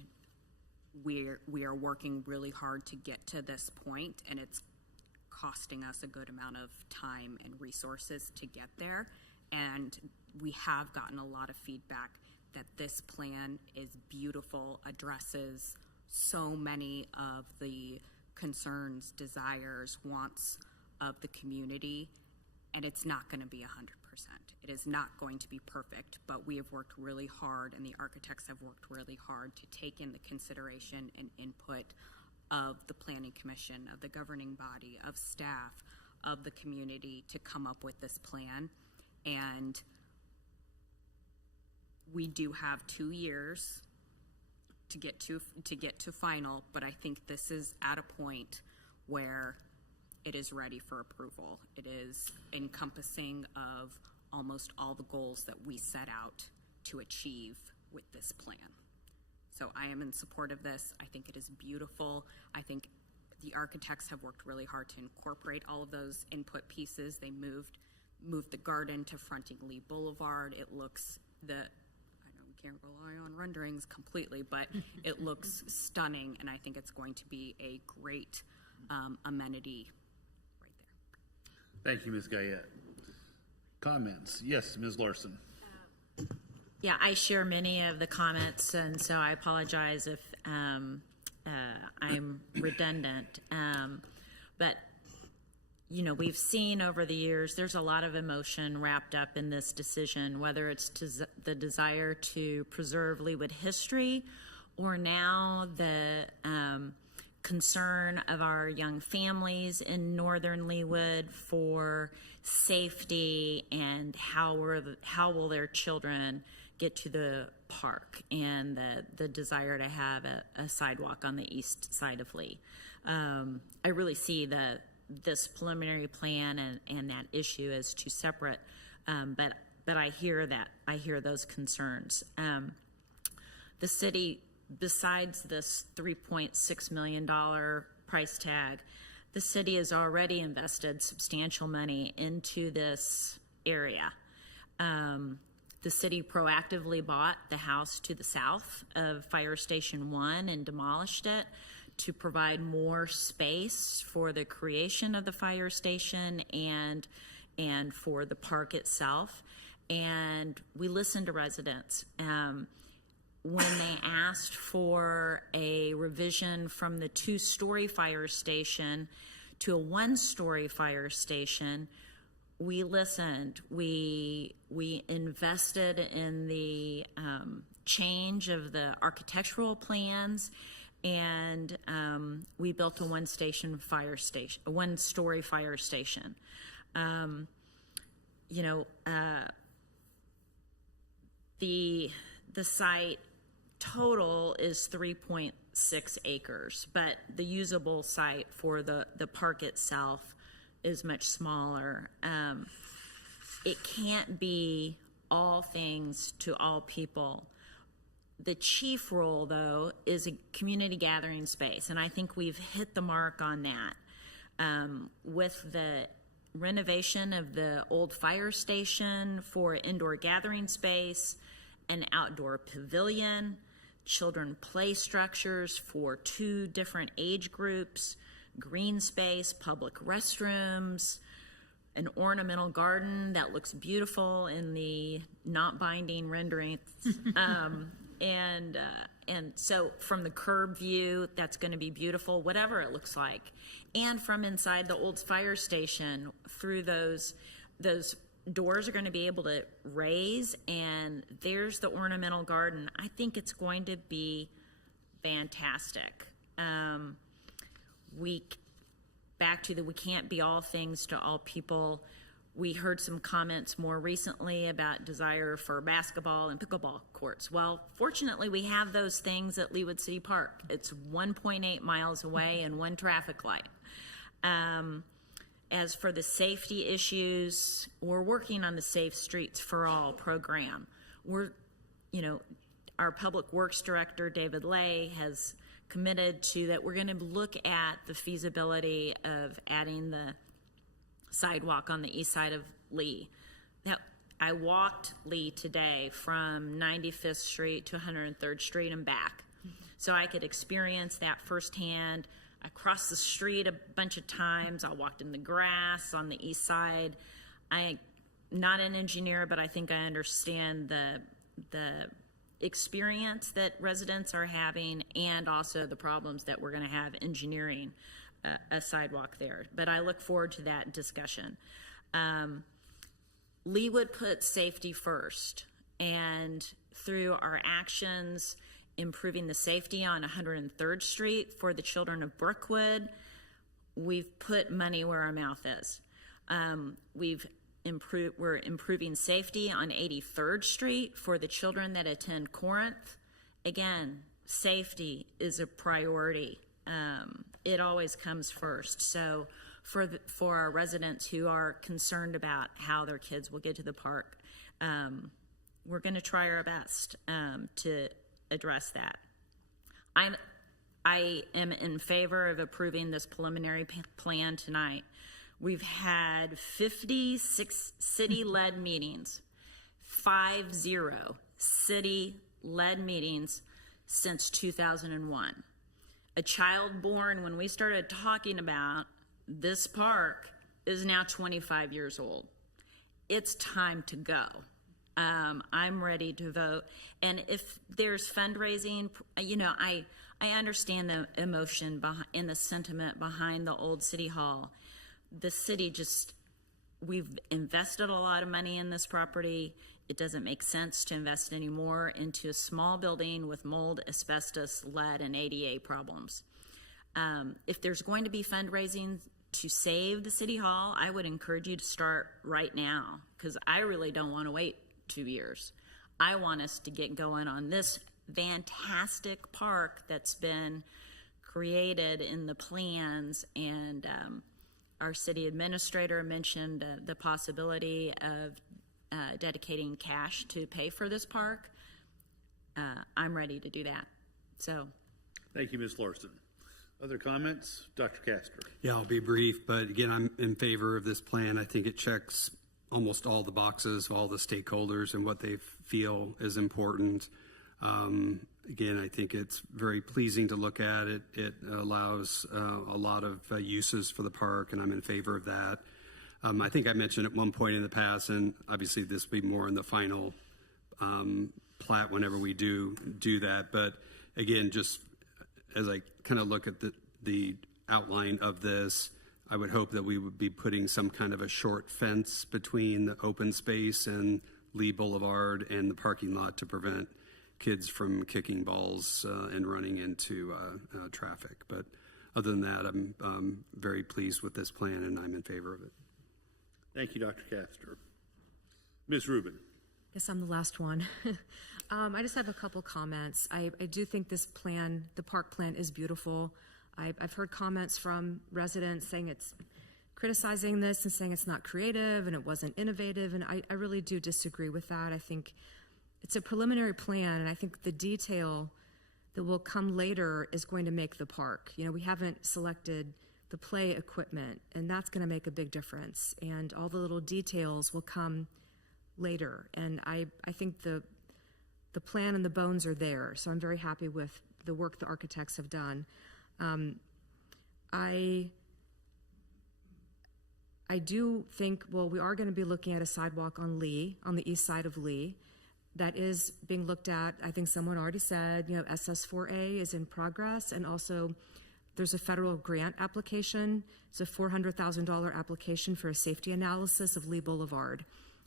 we are working really hard to get to this point, and it's costing us a good amount of time and resources to get there. And we have gotten a lot of feedback that this plan is beautiful, addresses so many of the concerns, desires, wants of the community, and it's not going to be 100%. It is not going to be perfect, but we have worked really hard, and the architects have worked really hard to take in the consideration and input of the Planning Commission, of the governing body, of staff, of the community to come up with this plan. And we do have 2 years to get to final, but I think this is at a point where it is ready for approval. It is encompassing of almost all the goals that we set out to achieve with this plan. So I am in support of this. I think it is beautiful. I think the architects have worked really hard to incorporate all of those input pieces. They moved the garden to fronting Lee Boulevard. It looks I know we can't rely on renderings completely, but it looks stunning, and I think it's going to be a great amenity right there. Thank you, Ms. Gayette. Comments? Yes, Ms. Larson. Yeah, I share many of the comments, and so I apologize if I'm redundant. But, you know, we've seen over the years, there's a lot of emotion wrapped up in this decision, whether it's the desire to preserve Leawood history or now the concern of our young families in northern Leawood for safety and how will their children get to the park, and the desire to have a sidewalk on the east side of Lee. I really see this preliminary plan and that issue as two separate, but but I hear those concerns. The city, besides this $3.6 million price tag, the city has already invested substantial money into this area. The city proactively bought the house to the south of Fire Station 1 and demolished it to provide more space for the creation of the fire station and for the park itself. And we listened to residents. When they asked for a revision from the 2-story fire station to a 1-story fire station, we listened. We invested in the change of the architectural plans, and we built a 1-story fire station. The site total is 3.6 acres, but the usable site for the park itself is much smaller. It can't be all things to all people. The chief role, though, is a community gathering space, and I think we've hit the mark on that. With the renovation of the old fire station for indoor gathering space, an outdoor pavilion, children play structures for 2 different age groups, green space, public restrooms, an ornamental garden that looks beautiful in the not binding renderings. And so from the curb view, that's going to be beautiful, whatever it looks like. And from inside the old fire station, through those doors are going to be able to raise, and there's the ornamental garden. I think it's going to be fantastic. We can't be all things to all people. We heard some comments more recently about desire for basketball and pickleball courts. Well, fortunately, we have those things at Leawood City Park. It's 1.8 miles away and 1 traffic light. As for the safety issues, we're working on the Safe Streets for All program. Our Public Works Director, David Lay, has committed to that. We're going to look at the feasibility of adding the sidewalk on the east side of Lee. Now, I walked Lee today from 95th Street to 103rd Street and back, so I could experience that firsthand. I crossed the street a bunch of times. I walked in the grass on the east side. I'm not an engineer, but I think I understand the experience that residents are having and also the problems that we're going to have engineering a sidewalk there. But I look forward to that discussion. Leawood puts safety first, and through our actions, improving the safety on 103rd Street for the children of Brookwood, we've put money where our mouth is. We're improving safety on 83rd Street for the children that attend Corinth. Again, safety is a priority. It always comes first. So for our residents who are concerned about how their kids will get to the park, we're going to try our best to address that. I am in favor of approving this preliminary plan tonight. We've had 56 city-led meetings, 50 city-led meetings since 2001. A child born when we started talking about this park is now 25 years old. It's time to go. I'm ready to vote. And if there's fundraising, I understand the emotion and the sentiment behind the old City Hall. The city we've invested a lot of money in this property. It doesn't make sense to invest any more into a small building with mold, asbestos, lead, and ADA problems. If there's going to be fundraising to save the City Hall, I would encourage you to start right now, because I really don't want to wait 2 years. I want us to get going on this fantastic park that's been created in the plans, and our city administrator mentioned the possibility of dedicating cash to pay for this park, I'm ready to do that. So, Thank you, Ms. Larson. Other comments? Dr. Castor. Yeah, I'll be brief, but again, I'm in favor of this plan. I think it checks almost all the boxes of all the stakeholders and what they feel is important. Again, I think it's very pleasing to look at. It allows a lot of uses for the park, and I'm in favor of that. I think I mentioned at one point in the past, and obviously this will be more in the final plat whenever we do that. But again, just as I kind of look at the outline of this, I would hope that we would be putting some kind of a short fence between the open space and Lee Boulevard and the parking lot to prevent kids from kicking balls and running into traffic. But other than that, I'm very pleased with this plan and I'm in favor of it. Thank you, Dr. Castor. Ms. Rubin. Guess I'm the last one. I just have a couple comments. I do think this plan, the park plan, is beautiful. I've heard comments from residents saying it's criticizing this and saying it's not creative and it wasn't innovative, and I really do disagree with that. I think it's a preliminary plan, and I think the detail that will come later is going to make the park. You know, we haven't selected the play equipment, and that's going to make a big difference, and all the little details will come later, and I think the plan and the bones are there, so I'm very happy with the work the architects have done. I do think, well, we are going to be looking at a sidewalk on Lee, on the east side of Lee. That is being looked at. I think someone already said, you know, SS4A is in progress, and also there's a federal grant application. It's a $400,000 application for a safety analysis of Lee Boulevard.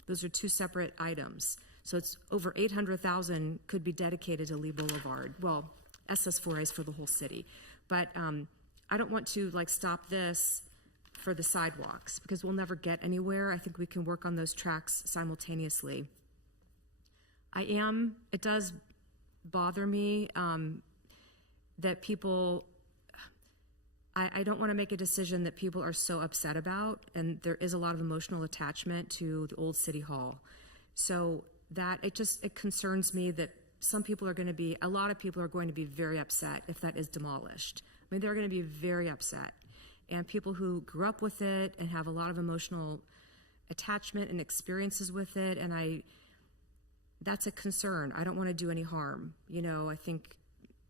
Those are two separate items. So it's over $800,000 could be dedicated to Lee Boulevard. Well, SS4A is for the whole city. But I don't want to stop this for the sidewalks because we'll never get anywhere. I think we can work on those tracks simultaneously. It does bother me that people, I don't want to make a decision that people are so upset about, and there is a lot of emotional attachment to the old City Hall. So that, it concerns me that a lot of people are going to be very upset if that is demolished. I mean, they're going to be very upset. And people who grew up with it and have a lot of emotional attachment and experiences with it, and that's a concern. I don't want to do any harm. You know, I think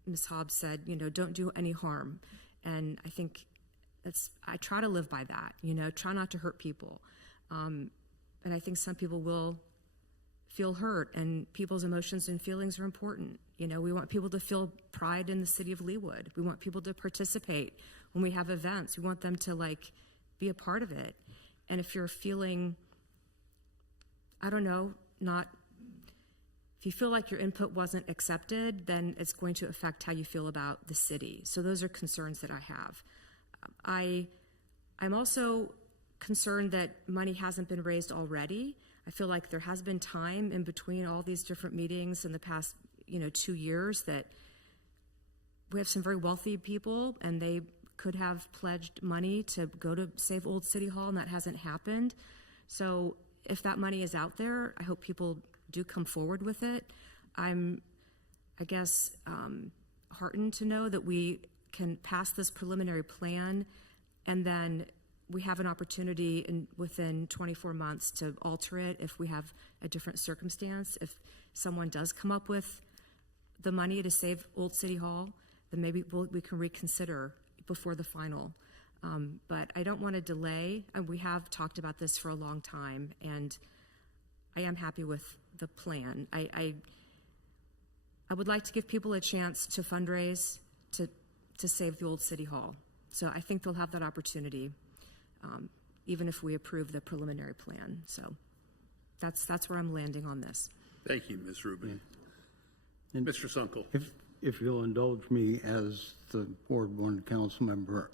Ms. Hobbs said, you know, don't do any harm. And I think I try to live by that, you know, try not to hurt people. And I think some people will feel hurt, and people's emotions and feelings are important. You know, we want people to feel pride in the city of Leawood. We want people to participate when we have events. We want them to be a part of it. And if you're feeling, I don't know, if you feel like your input wasn't accepted, then it's going to affect how you feel about the city. So those are concerns that I have. I'm also concerned that money hasn't been raised already. I feel like there has been time in between all these different meetings in the past, 2 years, that we have some very wealthy people and they could have pledged money to go to Save Old City Hall, and that hasn't happened. So if that money is out there, I hope people do come forward with it. I'm, heartened to know that we can pass this preliminary plan, and then we have an opportunity within 24 months to alter it if we have a different circumstance. If someone does come up with the money to save Old City Hall, then maybe we can reconsider before the final. But I don't want to delay, and we have talked about this for a long time, and I am happy with the plan. I would like to give people a chance to fundraise to save the Old City Hall. So I think they'll have that opportunity, even if we approve the preliminary plan. So that's where I'm landing on this. Thank you, Ms. Rubin. And Mr. Sunkel. If you'll indulge me as the Ward 1 council member,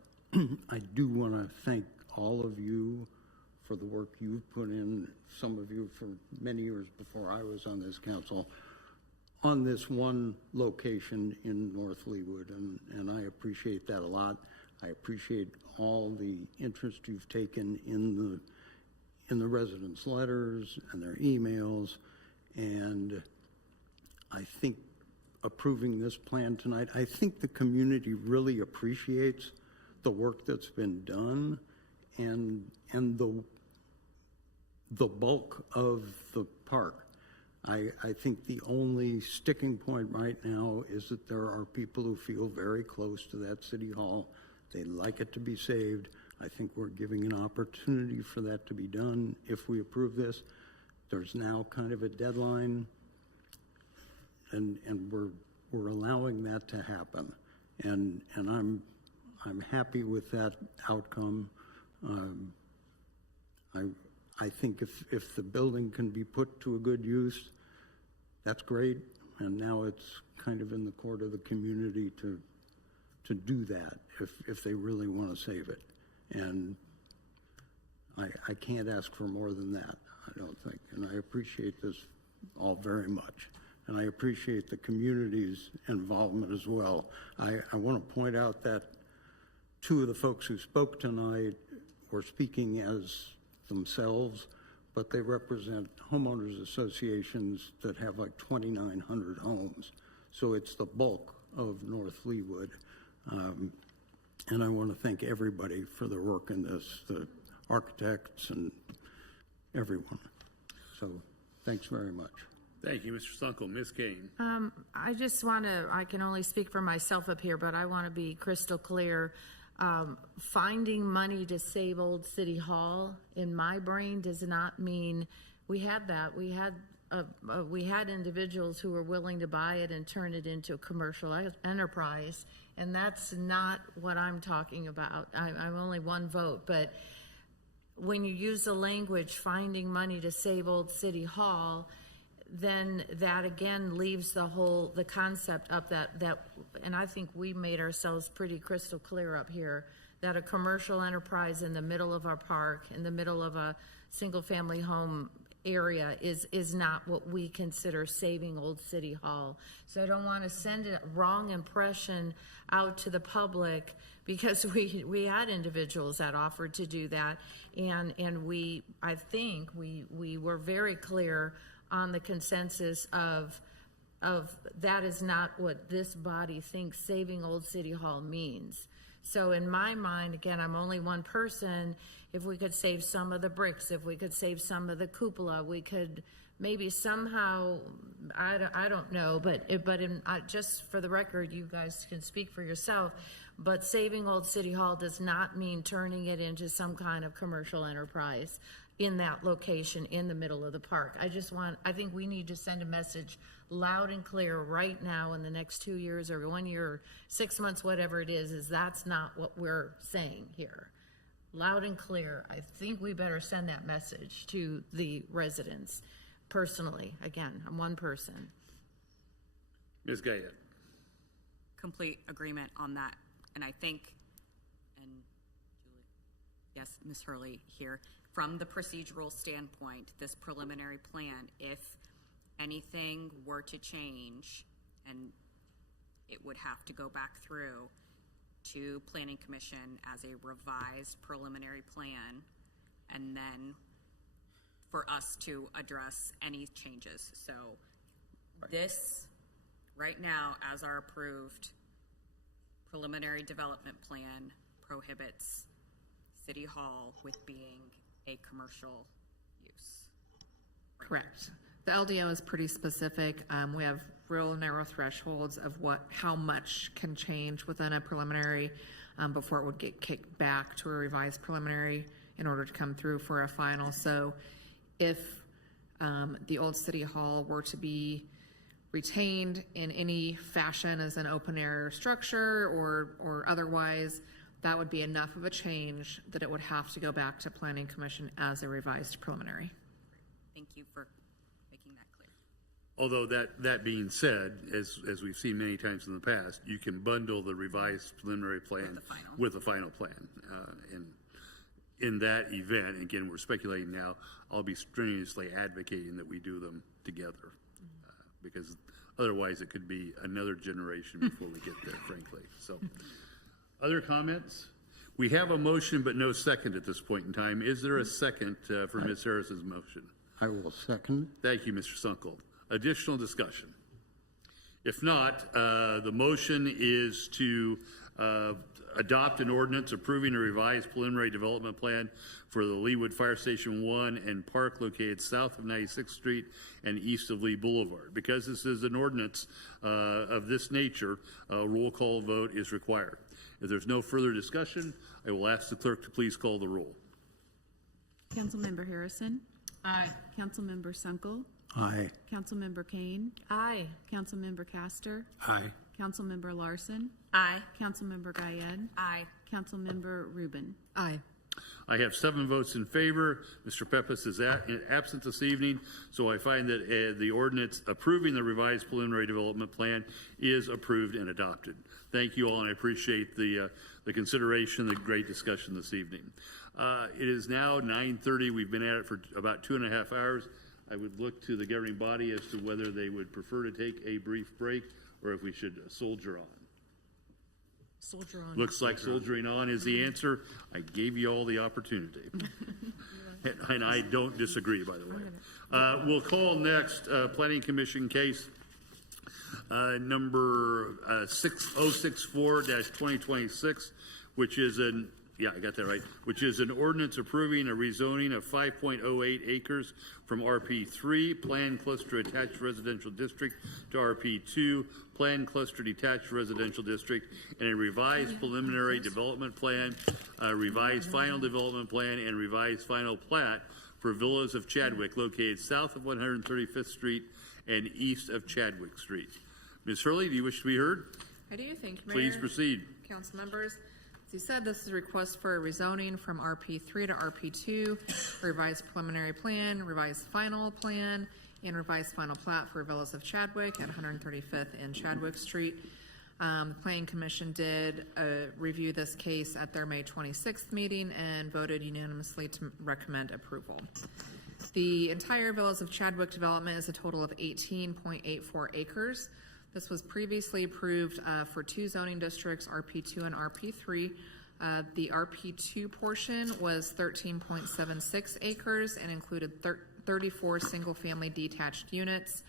I do want to thank all of you for the work you've put in, some of you for many years before I was on this council, on this one location in North Leawood, and I appreciate that a lot. I appreciate all the interest you've taken in in the residents' letters and their emails, and I think approving this plan tonight, I think the community really appreciates the work that's been done and the bulk of the park. I think the only sticking point right now is that there are people who feel very close to that city hall. They like it to be saved. I think we're giving an opportunity for that to be done if we approve this. There's now kind of a deadline, and we're allowing that to happen. And I'm happy with that outcome. I think if the building can be put to a good use, that's great. And now it's kind of in the court of the community to do that if they really want to save it. And I can't ask for more than that, I don't think. And I appreciate this all very much. And I appreciate the community's involvement as well. I want to point out that two of the folks who spoke tonight were speaking as themselves, but they represent homeowners associations that have like 2,900 homes. So it's the bulk of North Leawood. And I want to thank everybody for their work in this, the architects and everyone. So thanks very much. Thank you, Mr. Sunkel. Ms. Kane. I just want to, I can only speak for myself up here, but I want to be crystal clear. Finding money to save Old City Hall in my brain does not mean we had that. We had individuals who were willing to buy it and turn it into a commercial enterprise, and that's not what I'm talking about. I'm only one vote, but when you use the language finding money to save Old City Hall, then that again leaves the concept up that, and I think we made ourselves pretty crystal clear up here, that a commercial enterprise in the middle of our park, in the middle of a single family home area is not what we consider saving Old City Hall. So I don't want to send a wrong impression out to the public, because we had individuals that offered to do that, and I think we were very clear on the consensus of that is not what this body thinks saving Old City Hall means. So in my mind, again, I'm only one person. If we could save some of the bricks, if we could save some of the cupola, we could maybe somehow, I don't know, but just for the record, you guys can speak for yourself, but saving Old City Hall does not mean turning it into some kind of commercial enterprise in that location in the middle of the park. I think we need to send a message loud and clear right now in the next 2 years or 1 year or 6 months, whatever it is that's not what we're saying here. Loud and clear. I think we better send that message to the residents personally. Again, I'm one person. Ms. Gayette. Complete agreement on that. And I think, and Julie, yes, Ms. Hurley here, from the procedural standpoint, this preliminary plan, if anything were to change, and it would have to go back through to Planning Commission as a revised preliminary plan, and then for us to address any changes. So this, right now, as our approved preliminary development plan, prohibits City Hall with being a commercial use. Correct. The LDO is pretty specific. We have real narrow thresholds of how much can change within a preliminary before it would get kicked back to a revised preliminary in order to come through for a final. So if the old City Hall were to be retained in any fashion as an open air structure or otherwise, that would be enough of a change that it would have to go back to Planning Commission as a revised preliminary. Thank you for making that clear. Although that being said, as we've seen many times in the past, you can bundle the revised preliminary plan with the final plan. And in that event, again, we're speculating now, I'll be strenuously advocating that we do them together. Because otherwise it could be another generation before we get there, frankly. So, other comments? We have a motion but no second at this point in time. Is there a second for Ms. Harris's motion? I will second. Thank you, Mr. Sunkel. Additional discussion? If not, the motion is to adopt an ordinance approving a revised preliminary development plan for the Leewood Fire Station 1 and Park located south of 96th Street and east of Lee Boulevard. Because this is an ordinance of this nature, a roll call vote is required. If there's no further discussion, I will ask the clerk to please call the roll. Councilmember Harrison? Aye. Councilmember Sunkel? Aye. Councilmember Kane? Aye. Councilmember Castor? Aye. Councilmember Larson? Aye. Councilmember Guyed? Aye. Councilmember Rubin? Aye. I have 7 votes in favor. Mr. Pepys is absent this evening, so I find that the ordinance approving the revised preliminary development plan is approved and adopted. Thank you all, and I appreciate the consideration, the great discussion this evening. It is now 9:30. We've been at it for about 2.5 hours. I would look to the governing body as to whether they would prefer to take a brief break or if we should soldier on. Soldier on. Looks like soldiering on is the answer. I gave you all the opportunity. And I don't disagree, by the way. We'll call next Planning Commission case number 6064-2026, which is an, yeah, I got that right, which is an ordinance approving a rezoning of 5.08 acres from RP3, Planned Cluster Attached Residential District, to RP2, Planned Cluster Detached Residential District, and a revised preliminary development plan, revised final development plan, and revised final plat for Villas of Chadwick located south of 135th Street and east of Chadwick Street. Ms. Hurley, do you wish to be heard? I do. Thank you, Mayor. Please proceed. Council members. As you said, this is a request for a rezoning from RP3 to RP2, revised preliminary plan, revised final plan, and revised final plat for Villas of Chadwick at 135th and Chadwick Street. The Planning Commission did review this case at their May 26th meeting and voted unanimously to recommend approval. The entire Villas of Chadwick development is a total of 18.84 acres. This was previously approved for 2 zoning districts, RP2 and RP3. The RP2 portion was 13.76 acres and included 34 single-family detached units.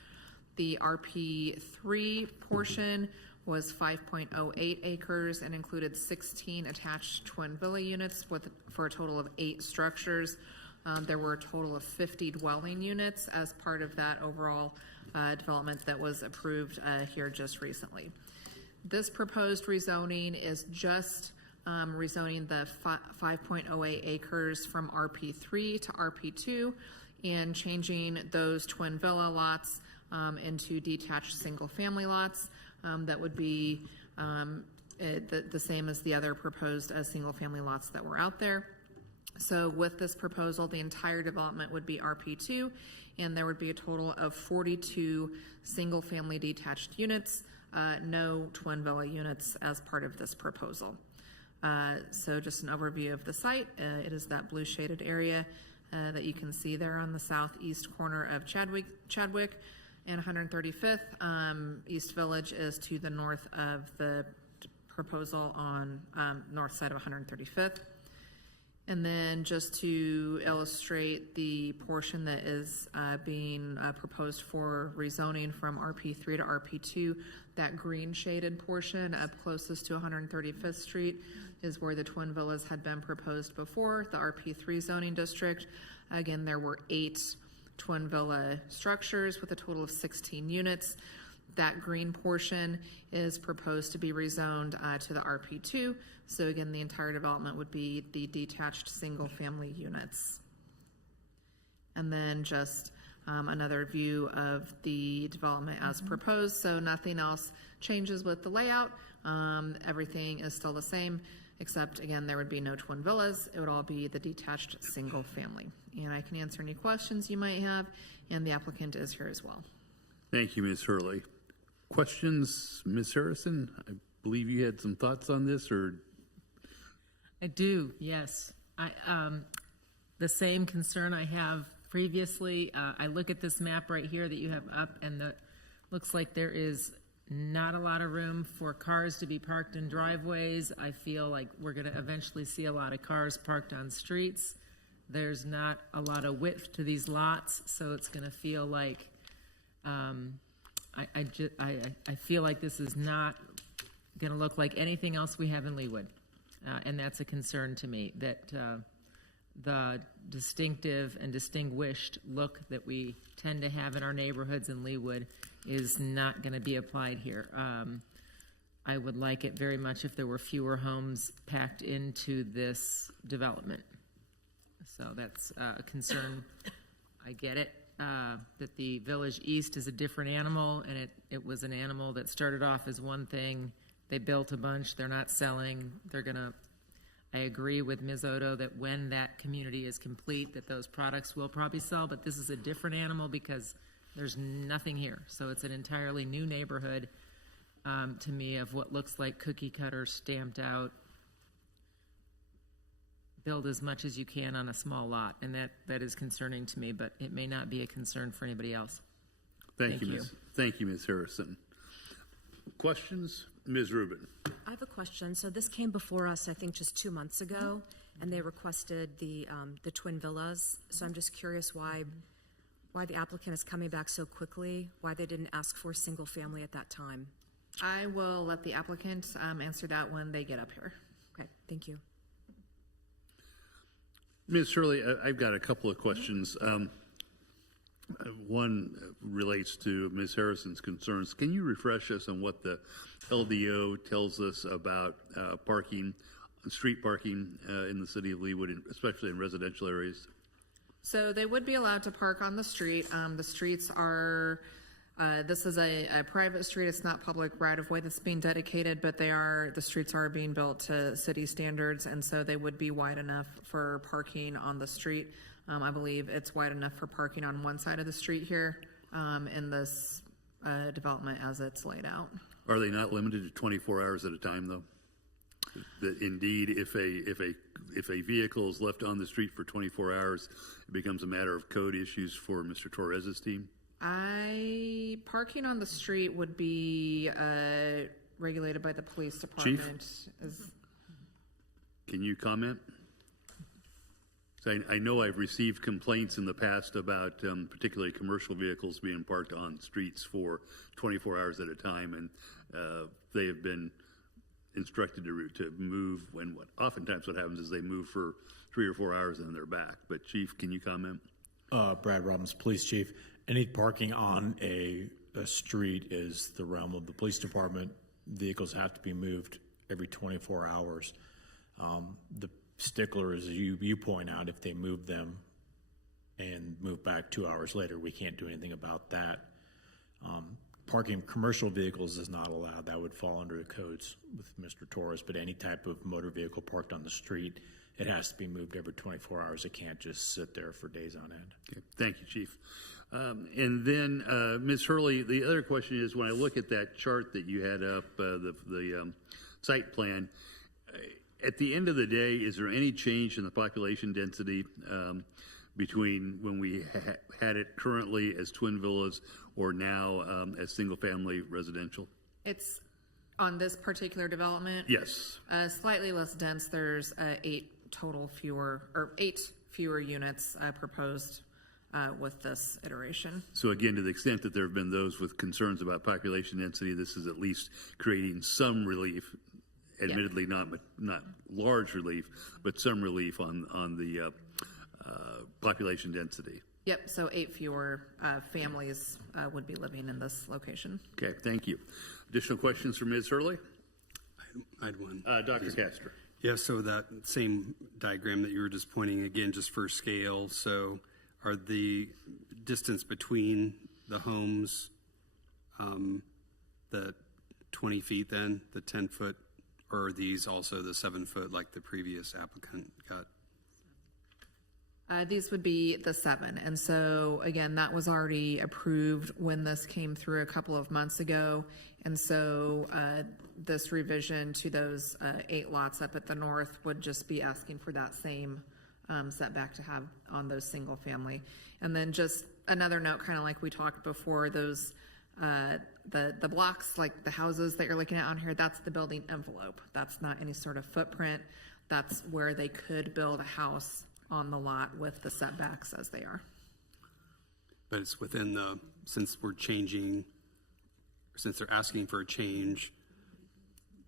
The RP3 portion was 5.08 acres and included 16 attached twin villa units for a total of 8 structures. There were a total of 50 dwelling units as part of that overall development that was approved here just recently. This proposed rezoning is just rezoning the 5.08 acres from RP3 to RP2 and changing those twin villa lots into detached single-family lots that would be the same as the other proposed single-family lots that were out there. So with this proposal, the entire development would be RP2, and there would be a total of 42 single-family detached units, no twin villa units as part of this proposal. So just an overview of the site. It is that blue shaded area that you can see there on the southeast corner of Chadwick and 135th. East Village is to the north of the proposal on north side of 135th. And then just to illustrate the portion that is being proposed for rezoning from RP3 to RP2, that green shaded portion up closest to 135th Street is where the twin villas had been proposed before, the RP3 zoning district. Again, there were 8 twin villa structures with a total of 16 units. That green portion is proposed to be rezoned to the RP2. So again, the entire development would be the detached single-family units. And then just another view of the development as proposed. So nothing else changes with the layout. Everything is still the same, except again, there would be no twin villas. It would all be the detached single-family. And I can answer any questions you might have, and the applicant is here as well. Thank you, Ms. Hurley. Questions, Ms. Harrison? I believe you had some thoughts on this, or? I do, yes. The same concern I have previously. I look at this map right here that you have up, and it looks like there is not a lot of room for cars to be parked in driveways. I feel like we're going to eventually see a lot of cars parked on streets. There's not a lot of width to these lots, so it's going to feel like I feel like this is not going to look like anything else we have in Leawood, and that's a concern to me. That the distinctive and distinguished look that we tend to have in our neighborhoods in Leawood is not going to be applied here. I would like it very much if there were fewer homes packed into this development. So that's a concern. I get it, that the Village East is a different animal, and it was an animal that started off as one thing. They built a bunch. They're not selling. They're going to, I agree with Ms. Odo that when that community is complete, that those products will probably sell, but this is a different animal because there's nothing here. So it's an entirely new neighborhood to me of what looks like cookie cutter stamped out. Build as much as you can on a small lot, and that is concerning to me, but it may not be a concern for anybody else. Thank you, Ms. Harrison. Questions? Ms. Rubin. I have a question. So this came before us, I think, just 2 months ago, and they requested the twin villas. So I'm just curious why the applicant is coming back so quickly, why they didn't ask for single family at that time. I will let the applicant answer that when they get up here. Okay, thank you. Ms. Shirley, I've got a couple of questions. One relates to Ms. Harrison's concerns. Can you refresh us on what the LDO tells us about street parking in the city of Leawood, especially in residential areas? So they would be allowed to park on the street. The streets are, this is a private street. It's not public right-of-way that's being dedicated, but the streets are being built to city standards, and so they would be wide enough for parking on the street. I believe it's wide enough for parking on one side of the street here in this development as it's laid out. Are they not limited to 24 hours at a time, though? That indeed, if a vehicle is left on the street for 24 hours, it becomes a matter of code issues for Mr. Torres's team? Parking on the street would be regulated by the police department. Chief? Can you comment? So I know I've received complaints in the past about particularly commercial vehicles being parked on streets for 24 hours at a time, and they have been instructed to move oftentimes what happens is they move for 3 or 4 hours and then they're back. But Chief, can you comment? Brad Robbins, Police Chief. Any parking on a street is the realm of the police department. Vehicles have to be moved every 24 hours. The stickler is, you point out, if they move them and move back 2 hours later, we can't do anything about that. Parking commercial vehicles is not allowed. That would fall under the codes with Mr. Torres, but any type of motor vehicle parked on the street, it has to be moved every 24 hours. It can't just sit there for days on end. Okay. Thank you, Chief. And then, Ms. Hurley, the other question is, when I look at that chart that you had up, the site plan, at the end of the day, is there any change in the population density between when we had it currently as twin villas or now as single-family residential? It's on this particular development? Yes. Slightly less dense. There's 8 fewer units proposed with this iteration. So again, to the extent that there have been those with concerns about population density, this is at least creating some relief. Admittedly, not large relief, but some relief on the population density. Yep, so 8 fewer families would be living in this location. Okay, thank you. Additional questions for Ms. Hurley? I had one. Dr. Castor. Yeah, so that same diagram that you were just pointing, again, just for scale, so are the distance between the homes the 20 feet then, the 10-foot, or are these also the 7-foot like the previous applicant got? These would be the 7. And so, again, that was already approved when this came through a couple of months ago. And so this revision to those 8 lots up at the north would just be asking for that same setback to have on those single family. And then just another note, kind of like we talked before, those The blocks, like the houses that you're looking at on here, that's the building envelope. That's not any sort of footprint. That's where they could build a house on the lot with the setbacks as they are. But it's within the, since they're asking for a change,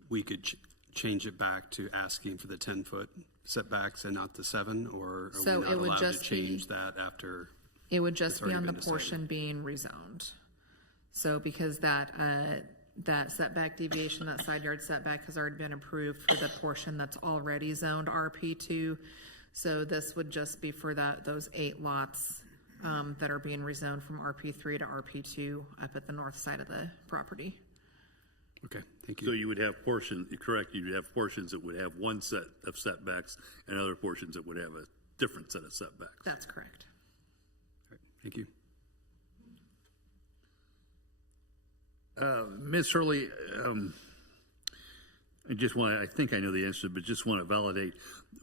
we could change it back to asking for the 10-foot setbacks and not the 7, or are So we it not would allowed to just be- change that after? It would just it's be already on the been decided? portion being rezoned. So because that setback deviation, that side yard setback has already been approved for the portion that's already zoned RP2. So this would just be for those 8 lots that are being rezoned from RP3 to RP2 up at the north side of the property. Okay, thank you. So you would have portions, correct, you would have portions that would have one set of setbacks and other portions that would have a different set of setbacks. That's correct. All right, thank you. Ms. Hurley, I think I know the answer, but just want to validate,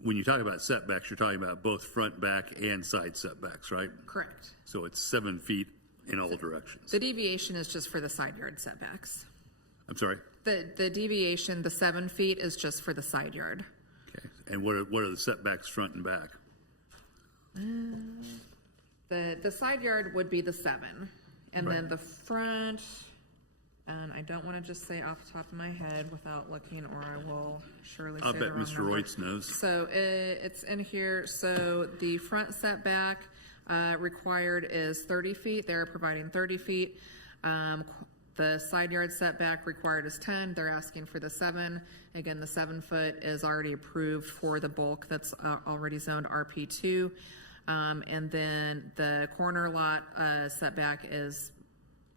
when you talk about setbacks, you're talking about both front, back, and side setbacks, right? Correct. So it's 7 feet in all directions. The deviation is just for the side yard setbacks. I'm sorry? The deviation, the 7 feet, is just for the side yard. Okay. And what are the setbacks front and back? The side yard would be the 7, and Right. then the front, and I don't want to just say off the top of my head without looking, or I will surely say I'll the bet wrong Mr. number. Reutz knows. So it's in here. So the front setback required is 30 feet. They're providing 30 feet. The side yard setback required is 10. They're asking for the 7. Again, the 7 foot is already approved for the bulk that's already zoned RP2. And then the corner lot setback is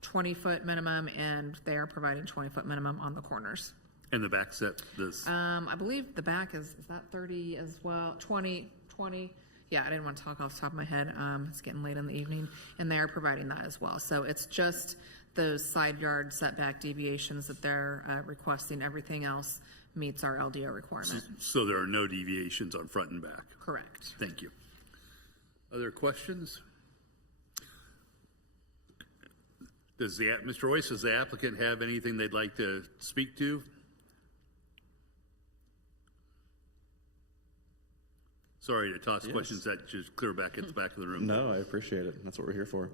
20-foot minimum, and they are providing 20-foot minimum on the corners. And the back set, this, I believe the back is that 30 as well? 20. Yeah, I didn't want to talk off the top of my head. It's getting late in the evening, and they are providing that as well. So it's just those side yard setback deviations that they're requesting. Everything else meets our LDO requirement. so there are no deviations on front and back. Correct. Thank you. Other questions? Mr. Royce, does the applicant have anything they'd like to speak to? Sorry to toss questions that just clear back at the back of the room. No, I appreciate it. That's what we're here for.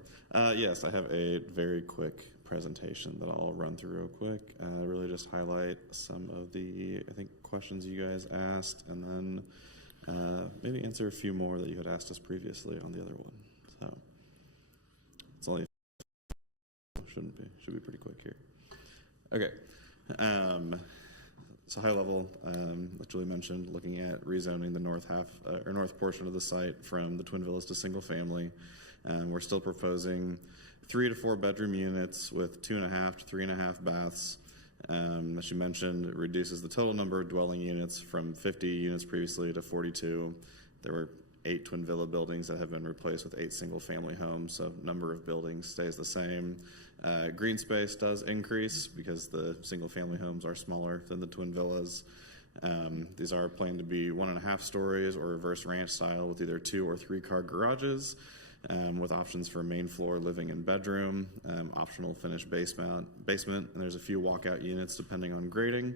Yes, I have a very quick presentation that I'll run through real quick. Really just highlight some of the, I think, questions you guys asked, and then maybe answer a few more that you had asked us previously on the other one. So it's only should be pretty quick here. Okay. So high level, like Julie mentioned, looking at rezoning the north half or north portion of the site from the twin villas to single family. We're still proposing 3 to 4 bedroom units with 2.5 to 3.5 baths. As you mentioned, it reduces the total number of dwelling units from 50 units previously to 42. There were 8 twin villa buildings that have been replaced with 8 single family homes, so number of buildings stays the same. Green space does increase because the single family homes are smaller than the twin villas. These are planned to be 1.5 stories or reverse ranch style with either 2 or 3 car garages, with options for main floor living and bedroom, optional finished basement, and there's a few walkout units depending on grading.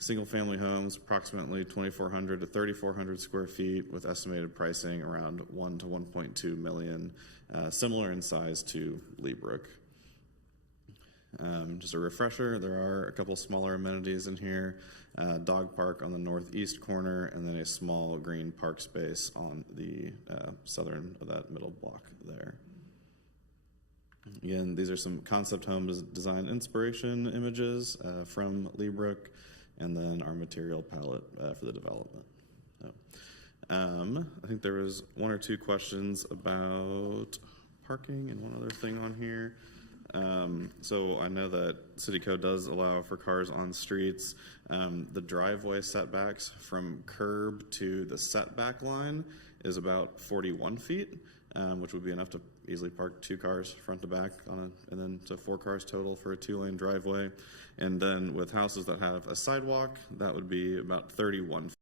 Single family homes, approximately 2,400 to 3,400 square feet with estimated pricing around 1 to 1.2 million, similar in size to Leabrook. Just a refresher, there are a couple smaller amenities in here, dog park on the northeast corner, and then a small green park space on the southern of that middle block there. Again, these are some concept home design inspiration images from Leabrook, and then our material palette for the development. So, I think there was 1 or 2 questions about parking and one other thing on here. So I know that City Code does allow for cars on streets. The driveway setbacks from curb to the setback line is about 41 feet, which would be enough to easily park 2 cars front to back and then to 4 cars total for a 2-lane driveway. And then with houses that have a sidewalk, that would be about 31 feet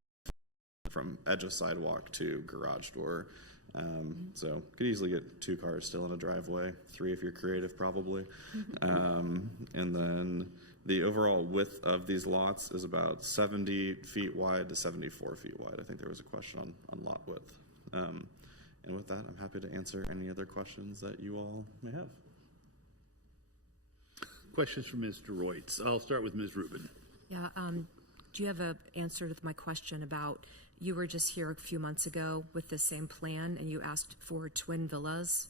from edge of sidewalk to garage door. So could easily get 2 cars still in a driveway, 3 if you're creative, probably. And then the overall width of these lots is about 70 feet wide to 74 feet wide. I think there was a question on lot width. And with that, I'm happy to answer any other questions that you all may have. Questions from Mr. Royts. I'll start with Ms. Rubin. Yeah, do you have an answer to my question about, you were just here a few months ago with the same plan and you asked for twin villas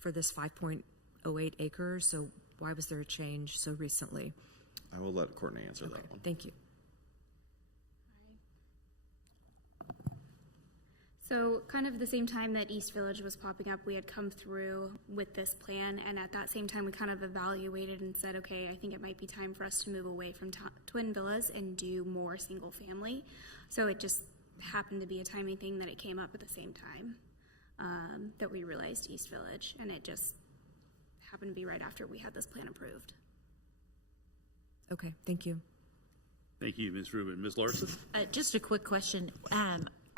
for this 5.08 acres, so why was there a change so recently? I will let Courtney answer that one. Thank you. So kind of the same time that East Village was popping up, we had come through with this plan, and at that same time we kind of evaluated and said, okay, I think it might be time for us to move away from twin villas and do more single family. So it just happened to be a timing thing that it came up at the same time that we realized East Village, and it just happened to be right after we had this plan approved. Okay, thank you. Thank you, Ms. Rubin. Ms. Larson? Just a quick question.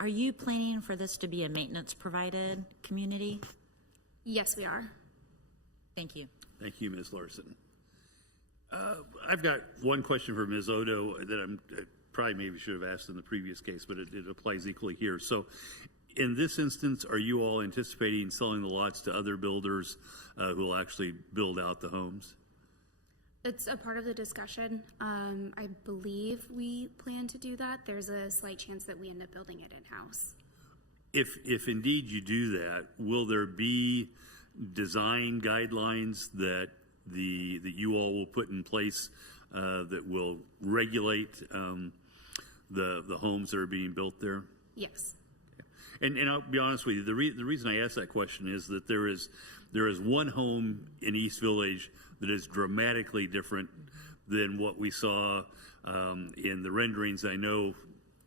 Are you planning for this to be a maintenance provided community? Yes, we are. Thank you. Thank you, Ms. Larson. I've got one question for Ms. Odo that I probably maybe should have asked in the previous case, but it applies equally here. So in this instance, are you all anticipating selling the lots to other builders who will actually build out the homes? It's a part of the discussion. I believe we plan to do that. There's a slight chance that we end up building it in-house. If indeed you do that, will there be design guidelines that you all will put in place that will regulate the homes that are being built there? Yes. And I'll be honest with you, the reason I ask that question is that there is one home in East Village that is dramatically different than what we saw in the renderings. I know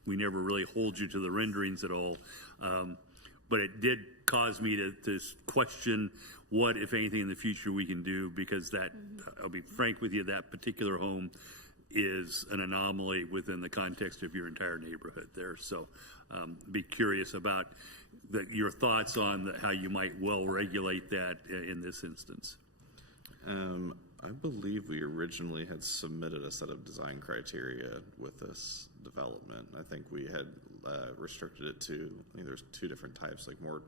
we never really hold you to the renderings at all, but it did cause me to question what, if anything, in the future we can do, because that, I'll be frank with you, that particular home is an anomaly within the context of your entire neighborhood there. So be curious about your thoughts on how you might well regulate that in this instance. I believe we originally had submitted a set of design criteria with this development. I think we had restricted it to, I think there's 2 different types, like more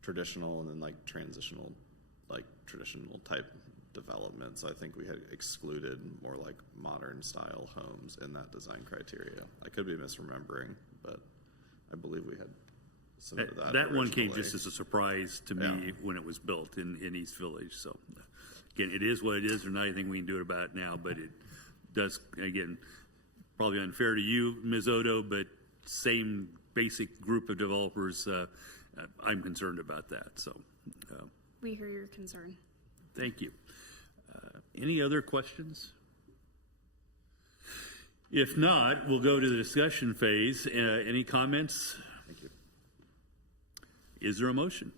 traditional and then like transitional, like traditional type developments. I think we had excluded more like modern style homes in that design criteria. I could be misremembering, but I believe we had submitted that. That one came just as a surprise to me when it was built in East Village. So again, it is what it is. There's not anything we can do about it now, but it does, again, probably unfair to you, Ms. Odo, but same basic group of developers. I'm concerned about that. So We hear your concern. thank you. Any other questions? If not, we'll go to the discussion phase. Any comments? Thank you. Is there a motion?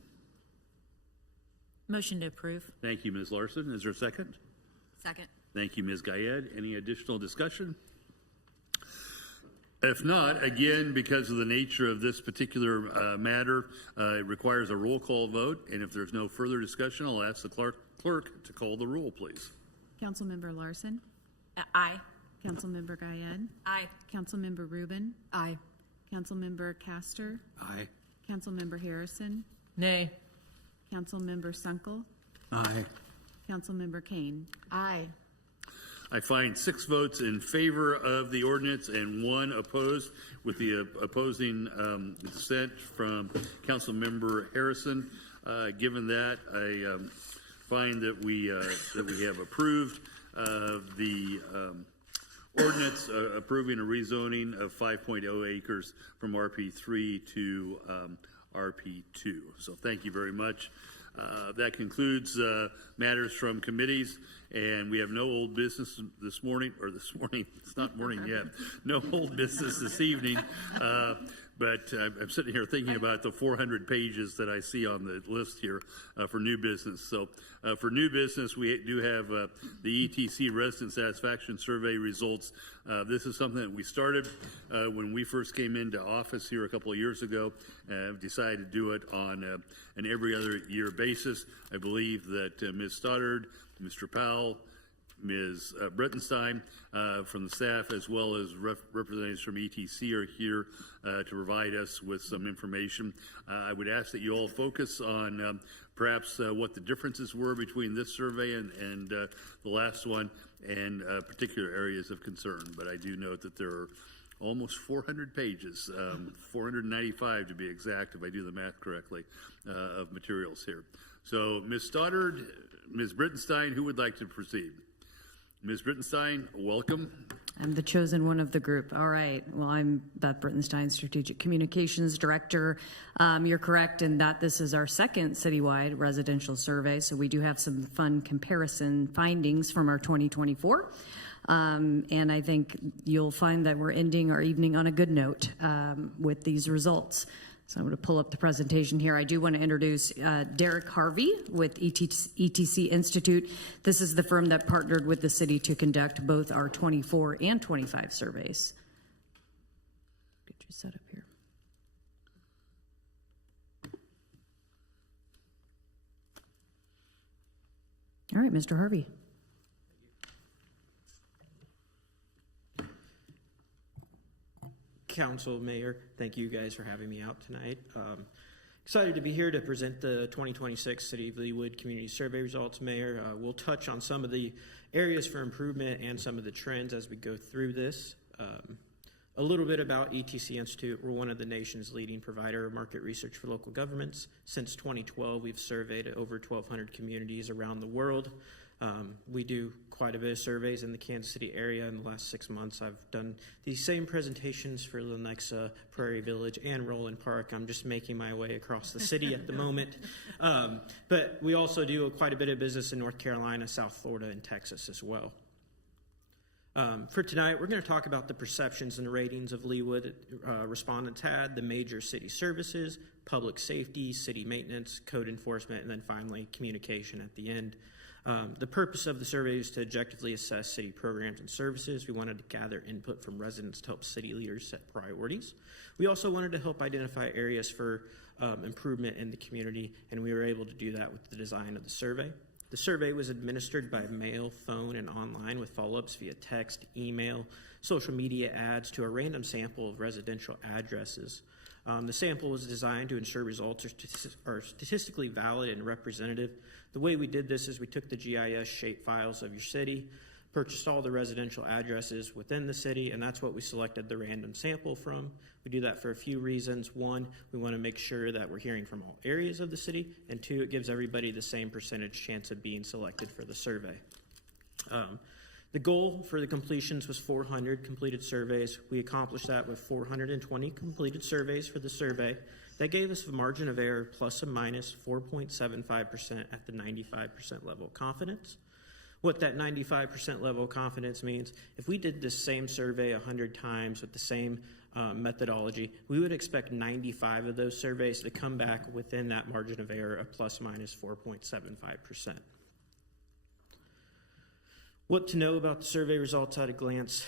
Motion to approve. Thank you, Ms. Larson. Is there a second? Second. Thank you, Ms. Gayed. Any additional discussion? If not, again, because of the nature of this particular matter, it requires a roll call vote. And if there's no further discussion, I'll ask the clerk to call the roll, please. Councilmember Larson? Aye. Councilmember Gayed? Aye. Councilmember Rubin? Aye. Councilmember Castor? Aye. Councilmember Harrison? Nay. Councilmember Sunkel? Aye. Councilmember Kane? Aye. I find 6 votes in favor of the ordinance and 1 opposed, with the opposing dissent from Councilmember Harrison. Given that, I find that we have approved the ordinance approving a rezoning of 5.0 acres from RP3 to RP2. So thank you very much. That concludes matters from committees, and we have no old business this morning, it's not morning yet, no old business this evening. But I'm sitting here thinking about the 400 pages that I see on the list here for new business. So for new business, we do have the ETC Resident Satisfaction Survey results. This is something that we started when we first came into office here a couple of years ago. Decided to do it on an every other year basis. I believe that Ms. Stoddard, Mr. Powell, Ms. Brittenstein from the staff, as well as representatives from ETC are here to provide us with some information. I would ask that you all focus on perhaps what the differences were between this survey and the last one, and particular areas of concern. But I do note that there are almost 400 pages, 495 to be exact, if I do the math correctly, of materials here. So Ms. Stoddard, Ms. Brittenstein, who would like to proceed? Ms. Brittenstein, welcome. I'm the chosen one of the group. All right. Well, I'm Beth Brittenstein, Strategic Communications Director. You're correct in that this is our second citywide residential survey, so we do have some fun comparison findings from our 2024. And I think you'll find that we're ending our evening on a good note with these results. So I'm going to pull up the presentation here. I do want to introduce Derek Harvey with ETC Institute. This is the firm that partnered with the city to conduct both our 24 and 25 surveys. Get you set up here. All right, Mr. Harvey. Council, Mayor, thank you guys for having me out tonight. Excited to be here to present the 2026 City of Leawood Community Survey results, Mayor. We'll touch on some of the areas for improvement and some of the trends as we go through this. A little bit about ETC Institute. We're one of the nation's leading provider of market research for local governments. Since 2012, we've surveyed over 1,200 communities around the world. We do quite a bit of surveys in the Kansas City area. In the last 6 months, I've done these same presentations for Lenexa, Prairie Village, and Roland Park. I'm just making my way across the city at the moment. But we also do quite a bit of business in North Carolina, South Florida, and Texas as well. For tonight, we're going to talk about the perceptions and ratings of Leawood respondents had, the major city services, public safety, city maintenance, code enforcement, and then finally communication at the end. The purpose of the survey is to objectively assess city programs and services. We wanted to gather input from residents to help city leaders set priorities. We also wanted to help identify areas for improvement in the community, and we were able to do that with the design of the survey. The survey was administered by mail, phone, and online with follow-ups via text, email, social media ads to a random sample of residential addresses. The sample was designed to ensure results are statistically valid and representative. The way we did this is we took the GIS shape files of your city, purchased all the residential addresses within the city, and that's what we selected the random sample from. We do that for a few reasons. One, we want to make sure that we're hearing from all areas of the city, and two, it gives everybody the same percentage chance of being selected for the survey. The goal for the completions was 400 completed surveys. We accomplished that with 420 completed surveys for the survey. That gave us a margin of error plus or minus 4.75% at the 95% level of confidence. What that 95% level of confidence means, if we did this same survey 100 times with the same methodology, we would expect 95 of those surveys to come back within that margin of error of plus or minus 4.75%. What to know about the survey results at a glance?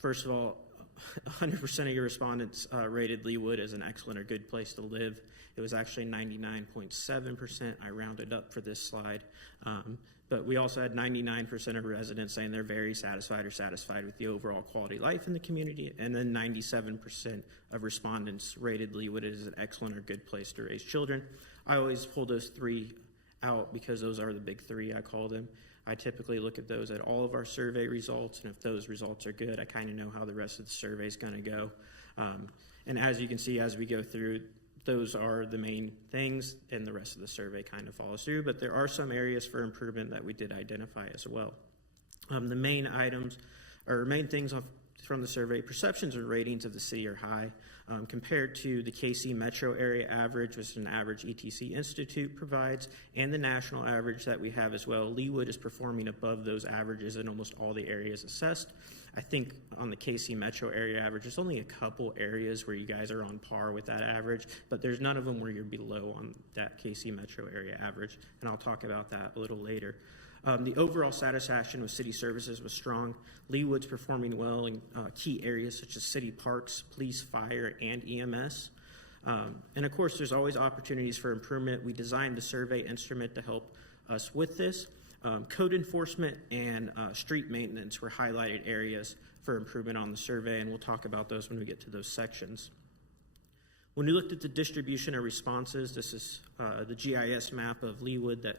First of all, 100% of your respondents rated Leawood as an excellent or good place to live. It was actually 99.7%. I rounded up for this slide. But we also had 99% of residents saying they're very satisfied or satisfied with the overall quality of life in the community. And then 97% of respondents rated Leawood as an excellent or good place to raise children. I always pull those three out because those are the big three, I call them. I typically look at those at all of our survey results, and if those results are good, I kind of know how the rest of the survey is going to go. And as you can see, as we go through, those are the main things, and the rest of the survey kind of follows through, but there are some areas for improvement that we did identify as well. The main items, or main things from the survey, perceptions and ratings of the city are high compared to the KC metro area average, which is an average ETC Institute provides, and the national average that we have as well. Leawood is performing above those averages in almost all the areas assessed. I think on the KC metro area average, there's only a couple areas where you guys are on par with that average, but there's none of them where you're below on that KC metro area average, and I'll talk about that a little later. The overall satisfaction with city services was strong. Leawood's performing well in key areas such as city parks, police, fire, and EMS. And of course, there's always opportunities for improvement. We designed the survey instrument to help us with this. Code enforcement and street maintenance were highlighted areas for improvement on the survey, and we'll talk about those when we get to those sections. When we looked at the distribution of responses, this is the GIS map of Leawood that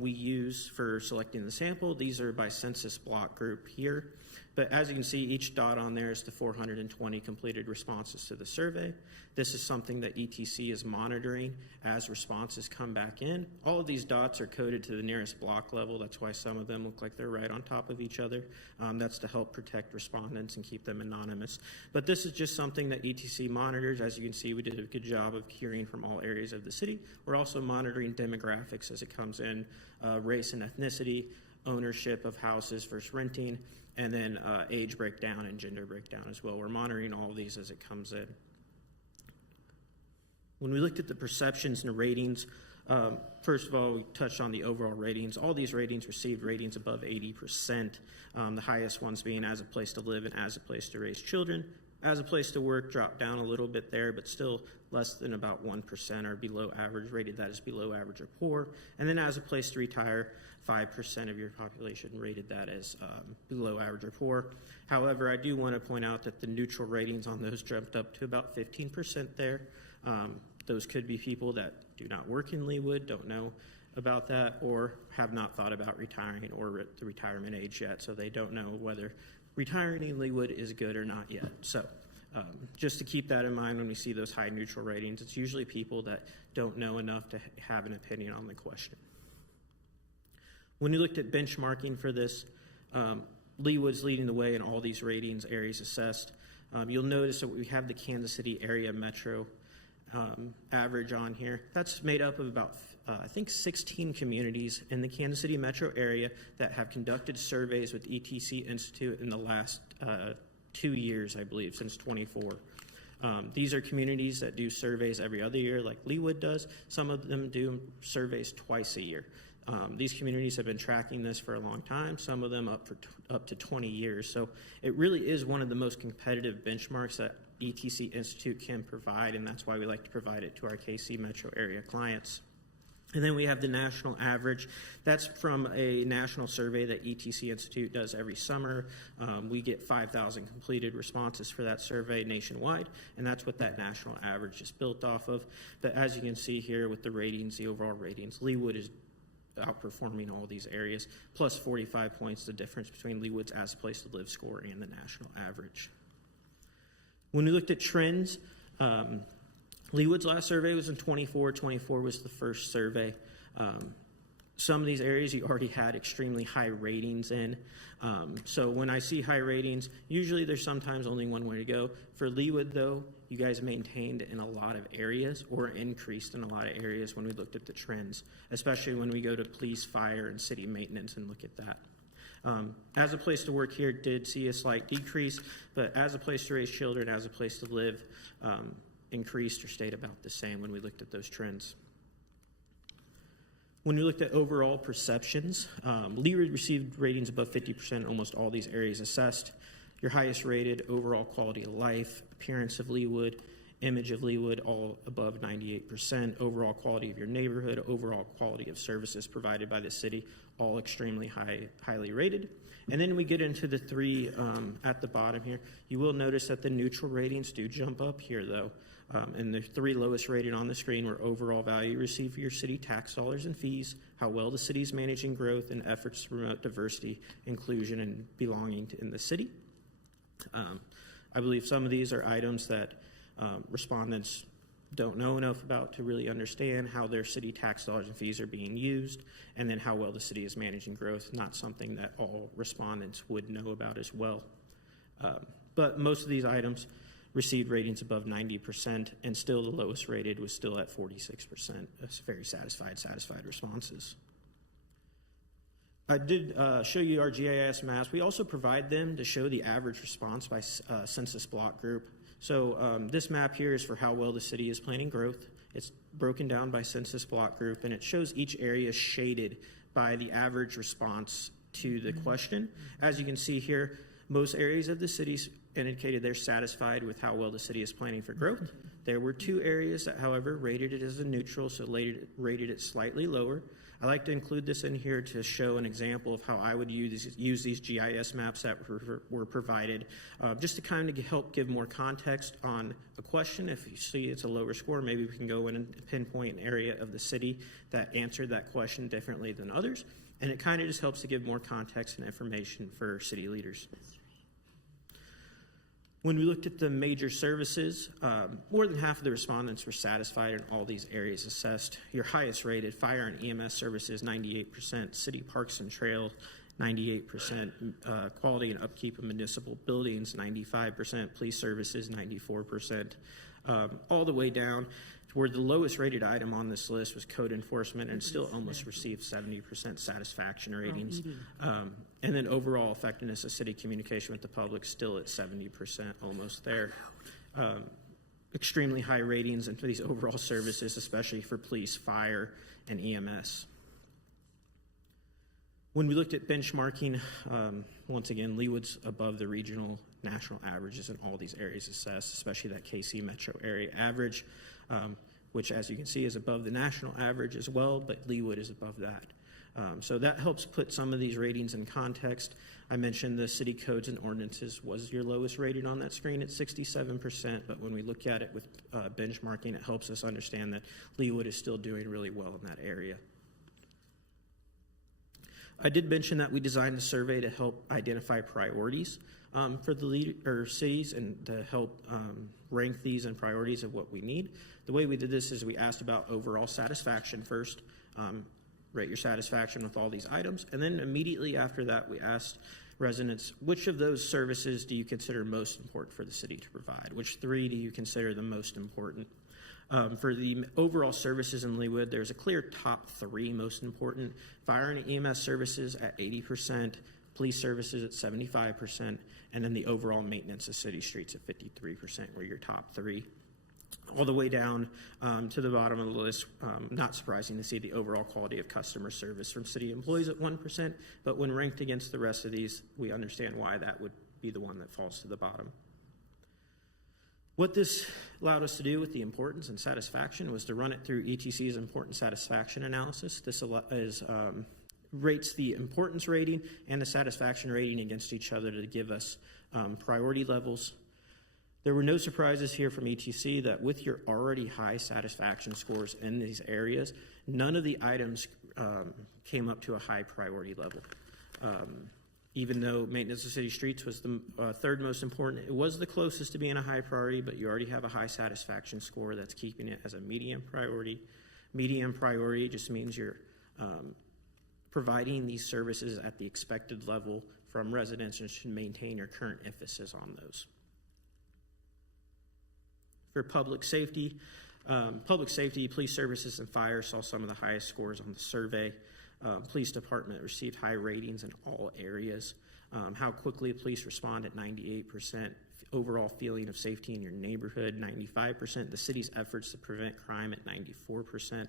we use for selecting the sample. These are by census block group here. But as you can see, each dot on there is the 420 completed responses to the survey. This is something that ETC is monitoring as responses come back in. All of these dots are coded to the nearest block level. That's why some of them look like they're right on top of each other. That's to help protect respondents and keep them anonymous. But this is just something that ETC monitors. As you can see, we did a good job of hearing from all areas of the city. We're also monitoring demographics as it comes in, race and ethnicity, ownership of houses versus renting, and then age breakdown and gender breakdown as well. We're monitoring all of these as it comes in. When we looked at the perceptions and ratings, first of all, we touched on the overall ratings. All these ratings received ratings above 80%, the highest ones being as a place to live and as a place to raise children. As a place to work dropped down a little bit there, but still less than about 1% or below average, rated that as below average or poor. And then as a place to retire, 5% of your population rated that as below average or poor. However, I do want to point out that the neutral ratings on those jumped up to about 15% there. Those could be people that do not work in Leawood, don't know about that, or have not thought about retiring or the retirement age yet, so they don't know whether retiring in Leawood is good or not yet. So just to keep that in mind when we see those high neutral ratings, it's usually people that don't know enough to have an opinion on the question. When we looked at benchmarking for this, Leawood's leading the way in all these ratings areas assessed. You'll notice that we have the Kansas City area metro average on here. That's made up of about, I think, 16 communities in the Kansas City metro area that have conducted surveys with ETC Institute in the last 2 years, I believe, since 24. These are communities that do surveys every other year like Leawood does. Some of them do surveys twice a year. These communities have been tracking this for a long time, some of them up to 20 years. So it really is one of the most competitive benchmarks that ETC Institute can provide, and that's why we like to provide it to our KC metro area clients. And then we have the national average. That's from a national survey that ETC Institute does every summer. We get 5,000 completed responses for that survey nationwide, and that's what that national average is built off of. But as you can see here with the ratings, the overall ratings, Leawood is outperforming all these areas, plus 45 points, the difference between Leawood's as a place to live score and the national average. When we looked at trends, Leawood's last survey was in 24. 24 was the first survey. Some of these areas you already had extremely high ratings in. So when I see high ratings, usually there's sometimes only one way to go. For Leawood, though, you guys maintained in a lot of areas or increased in a lot of areas when we looked at the trends, especially when we go to police, fire, and city maintenance and look at that. As a place to work here did see a slight decrease, but as a place to raise children, as a place to live, increased or stayed about the same when we looked at those trends. When we looked at overall perceptions, Leawood received ratings above 50% in almost all these areas assessed. Your highest rated overall quality of life, appearance of Leawood, image of Leawood, all above 98%. Overall quality of your neighborhood, overall quality of services provided by the city, all extremely highly rated. And then we get into the three at the bottom here. You will notice that the neutral ratings do jump up here, though. And the three lowest rated on the screen were overall value received for your city tax dollars and fees, how well the city is managing growth, and efforts to promote diversity, inclusion, and belonging in the city. I believe some of these are items that respondents don't know enough about to really understand how their city tax dollars and fees are being used, and then how well the city is managing growth, not something that all respondents would know about as well. But most of these items received ratings above 90%, and still the lowest rated was still at 46%. That's very satisfied responses. I did show you our GIS maps. We also provide them to show the average response by census block group. So this map here is for how well the city is planning growth. It's broken down by census block group, and it shows each area shaded by the average response to the question. As you can see here, most areas of the cities indicated they're satisfied with how well the city is planning for growth. There were 2 areas that, however, rated it as a neutral, so rated it slightly lower. I like to include this in here to show an example of how I would use these GIS maps that were provided, just to kind of help give more context on a question. If you see it's a lower score, maybe we can go in and pinpoint an area of the city that answered that question differently than others, and it kind of just helps to give more context and information for city leaders. When we looked at the major services, more than half of the respondents were satisfied in all these areas assessed. Your highest rated, fire and EMS services, 98%, city parks and trail, 98%, quality and upkeep of municipal buildings, 95%, police services, 94%, all the way down to where the lowest rated item on this list was code enforcement, and still almost received 70% satisfaction ratings. And then overall effectiveness of city communication with the public, still at 70%, almost there. Extremely high ratings and for these overall services, especially for police, fire, and EMS. When we looked at benchmarking, once again, Leawood's above the regional national averages in all these areas assessed, especially that KC metro area average, which, as you can see, is above the national average as well, but Leawood is above that. So that helps put some of these ratings in context. I mentioned the city codes and ordinances was your lowest rated on that screen at 67%, but when we look at it with benchmarking, it helps us understand that Leawood is still doing really well in that area. I did mention that we designed a survey to help identify priorities for the cities and to help rank these in priorities of what we need. The way we did this is we asked about overall satisfaction first, rate your satisfaction with all these items, and then immediately after that we asked residents, which of those services do you consider most important for the city to provide? Which 3 do you consider the most important? For the overall services in Leawood, there's a clear top 3 most important. Fire and EMS services at 80%, police services at 75%, and then the overall maintenance of city streets at 53% were your top 3. All the way down to the bottom of the list, not surprising to see the overall quality of customer service from city employees at 1%, but when ranked against the rest of these, we understand why that would be the one that falls to the bottom. What this allowed us to do with the importance and satisfaction was to run it through ETC's importance satisfaction analysis. This rates the importance rating and the satisfaction rating against each other to give us priority levels. There were no surprises here from ETC that with your already high satisfaction scores in these areas, none of the items came up to a high priority level. Even though maintenance of city streets was the 3rd most important, it was the closest to being a high priority, but you already have a high satisfaction score that's keeping it as a medium priority. Medium priority just means you're providing these services at the expected level from residents and should maintain your current emphasis on those. For public safety, police services and fire saw some of the highest scores on the survey. Police department received high ratings in all areas. How quickly police respond at 98%. Overall feeling of safety in your neighborhood, 95%. The city's efforts to prevent crime at 94%.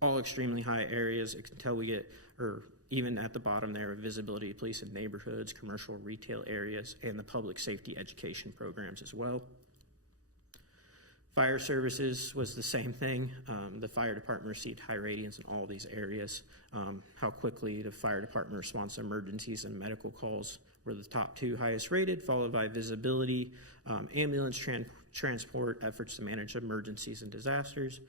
All extremely high areas until we get, or even at the bottom there, visibility of police in neighborhoods, commercial retail areas, and the public safety education programs as well. Fire services was the same thing. The fire department received high ratings in all these areas. How quickly the fire department responds to emergencies and medical calls were the top 2 highest rated, followed by visibility, ambulance transport, efforts to manage emergencies and disasters,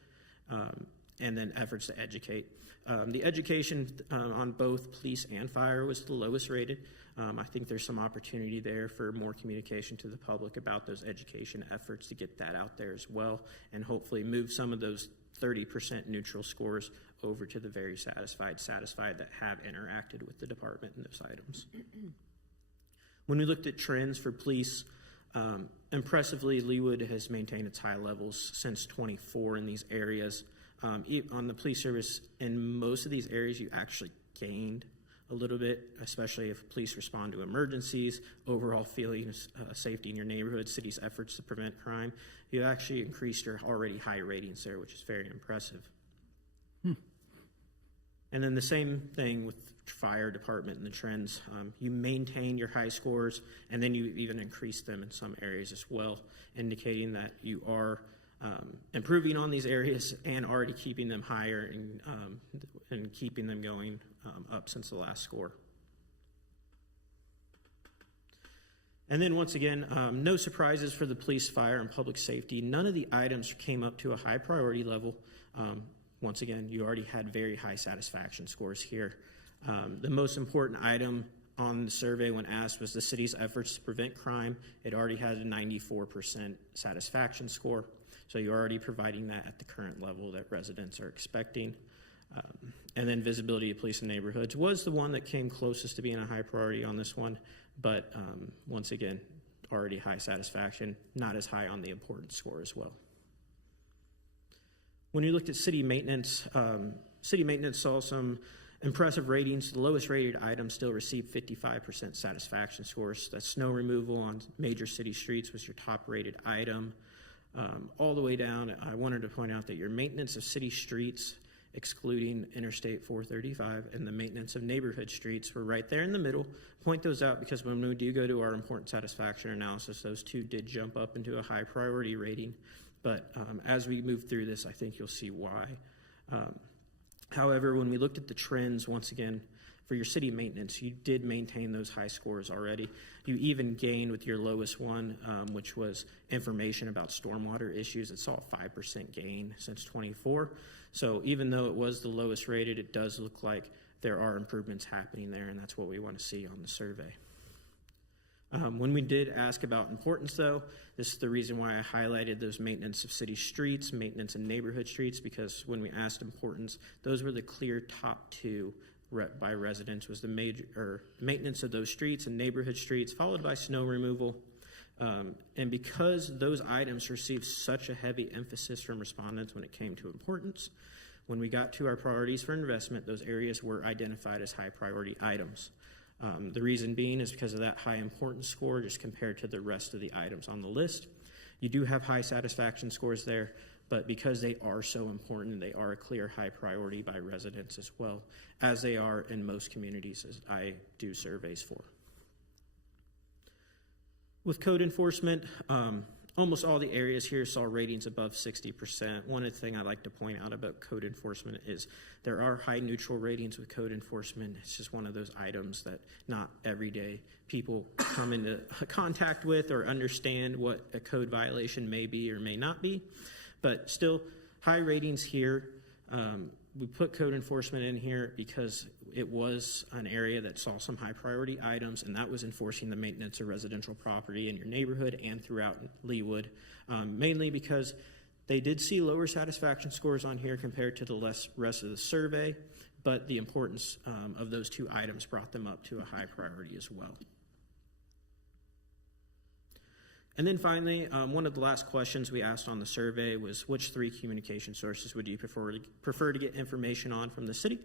and then efforts to educate. The education on both police and fire was the lowest rated. I think there's some opportunity there for more communication to the public about those education efforts to get that out there as well, and hopefully move some of those 30% neutral scores over to the very satisfied that have interacted with the department in those items. When we looked at trends for police, impressively, Leawood has maintained its high levels since 24 in these areas. On the police service, in most of these areas, you actually gained a little bit, especially if police respond to emergencies, overall feeling of safety in your neighborhood, city's efforts to prevent crime. You actually increased your already high ratings there, which is very impressive. And then the same thing with fire department and the trends. You maintain your high scores, and then you even increase them in some areas as well, indicating that you are improving on these areas and already keeping them higher and keeping them going up since the last score. And then once again, no surprises for the police, fire, and public safety. None of the items came up to a high priority level. Once again, you already had very high satisfaction scores here. The most important item on the survey when asked was the city's efforts to prevent crime. It already had a 94% satisfaction score. So you're already providing that at the current level that residents are expecting. And then visibility of police in neighborhoods was the one that came closest to being a high priority on this one. But once again, already high satisfaction, not as high on the importance score as well. When you looked at city maintenance saw some impressive ratings. The lowest rated item still received 55% satisfaction scores. That's snow removal on major city streets was your top rated item. All the way down, I wanted to point out that your maintenance of city streets, excluding Interstate 435, and the maintenance of neighborhood streets were right there in the middle. Point those out because when we do go to our important satisfaction analysis, those two did jump up into a high priority rating. But as we move through this, I think you'll see why. However, when we looked at the trends, once again, for your city maintenance, you did maintain those high scores already. You even gained with your lowest one, which was information about stormwater issues. It saw a 5% gain since 24. So even though it was the lowest rated, it does look like there are improvements happening there, and that's what we want to see on the survey. When we did ask about importance, though, this is the reason why I highlighted those maintenance of city streets, maintenance of neighborhood streets, because when we asked importance, those were the clear top two by residents, was the maintenance of those streets and neighborhood streets, followed by snow removal. And because those items received such a heavy emphasis from respondents when it came to importance, when we got to our priorities for investment, those areas were identified as high priority items. The reason being is because of that high importance score just compared to the rest of the items on the list. You do have high satisfaction scores there, but because they are so important, they are a clear high priority by residents as well, as they are in most communities as I do surveys for. With code enforcement, almost all the areas here saw ratings above 60%. One of the things I like to point out about code enforcement is there are high neutral ratings with code enforcement. It's just one of those items that not every day people come into contact with or understand what a code violation may be or may not be. But still, high ratings here. We put code enforcement in here because it was an area that saw some high priority items, and that was enforcing the maintenance of residential property in your neighborhood and throughout Leawood, mainly because they did see lower satisfaction scores on here compared to the rest of the survey, but the importance of those two items brought them up to a high priority as well. And then finally, one of the last questions we asked on the survey was, which three communication sources would you prefer to get information on from the city?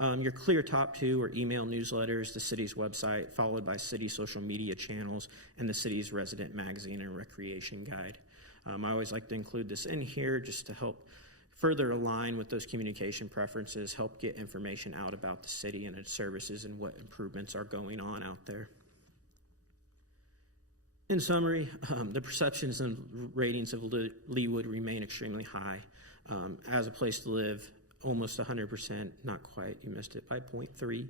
Your clear top two are email newsletters, the city's website, followed by city social media channels, and the city's resident magazine and recreation guide. I always like to include this in here just to help further align with those communication preferences, help get information out about the city and its services and what improvements are going on out there. In summary, the perceptions and ratings of Leawood remain extremely high. As a place to live, almost 100%, not quite, you missed it by 0.3.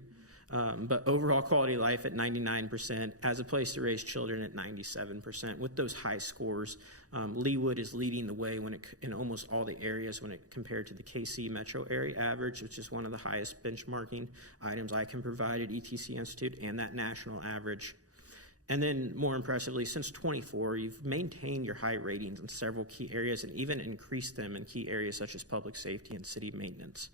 But overall quality of life at 99%, as a place to raise children at 97%. With those high scores, Leawood is leading the way in almost all the areas when it compared to the KC metro area average, which is one of the highest benchmarking items I can provide at ETC Institute, and that national average. And then more impressively, since 24, you've maintained your high ratings in several key areas and even increased them in key areas such as public safety and city maintenance.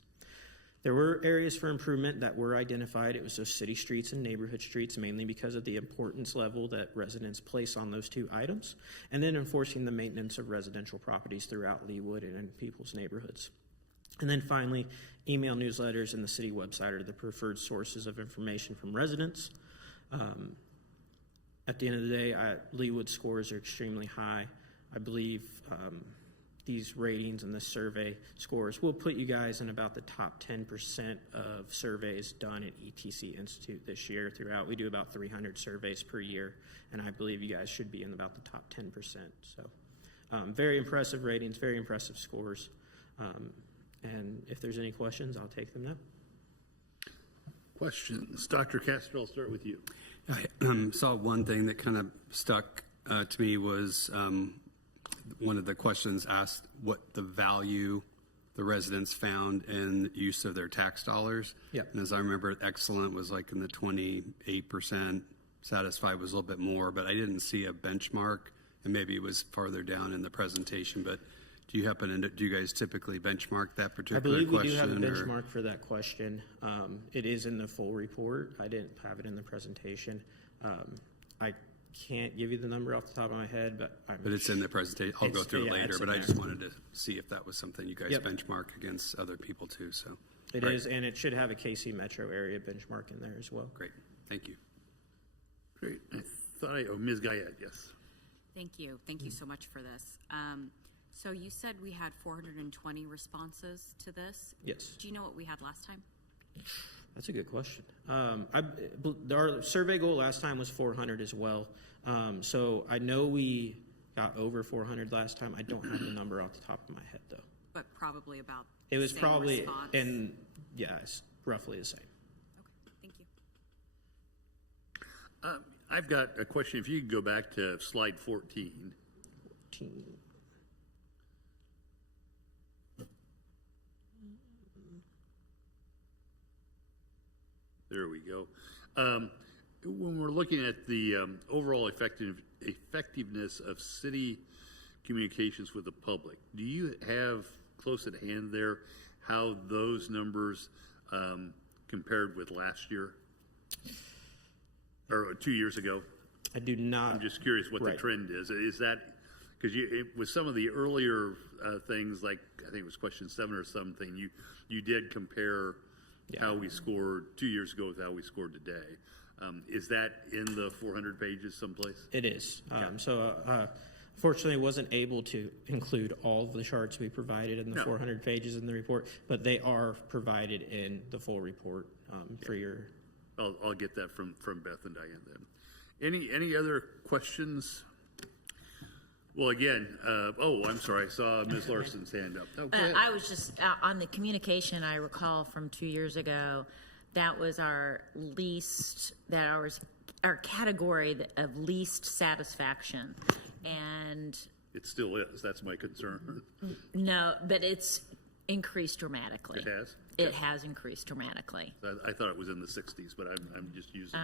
There were areas for improvement that were identified. It was those city streets and neighborhood streets, mainly because of the importance level that residents place on those two items, and then enforcing the maintenance of residential properties throughout Leawood and in people's neighborhoods. And then finally, email newsletters and the city website are the preferred sources of information from residents. At the end of the day, Leawood scores are extremely high. I believe these ratings and the survey scores will put you guys in about the top 10% of surveys done at ETC Institute this year throughout. We do about 300 surveys per year, and I believe you guys should be in about the top 10%. So very impressive ratings, very impressive scores. And if there's any questions, I'll take them now. Questions? Dr. Castro, I'll start with you. I saw one thing that kind of stuck to me was one of the questions asked what the value the residents found in the use of their tax dollars. Yeah. And as I remember, excellent was like in the 28%, satisfied was a little bit more, but I didn't see a benchmark, and maybe it was farther down in the presentation, but do you guys typically benchmark that particular question? I believe we do have a benchmark for that question. It is in the full report. I didn't have it in the presentation. I can't give you the number off the top of my head, but it's in the presentation. I'll go through it later, but I just wanted to see if that was something you guys Yep. benchmark against other people too. So It is, and it should have a KC metro area benchmark in there as well. Great. Thank you. Great. Ms. Guyette, yes. Thank you. Thank you so much for this. So you said we had 420 responses to this. Yes. Do you know what we had last time? That's a good question. Our survey goal last time was 400 as well. So I know we got over 400 last time. I don't have the number off the top of my head, though. But probably about It was same probably, response. and yeah, it's roughly the same. Okay, thank you. I've got a question. If you could go back to slide 14. There we go. When we're looking at the overall effectiveness of city communications with the public, do you have close at hand there how those numbers compared with last year or 2 years ago? I do not. I'm just curious what the trend is. Is that because with some of the earlier things, like I think it was question 7 or something, you did compare how we scored 2 years ago with how we scored today. Is that in the 400 pages someplace? It is. Fortunately, I wasn't able to include all of the charts we provided in the 400 pages in the report, but they are provided in the full report for your. I'll get that from Beth and Diane then. Any other questions? Well, again, I'm sorry. I saw Ms. Larson's hand up. Oh, go ahead. I was just on the communication. I recall from 2 years ago, that was our our category of least satisfaction, and it still is. That's my concern. No, but it's increased dramatically. It has. It has increased dramatically. I thought it was in the 60s, but I'm just using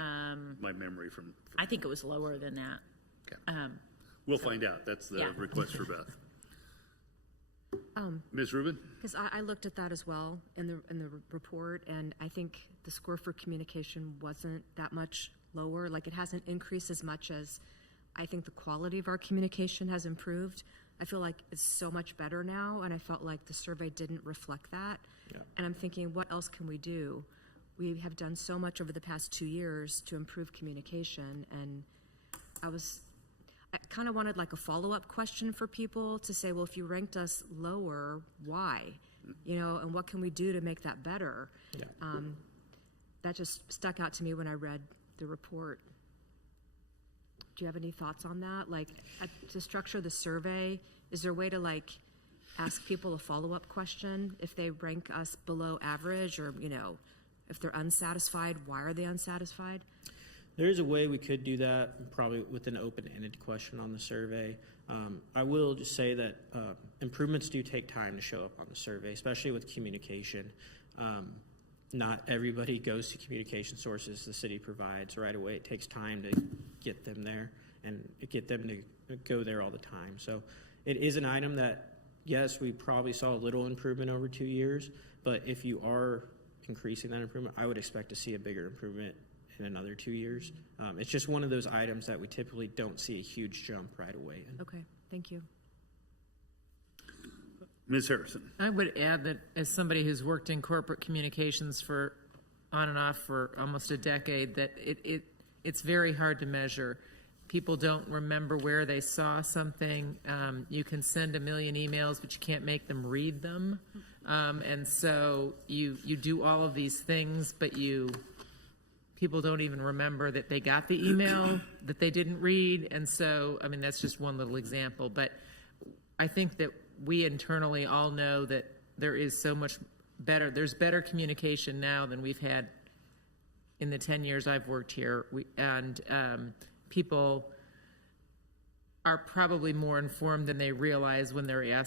my memory from. I think it was lower than that. Okay. We'll find out. That's the request for Beth. Ms. Rubin? Because I looked at that as well in the report, and I think the score for communication wasn't that much lower. Like, it hasn't increased as much as I think the quality of our communication has improved. I feel like it's so much better now, and I felt like the survey didn't reflect that. Yeah. And I'm thinking, what else can we do? We have done so much over the past 2 years to improve communication, and I kind of wanted like a follow-up question for people to say, well, if you ranked us lower, why? You know, and what can we do to make that better? Yeah. That just stuck out to me when I read the report. Do you have any thoughts on that? Like, to structure the survey, is there a way to like ask people a follow-up question if they rank us below average, or, you know, if they're unsatisfied, why are they unsatisfied? There is a way we could do that, probably with an open-ended question on the survey. I will just say that improvements do take time to show up on the survey, especially with communication. Not everybody goes to communication sources the city provides right away. It takes time to get them there and get them to go there all the time. So it is an item that, yes, we probably saw a little improvement over 2 years, but if you are increasing that improvement. I would expect to see a bigger improvement in another 2 years. It's just one of those items that we typically don't see a huge jump right away in. Okay, thank you. Ms. Harrison. I would add that as somebody who's worked in corporate communications for on and off for almost a decade, that it's very hard to measure. People don't remember where they saw something. You can send 1 million emails, but you can't make them read them. And so you do all of these things, but people don't even remember that they got the email that they didn't read. And so, I mean, that's just one little example. But I think that we internally all know that there is so much better. There's better communication now than we've had in the 10 years I've worked here. People are probably more informed than they realize when they're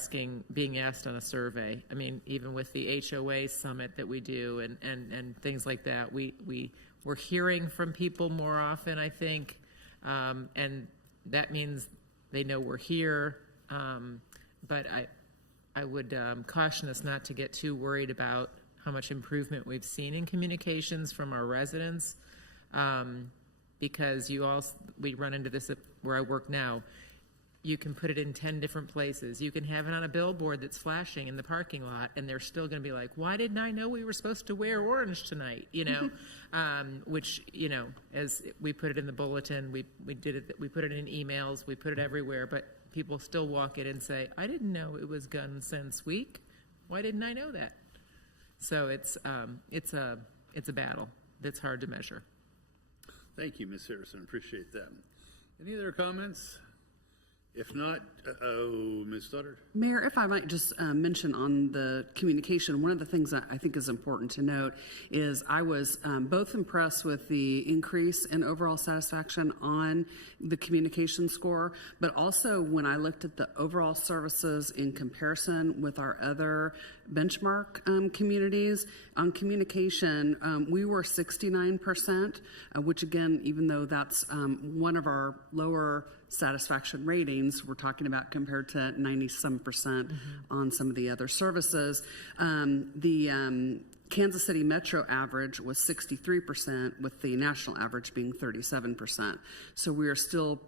being asked on a survey. I mean, even with the HOA summit that we do and things like that, we're hearing from people more often, I think, and that means they know we're here. But I would caution us not to get too worried about how much improvement we've seen in communications from our residents, because we run into this at where I work now. You can put it in 10 different places. You can have it on a billboard that's flashing in the parking lot, and they're still going to be like, why didn't I know we were supposed to wear orange tonight? Which, as we put it in the bulletin, we put it in emails, we put it everywhere, but people still walk in and say, I didn't know it was Gun Sense Week. Why didn't I know that? So it's a battle that's hard to measure. Thank you, Ms. Harrison. Appreciate that. Any other comments? If not, Ms. Stoddard. Mayor, if I might just mention on the communication, one of the things that I think is important to note is I was both impressed with the increase in overall satisfaction on the communication score, but also when I looked at the overall services in comparison with our other benchmark communities. On communication, we were 69%, which again, even though that's one of our lower satisfaction ratings, we're talking about compared to 97% on some of the other services. The Kansas City Metro average was 63%, with the national average being 37%. So we are still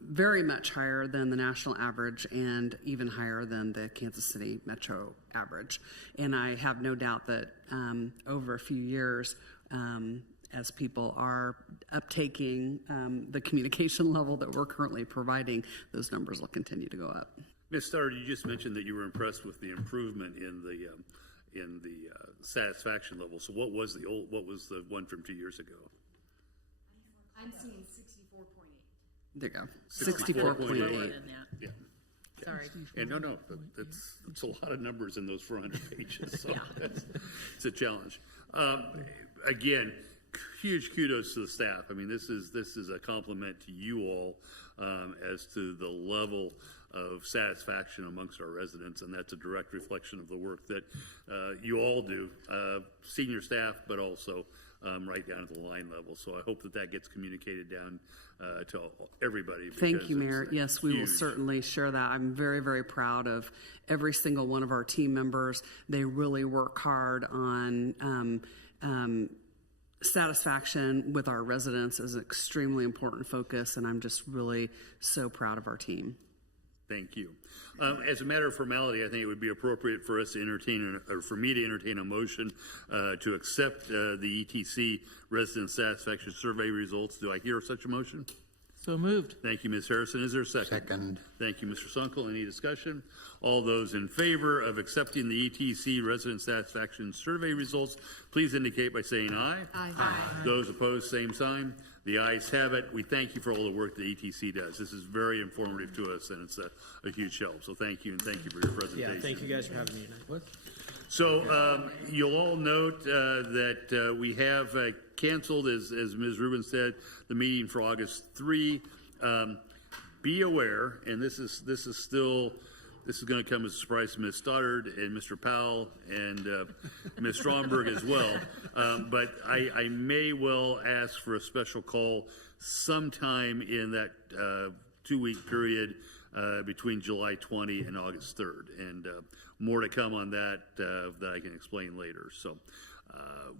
very much higher than the national average and even higher than the Kansas City Metro average. And I have no doubt that over a few years, as people are uptaking the communication level that we're currently providing, those numbers will continue to go up. Ms. Stoddard, you just mentioned that you were impressed with the improvement in the satisfaction level. So what was the one from 2 years ago? I'm seeing 64.8. There you go. 64.8. Yeah. Sorry. And no, it's a lot of numbers in those 400 pages. So it's a challenge. Again, huge kudos to the staff. I mean, this is a compliment to you all as to the level of satisfaction amongst our residents, and that's a direct reflection of the work that you all do, senior staff, but also right down at the line level. So I hope that gets communicated down to everybody. Thank you, Mayor. Yes, we will certainly share that. I'm very, very proud of every single one of our team members. They really work hard on satisfaction with our residents is an extremely important focus, and I'm just really so proud of our team. Thank you. As a matter of formality, I think it would be appropriate for us to for me to entertain a motion to accept the ETC resident satisfaction survey results. Do I hear such a motion? So moved. Thank you, Ms. Harrison. Is there a second? Second. Thank you, Mr. Sunkel. Any discussion? All those in favor of accepting the ETC resident satisfaction survey results, please indicate by saying aye. Aye. Those opposed, same sign. The ayes have it. We thank you for all the work that ETC does. This is very informative to us, and it's a huge help. So thank you, and thank you for your presentation. Yeah, thank you guys for having me tonight. So you'll all note that we have canceled, as Ms. Rubin said, the meeting for August 3. Be aware, and this is going to come as a surprise to Ms. Stoddard and Mr. Powell and Ms. Stromberg as well. But I may well ask for a special call sometime in that 2-week period between July 20 and August 3rd. And more to come on that that I can explain later. So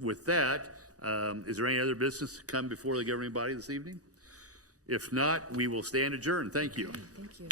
with that, is there any other business to come before the governing body this evening? If not, we will stand adjourned. Thank you. Thank you.